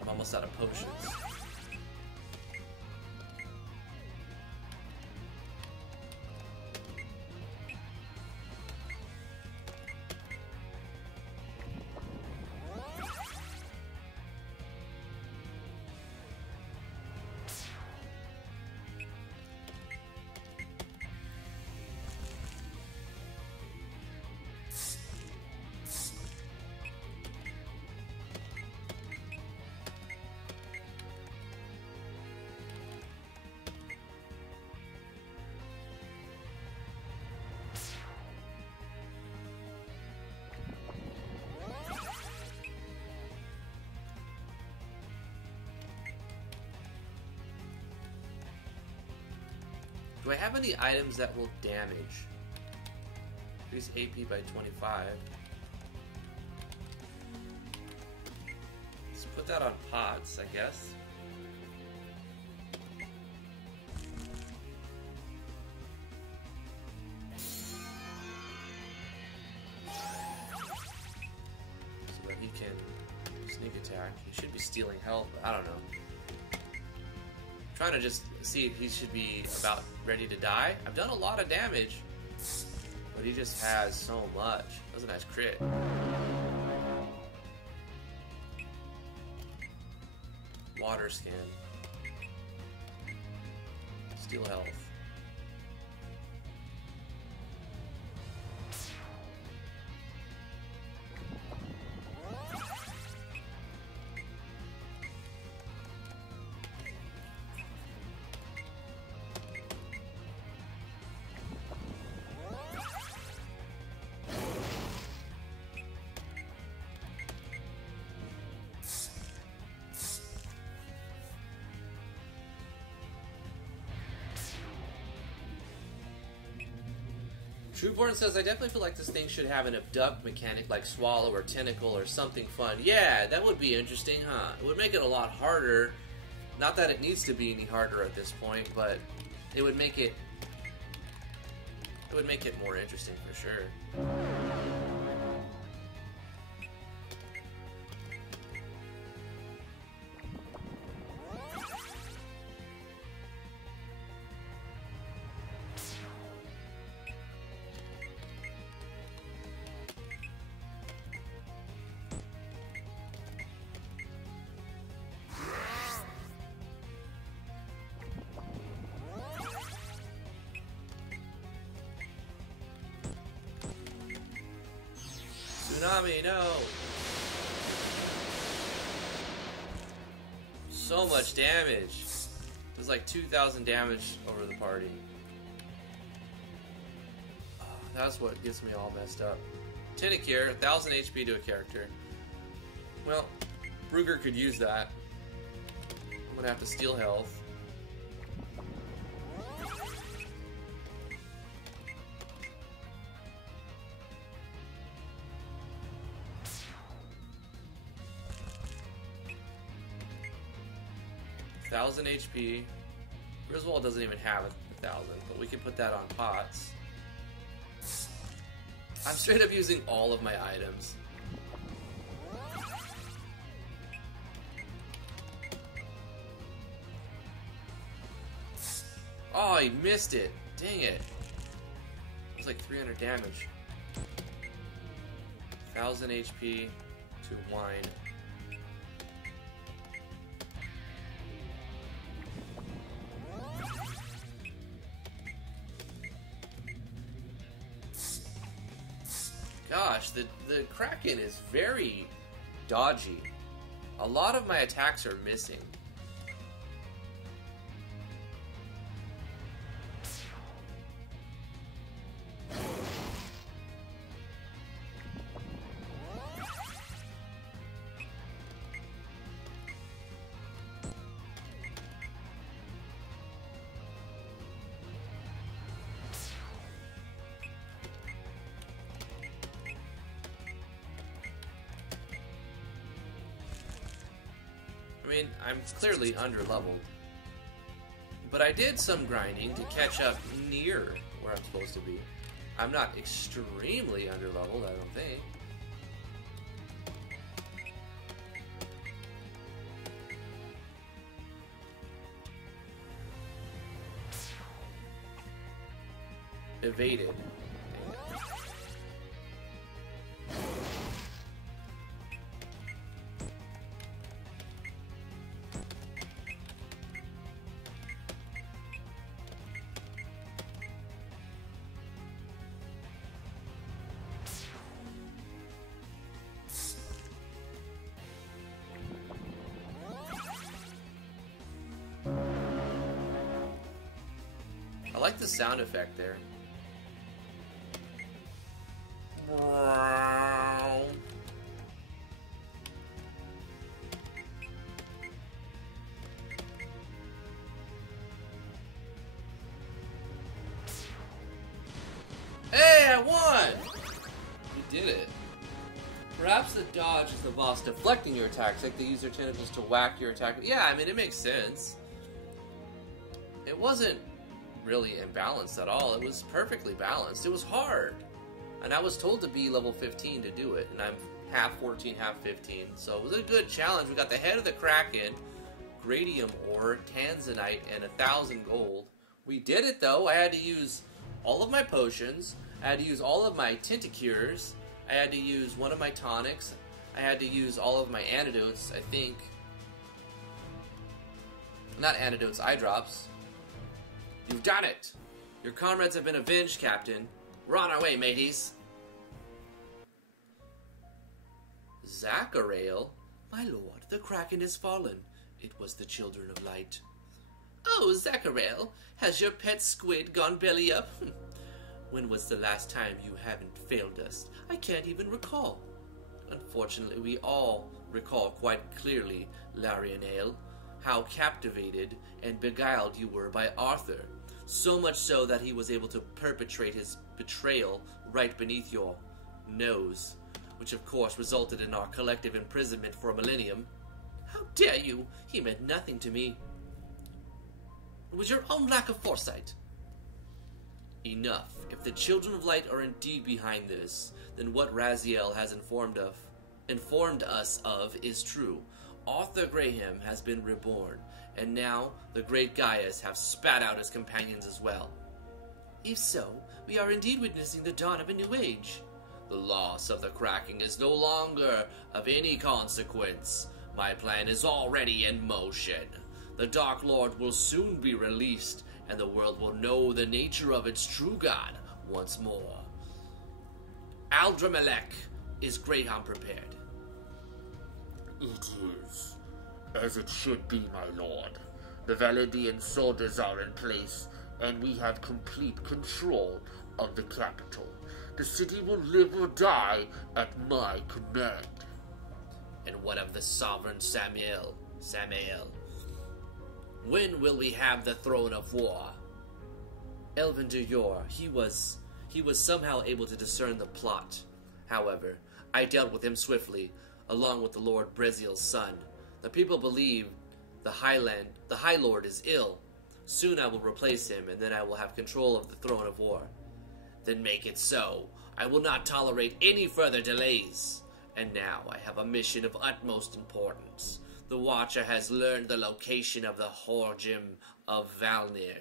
I'm almost out of potions. Do I have any items that will damage? Increase AP by 25. Let's put that on pots, I guess. So that he can sneak attack. He should be stealing health, but I don't know. Trying to just see if he should be about ready to die. I've done a lot of damage, but he just has so much. That was a nice crit. Water skin. Steal health. Trueborn says, I definitely feel like this thing should have an abduct mechanic like swallow or tentacle or something fun. Yeah, that would be interesting, huh? It would make it a lot harder. Not that it needs to be any harder at this point, but it would make it more interesting for sure. Tsunami, no! So much damage. There's like 2,000 damage over the party. Oh, that's what gets me all messed up. Tentacure, 1,000 HP to a character. Well, Brugger could use that. I'm gonna have to steal health. Thousand HP. Griswold doesn't even have 1,000, but we can put that on pots. I'm straight up using all of my items. Oh, he missed it. Dang it. It was like 300 damage. 1,000 HP to wine. Gosh, the Kraken is very dodgy. A lot of my attacks are missing. I mean, I'm clearly under-leveled. But I did some grinding to catch up near where I'm supposed to be. I'm not extremely under-leveled, I don't think. Evaded. I like the sound effect there. Hey, I won! You did it. Perhaps the dodge is the boss deflecting your attacks, like they use their tentacles to whack your attack. Yeah, I mean, it makes sense. It wasn't really imbalanced at all. It was perfectly balanced. It was hard. And I was told to be level 15 to do it, and I'm half 14, half 15. So it was a good challenge. We got the head of the Kraken, Gradium ore, Tanzanite, and 1,000 gold. We did it, though. I had to use all of my potions. I had to use all of my Tentacures. I had to use one of my tonics. I had to use all of my antidotes, I think. Not antidotes, eye drops. You've done it! Your comrades have been avenged, Captain. We're on our way, mateys. Zacharael? My lord, the Kraken has fallen. It was the Children of Light. Oh, Zacharael, has your pet squid gone belly up? When was the last time you haven't failed us? I can't even recall. Unfortunately, we all recall quite clearly, Larianael, how captivated and beguiled you were by Arthur. So much so that he was able to perpetrate his betrayal right beneath your nose, which of course resulted in our collective imprisonment for a millennium. How dare you? He meant nothing to me. It was your own lack of foresight. Enough. If the Children of Light are indeed behind this, then what Raziel has informed us of is true. Arthur Graham has been reborn, and now the Great Gaias have spat out his companions as well. If so, we are indeed witnessing the dawn of a new age. The loss of the Kraken is no longer of any consequence. My plan is already in motion. The Dark Lord will soon be released, and the world will know the nature of its true god once more. Aldramelech, is Graham prepared? It is, as it should be, my lord. The Valedian soldiers are in place, and we have complete control of the capital. The city will live or die at my command. And what of the sovereign Samael? When will we have the throne of war? Elvin de Yor, he was somehow able to discern the plot. However, I dealt with him swiftly, along with the Lord Breziel's son. The people believe the High Lord is ill. Soon I will replace him, and then I will have control of the throne of war. Then make it so. I will not tolerate any further delays. And now I have a mission of utmost importance. The Watcher has learned the location of the Horgem of Valnir.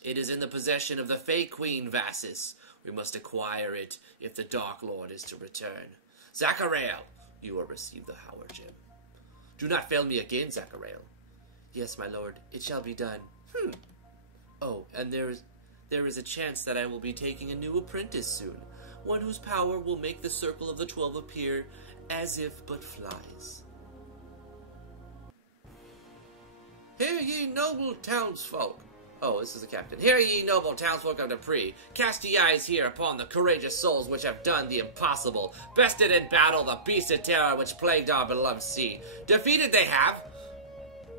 It is in the possession of the Fey Queen Vassis. We must acquire it if the Dark Lord is to return. Zacharael, you will receive the Horgem. Do not fail me again, Zacharael. Yes, my lord, it shall be done. Oh, and there is a chance that I will be taking a new apprentice soon. One whose power will make the circle of the 12 appear as if but flies. Hear ye noble townsfolk. Oh, this is the captain. Hear ye noble townsfolk of Dupree. Cast ye eyes here upon the courageous souls which have done the impossible. Bested in battle the beast of terror which plagued our beloved sea. Defeated they have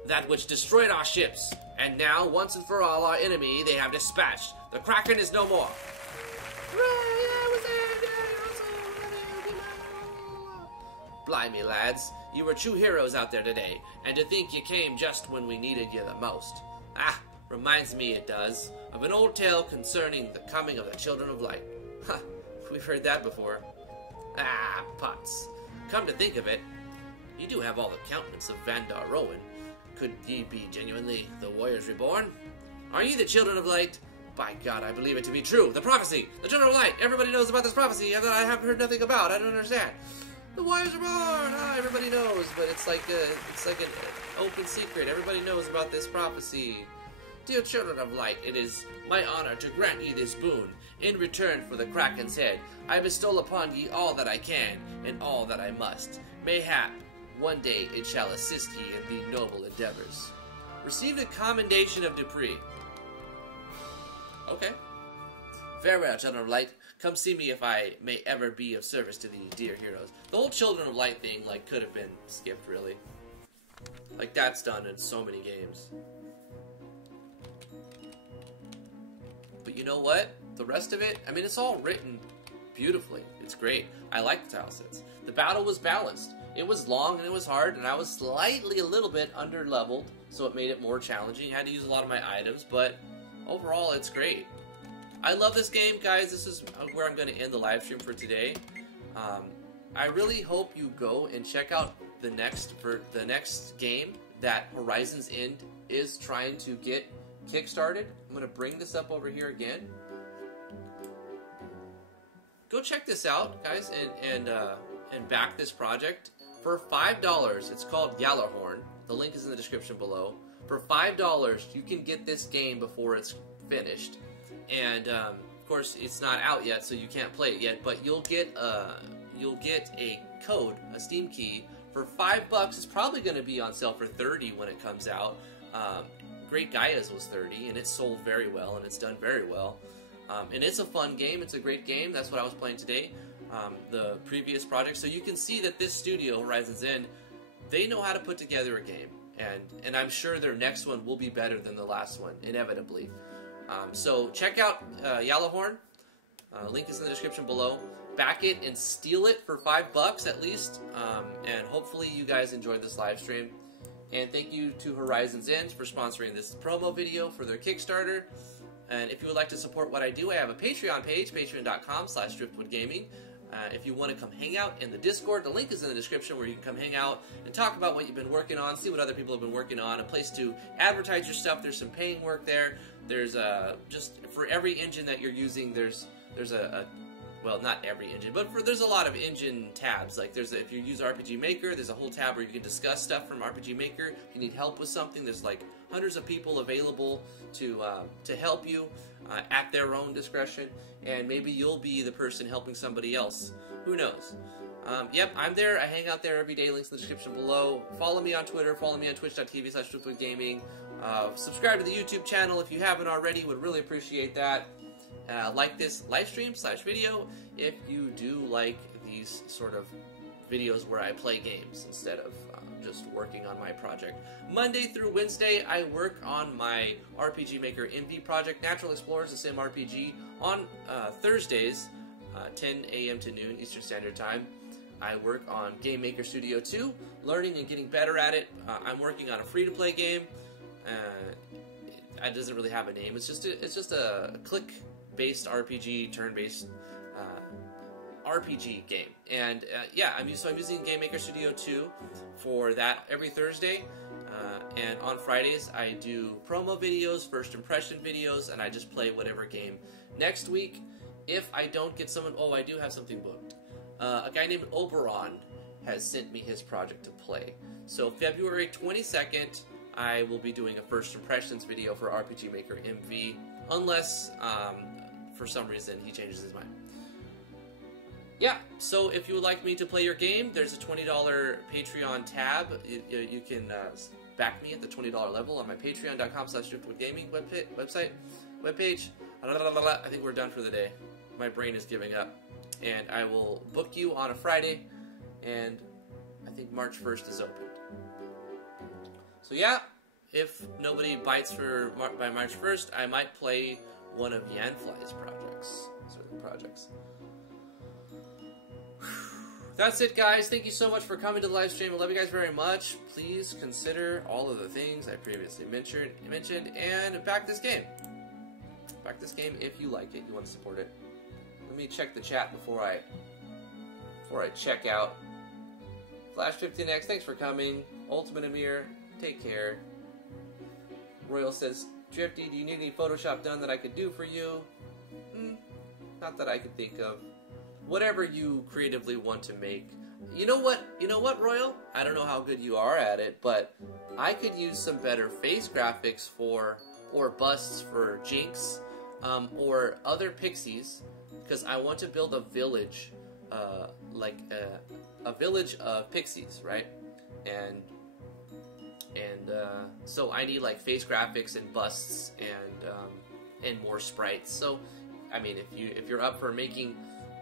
that which destroyed our ships. And now, once and for all, our enemy they have dispatched. The Kraken is no more. Blimey, lads. You were true heroes out there today. And to think you came just when we needed you the most. Ah, reminds me, it does, of an old tale concerning the coming of the children of light. Ha, we've heard that before. Ah, pots. Come to think of it, you do have all the countenance of Vandar Rowan. Could ye be genuinely the warriors reborn? Are ye the children of light? By God, I believe it to be true. The prophecy! The children of light! Everybody knows about this prophecy that I haven't heard nothing about. I don't understand. The warriors are born! Ah, everybody knows, but it's like an open secret. Everybody knows about this prophecy. Dear children of light, it is my honor to grant ye this boon. In return for the Kraken's head, I bestow upon ye all that I can, and all that I must. Mayhap, one day it shall assist ye in the noble endeavors. Received a commendation of Dupree. Okay. Very well, children of light. Come see me if I may ever be of service to these dear heroes. The whole children of light thing, like, could have been skipped, really. Like, that's done in so many games. But you know what? The rest of it, I mean, it's all written beautifully. It's great. I like the tile sets. The battle was balanced. It was long and it was hard, and I was slightly a little bit under-leveled, so it made it more challenging. I had to use a lot of my items, but overall, it's great. I love this game, guys. This is where I'm going to end the live stream for today. I really hope you go and check out the next game that Horizon's End is trying to get kickstarted. I'm going to bring this up over here again. Go check this out, guys, and back this project for $5. It's called Gjallarhorn. The link is in the description below. For $5, you can get this game before it's finished. And of course, it's not out yet, so you can't play it yet. But you'll get a code, a Steam key, for $5. It's probably going to be on sale for $30 when it comes out. Great Gaias was $30, and it sold very well, and it's done very well. And it's a fun game. It's a great game. That's what I was playing today. The previous project. So you can see that this studio, Horizon's End, they know how to put together a game. And I'm sure their next one will be better than the last one, inevitably. So check out Gjallarhorn. Link is in the description below. Back it and steal it for $5 at least. And hopefully you guys enjoyed this live stream. And thank you to Horizon's End for sponsoring this promo video for their Kickstarter. And if you would like to support what I do, I have a Patreon page, patreon.com/driftwoodgaming. If you want to come hang out in the Discord, the link is in the description where you can come hang out and talk about what you've been working on, see what other people have been working on, a place to advertise your stuff. There's some paying work there. There's just for every engine that you're using, there's a well, not every engine, but there's a lot of engine tabs. Like if you use RPG Maker, there's a whole tab where you can discuss stuff from RPG Maker. If you need help with something, there's like hundreds of people available to help you at their own discretion, and maybe you'll be the person helping somebody else. Who knows? Yep, I'm there. I hang out there every day. Links in the description below. Follow me on Twitter. Follow me on twitch.tv/driftwoodgaming. Subscribe to the YouTube channel if you haven't already. Would really appreciate that. Like this live stream / video if you do like these sort of videos where I play games instead of just working on my project. Monday through Wednesday, I work on my RPG Maker MV project, Natural Explorers, the Sim RPG. On Thursdays, 10 a.m. to noon Eastern Standard Time, I work on Game Maker Studio 2, learning and getting better at it. I'm working on a free-to-play game. It doesn't really have a name. It's just a click-based RPG, turn-based RPG game. And yeah, I'm using Game Maker Studio 2 for that every Thursday. And on Fridays, I do promo videos, first impression videos, and I just play whatever game. Next week, if I don't get someone... Oh, I do have something booked. A guy named Oberon has sent me his project to play. So February 22nd, I will be doing a first impressions video for RPG Maker MV, unless for some reason he changes his mind. Yeah, so if you would like me to play your game, there's a $20 Patreon tab. You can back me at the $20 level on my patreon.com/driftwoodgaming webpage. I think we're done for the day. My brain is giving up. And I will book you on a Friday, and I think March 1st is open. So yeah, if nobody bites by March 1st, I might play one of Yanfly's projects. That's it, guys. Thank you so much for coming to the live stream. I love you guys very much. Please consider all of the things I previously mentioned, and back this game. Back this game if you like it, you want to support it. Let me check the chat before I check out. Flash15X, thanks for coming. Ultimate Amir, take care. Royal says, Drifty, do you need any Photoshop done that I could do for you? Not that I could think of. Whatever you creatively want to make. You know what, Royal? I don't know how good you are at it, but I could use some better face graphics or busts for Jinx, or other pixies, because I want to build a village, a village of pixies, right? And so I need like face graphics and busts and more sprites. So, I mean, if you're up for making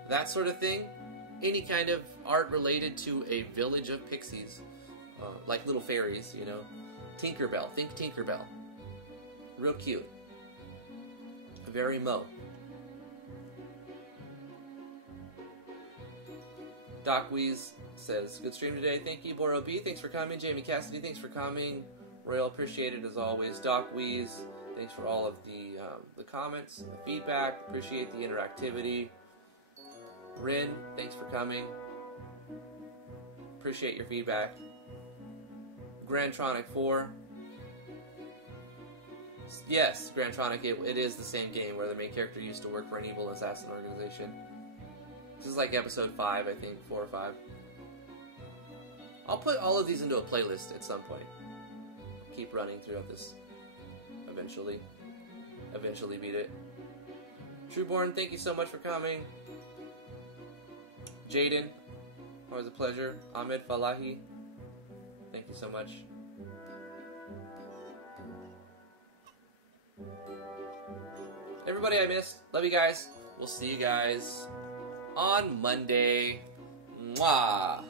that sort of thing, any kind of art related to a village of pixies, like little fairies, you know, Tinkerbell. Think Tinkerbell. Real cute. Very Mo. Doc Weeze says, good stream today. Thank you. Boro B, thanks for coming. Jamie Cassidy, thanks for coming. Royal, appreciate it as always. Doc Weeze, thanks for all of the comments, the feedback. Appreciate the interactivity. Rin, thanks for coming. Appreciate your feedback. Grandtronic 4. Yes, Grandtronic, it is the same game where the main character used to work for an evil assassin organization. This is like episode 5, I think, 4 or 5. I'll put all of these into a playlist at some point. Keep running throughout this. Eventually beat it. Trueborn, thank you so much for coming. Jaden, always a pleasure. Ahmed Falahi, thank you so much. Everybody I missed, love you guys. We'll see you guys on Monday. Mwah!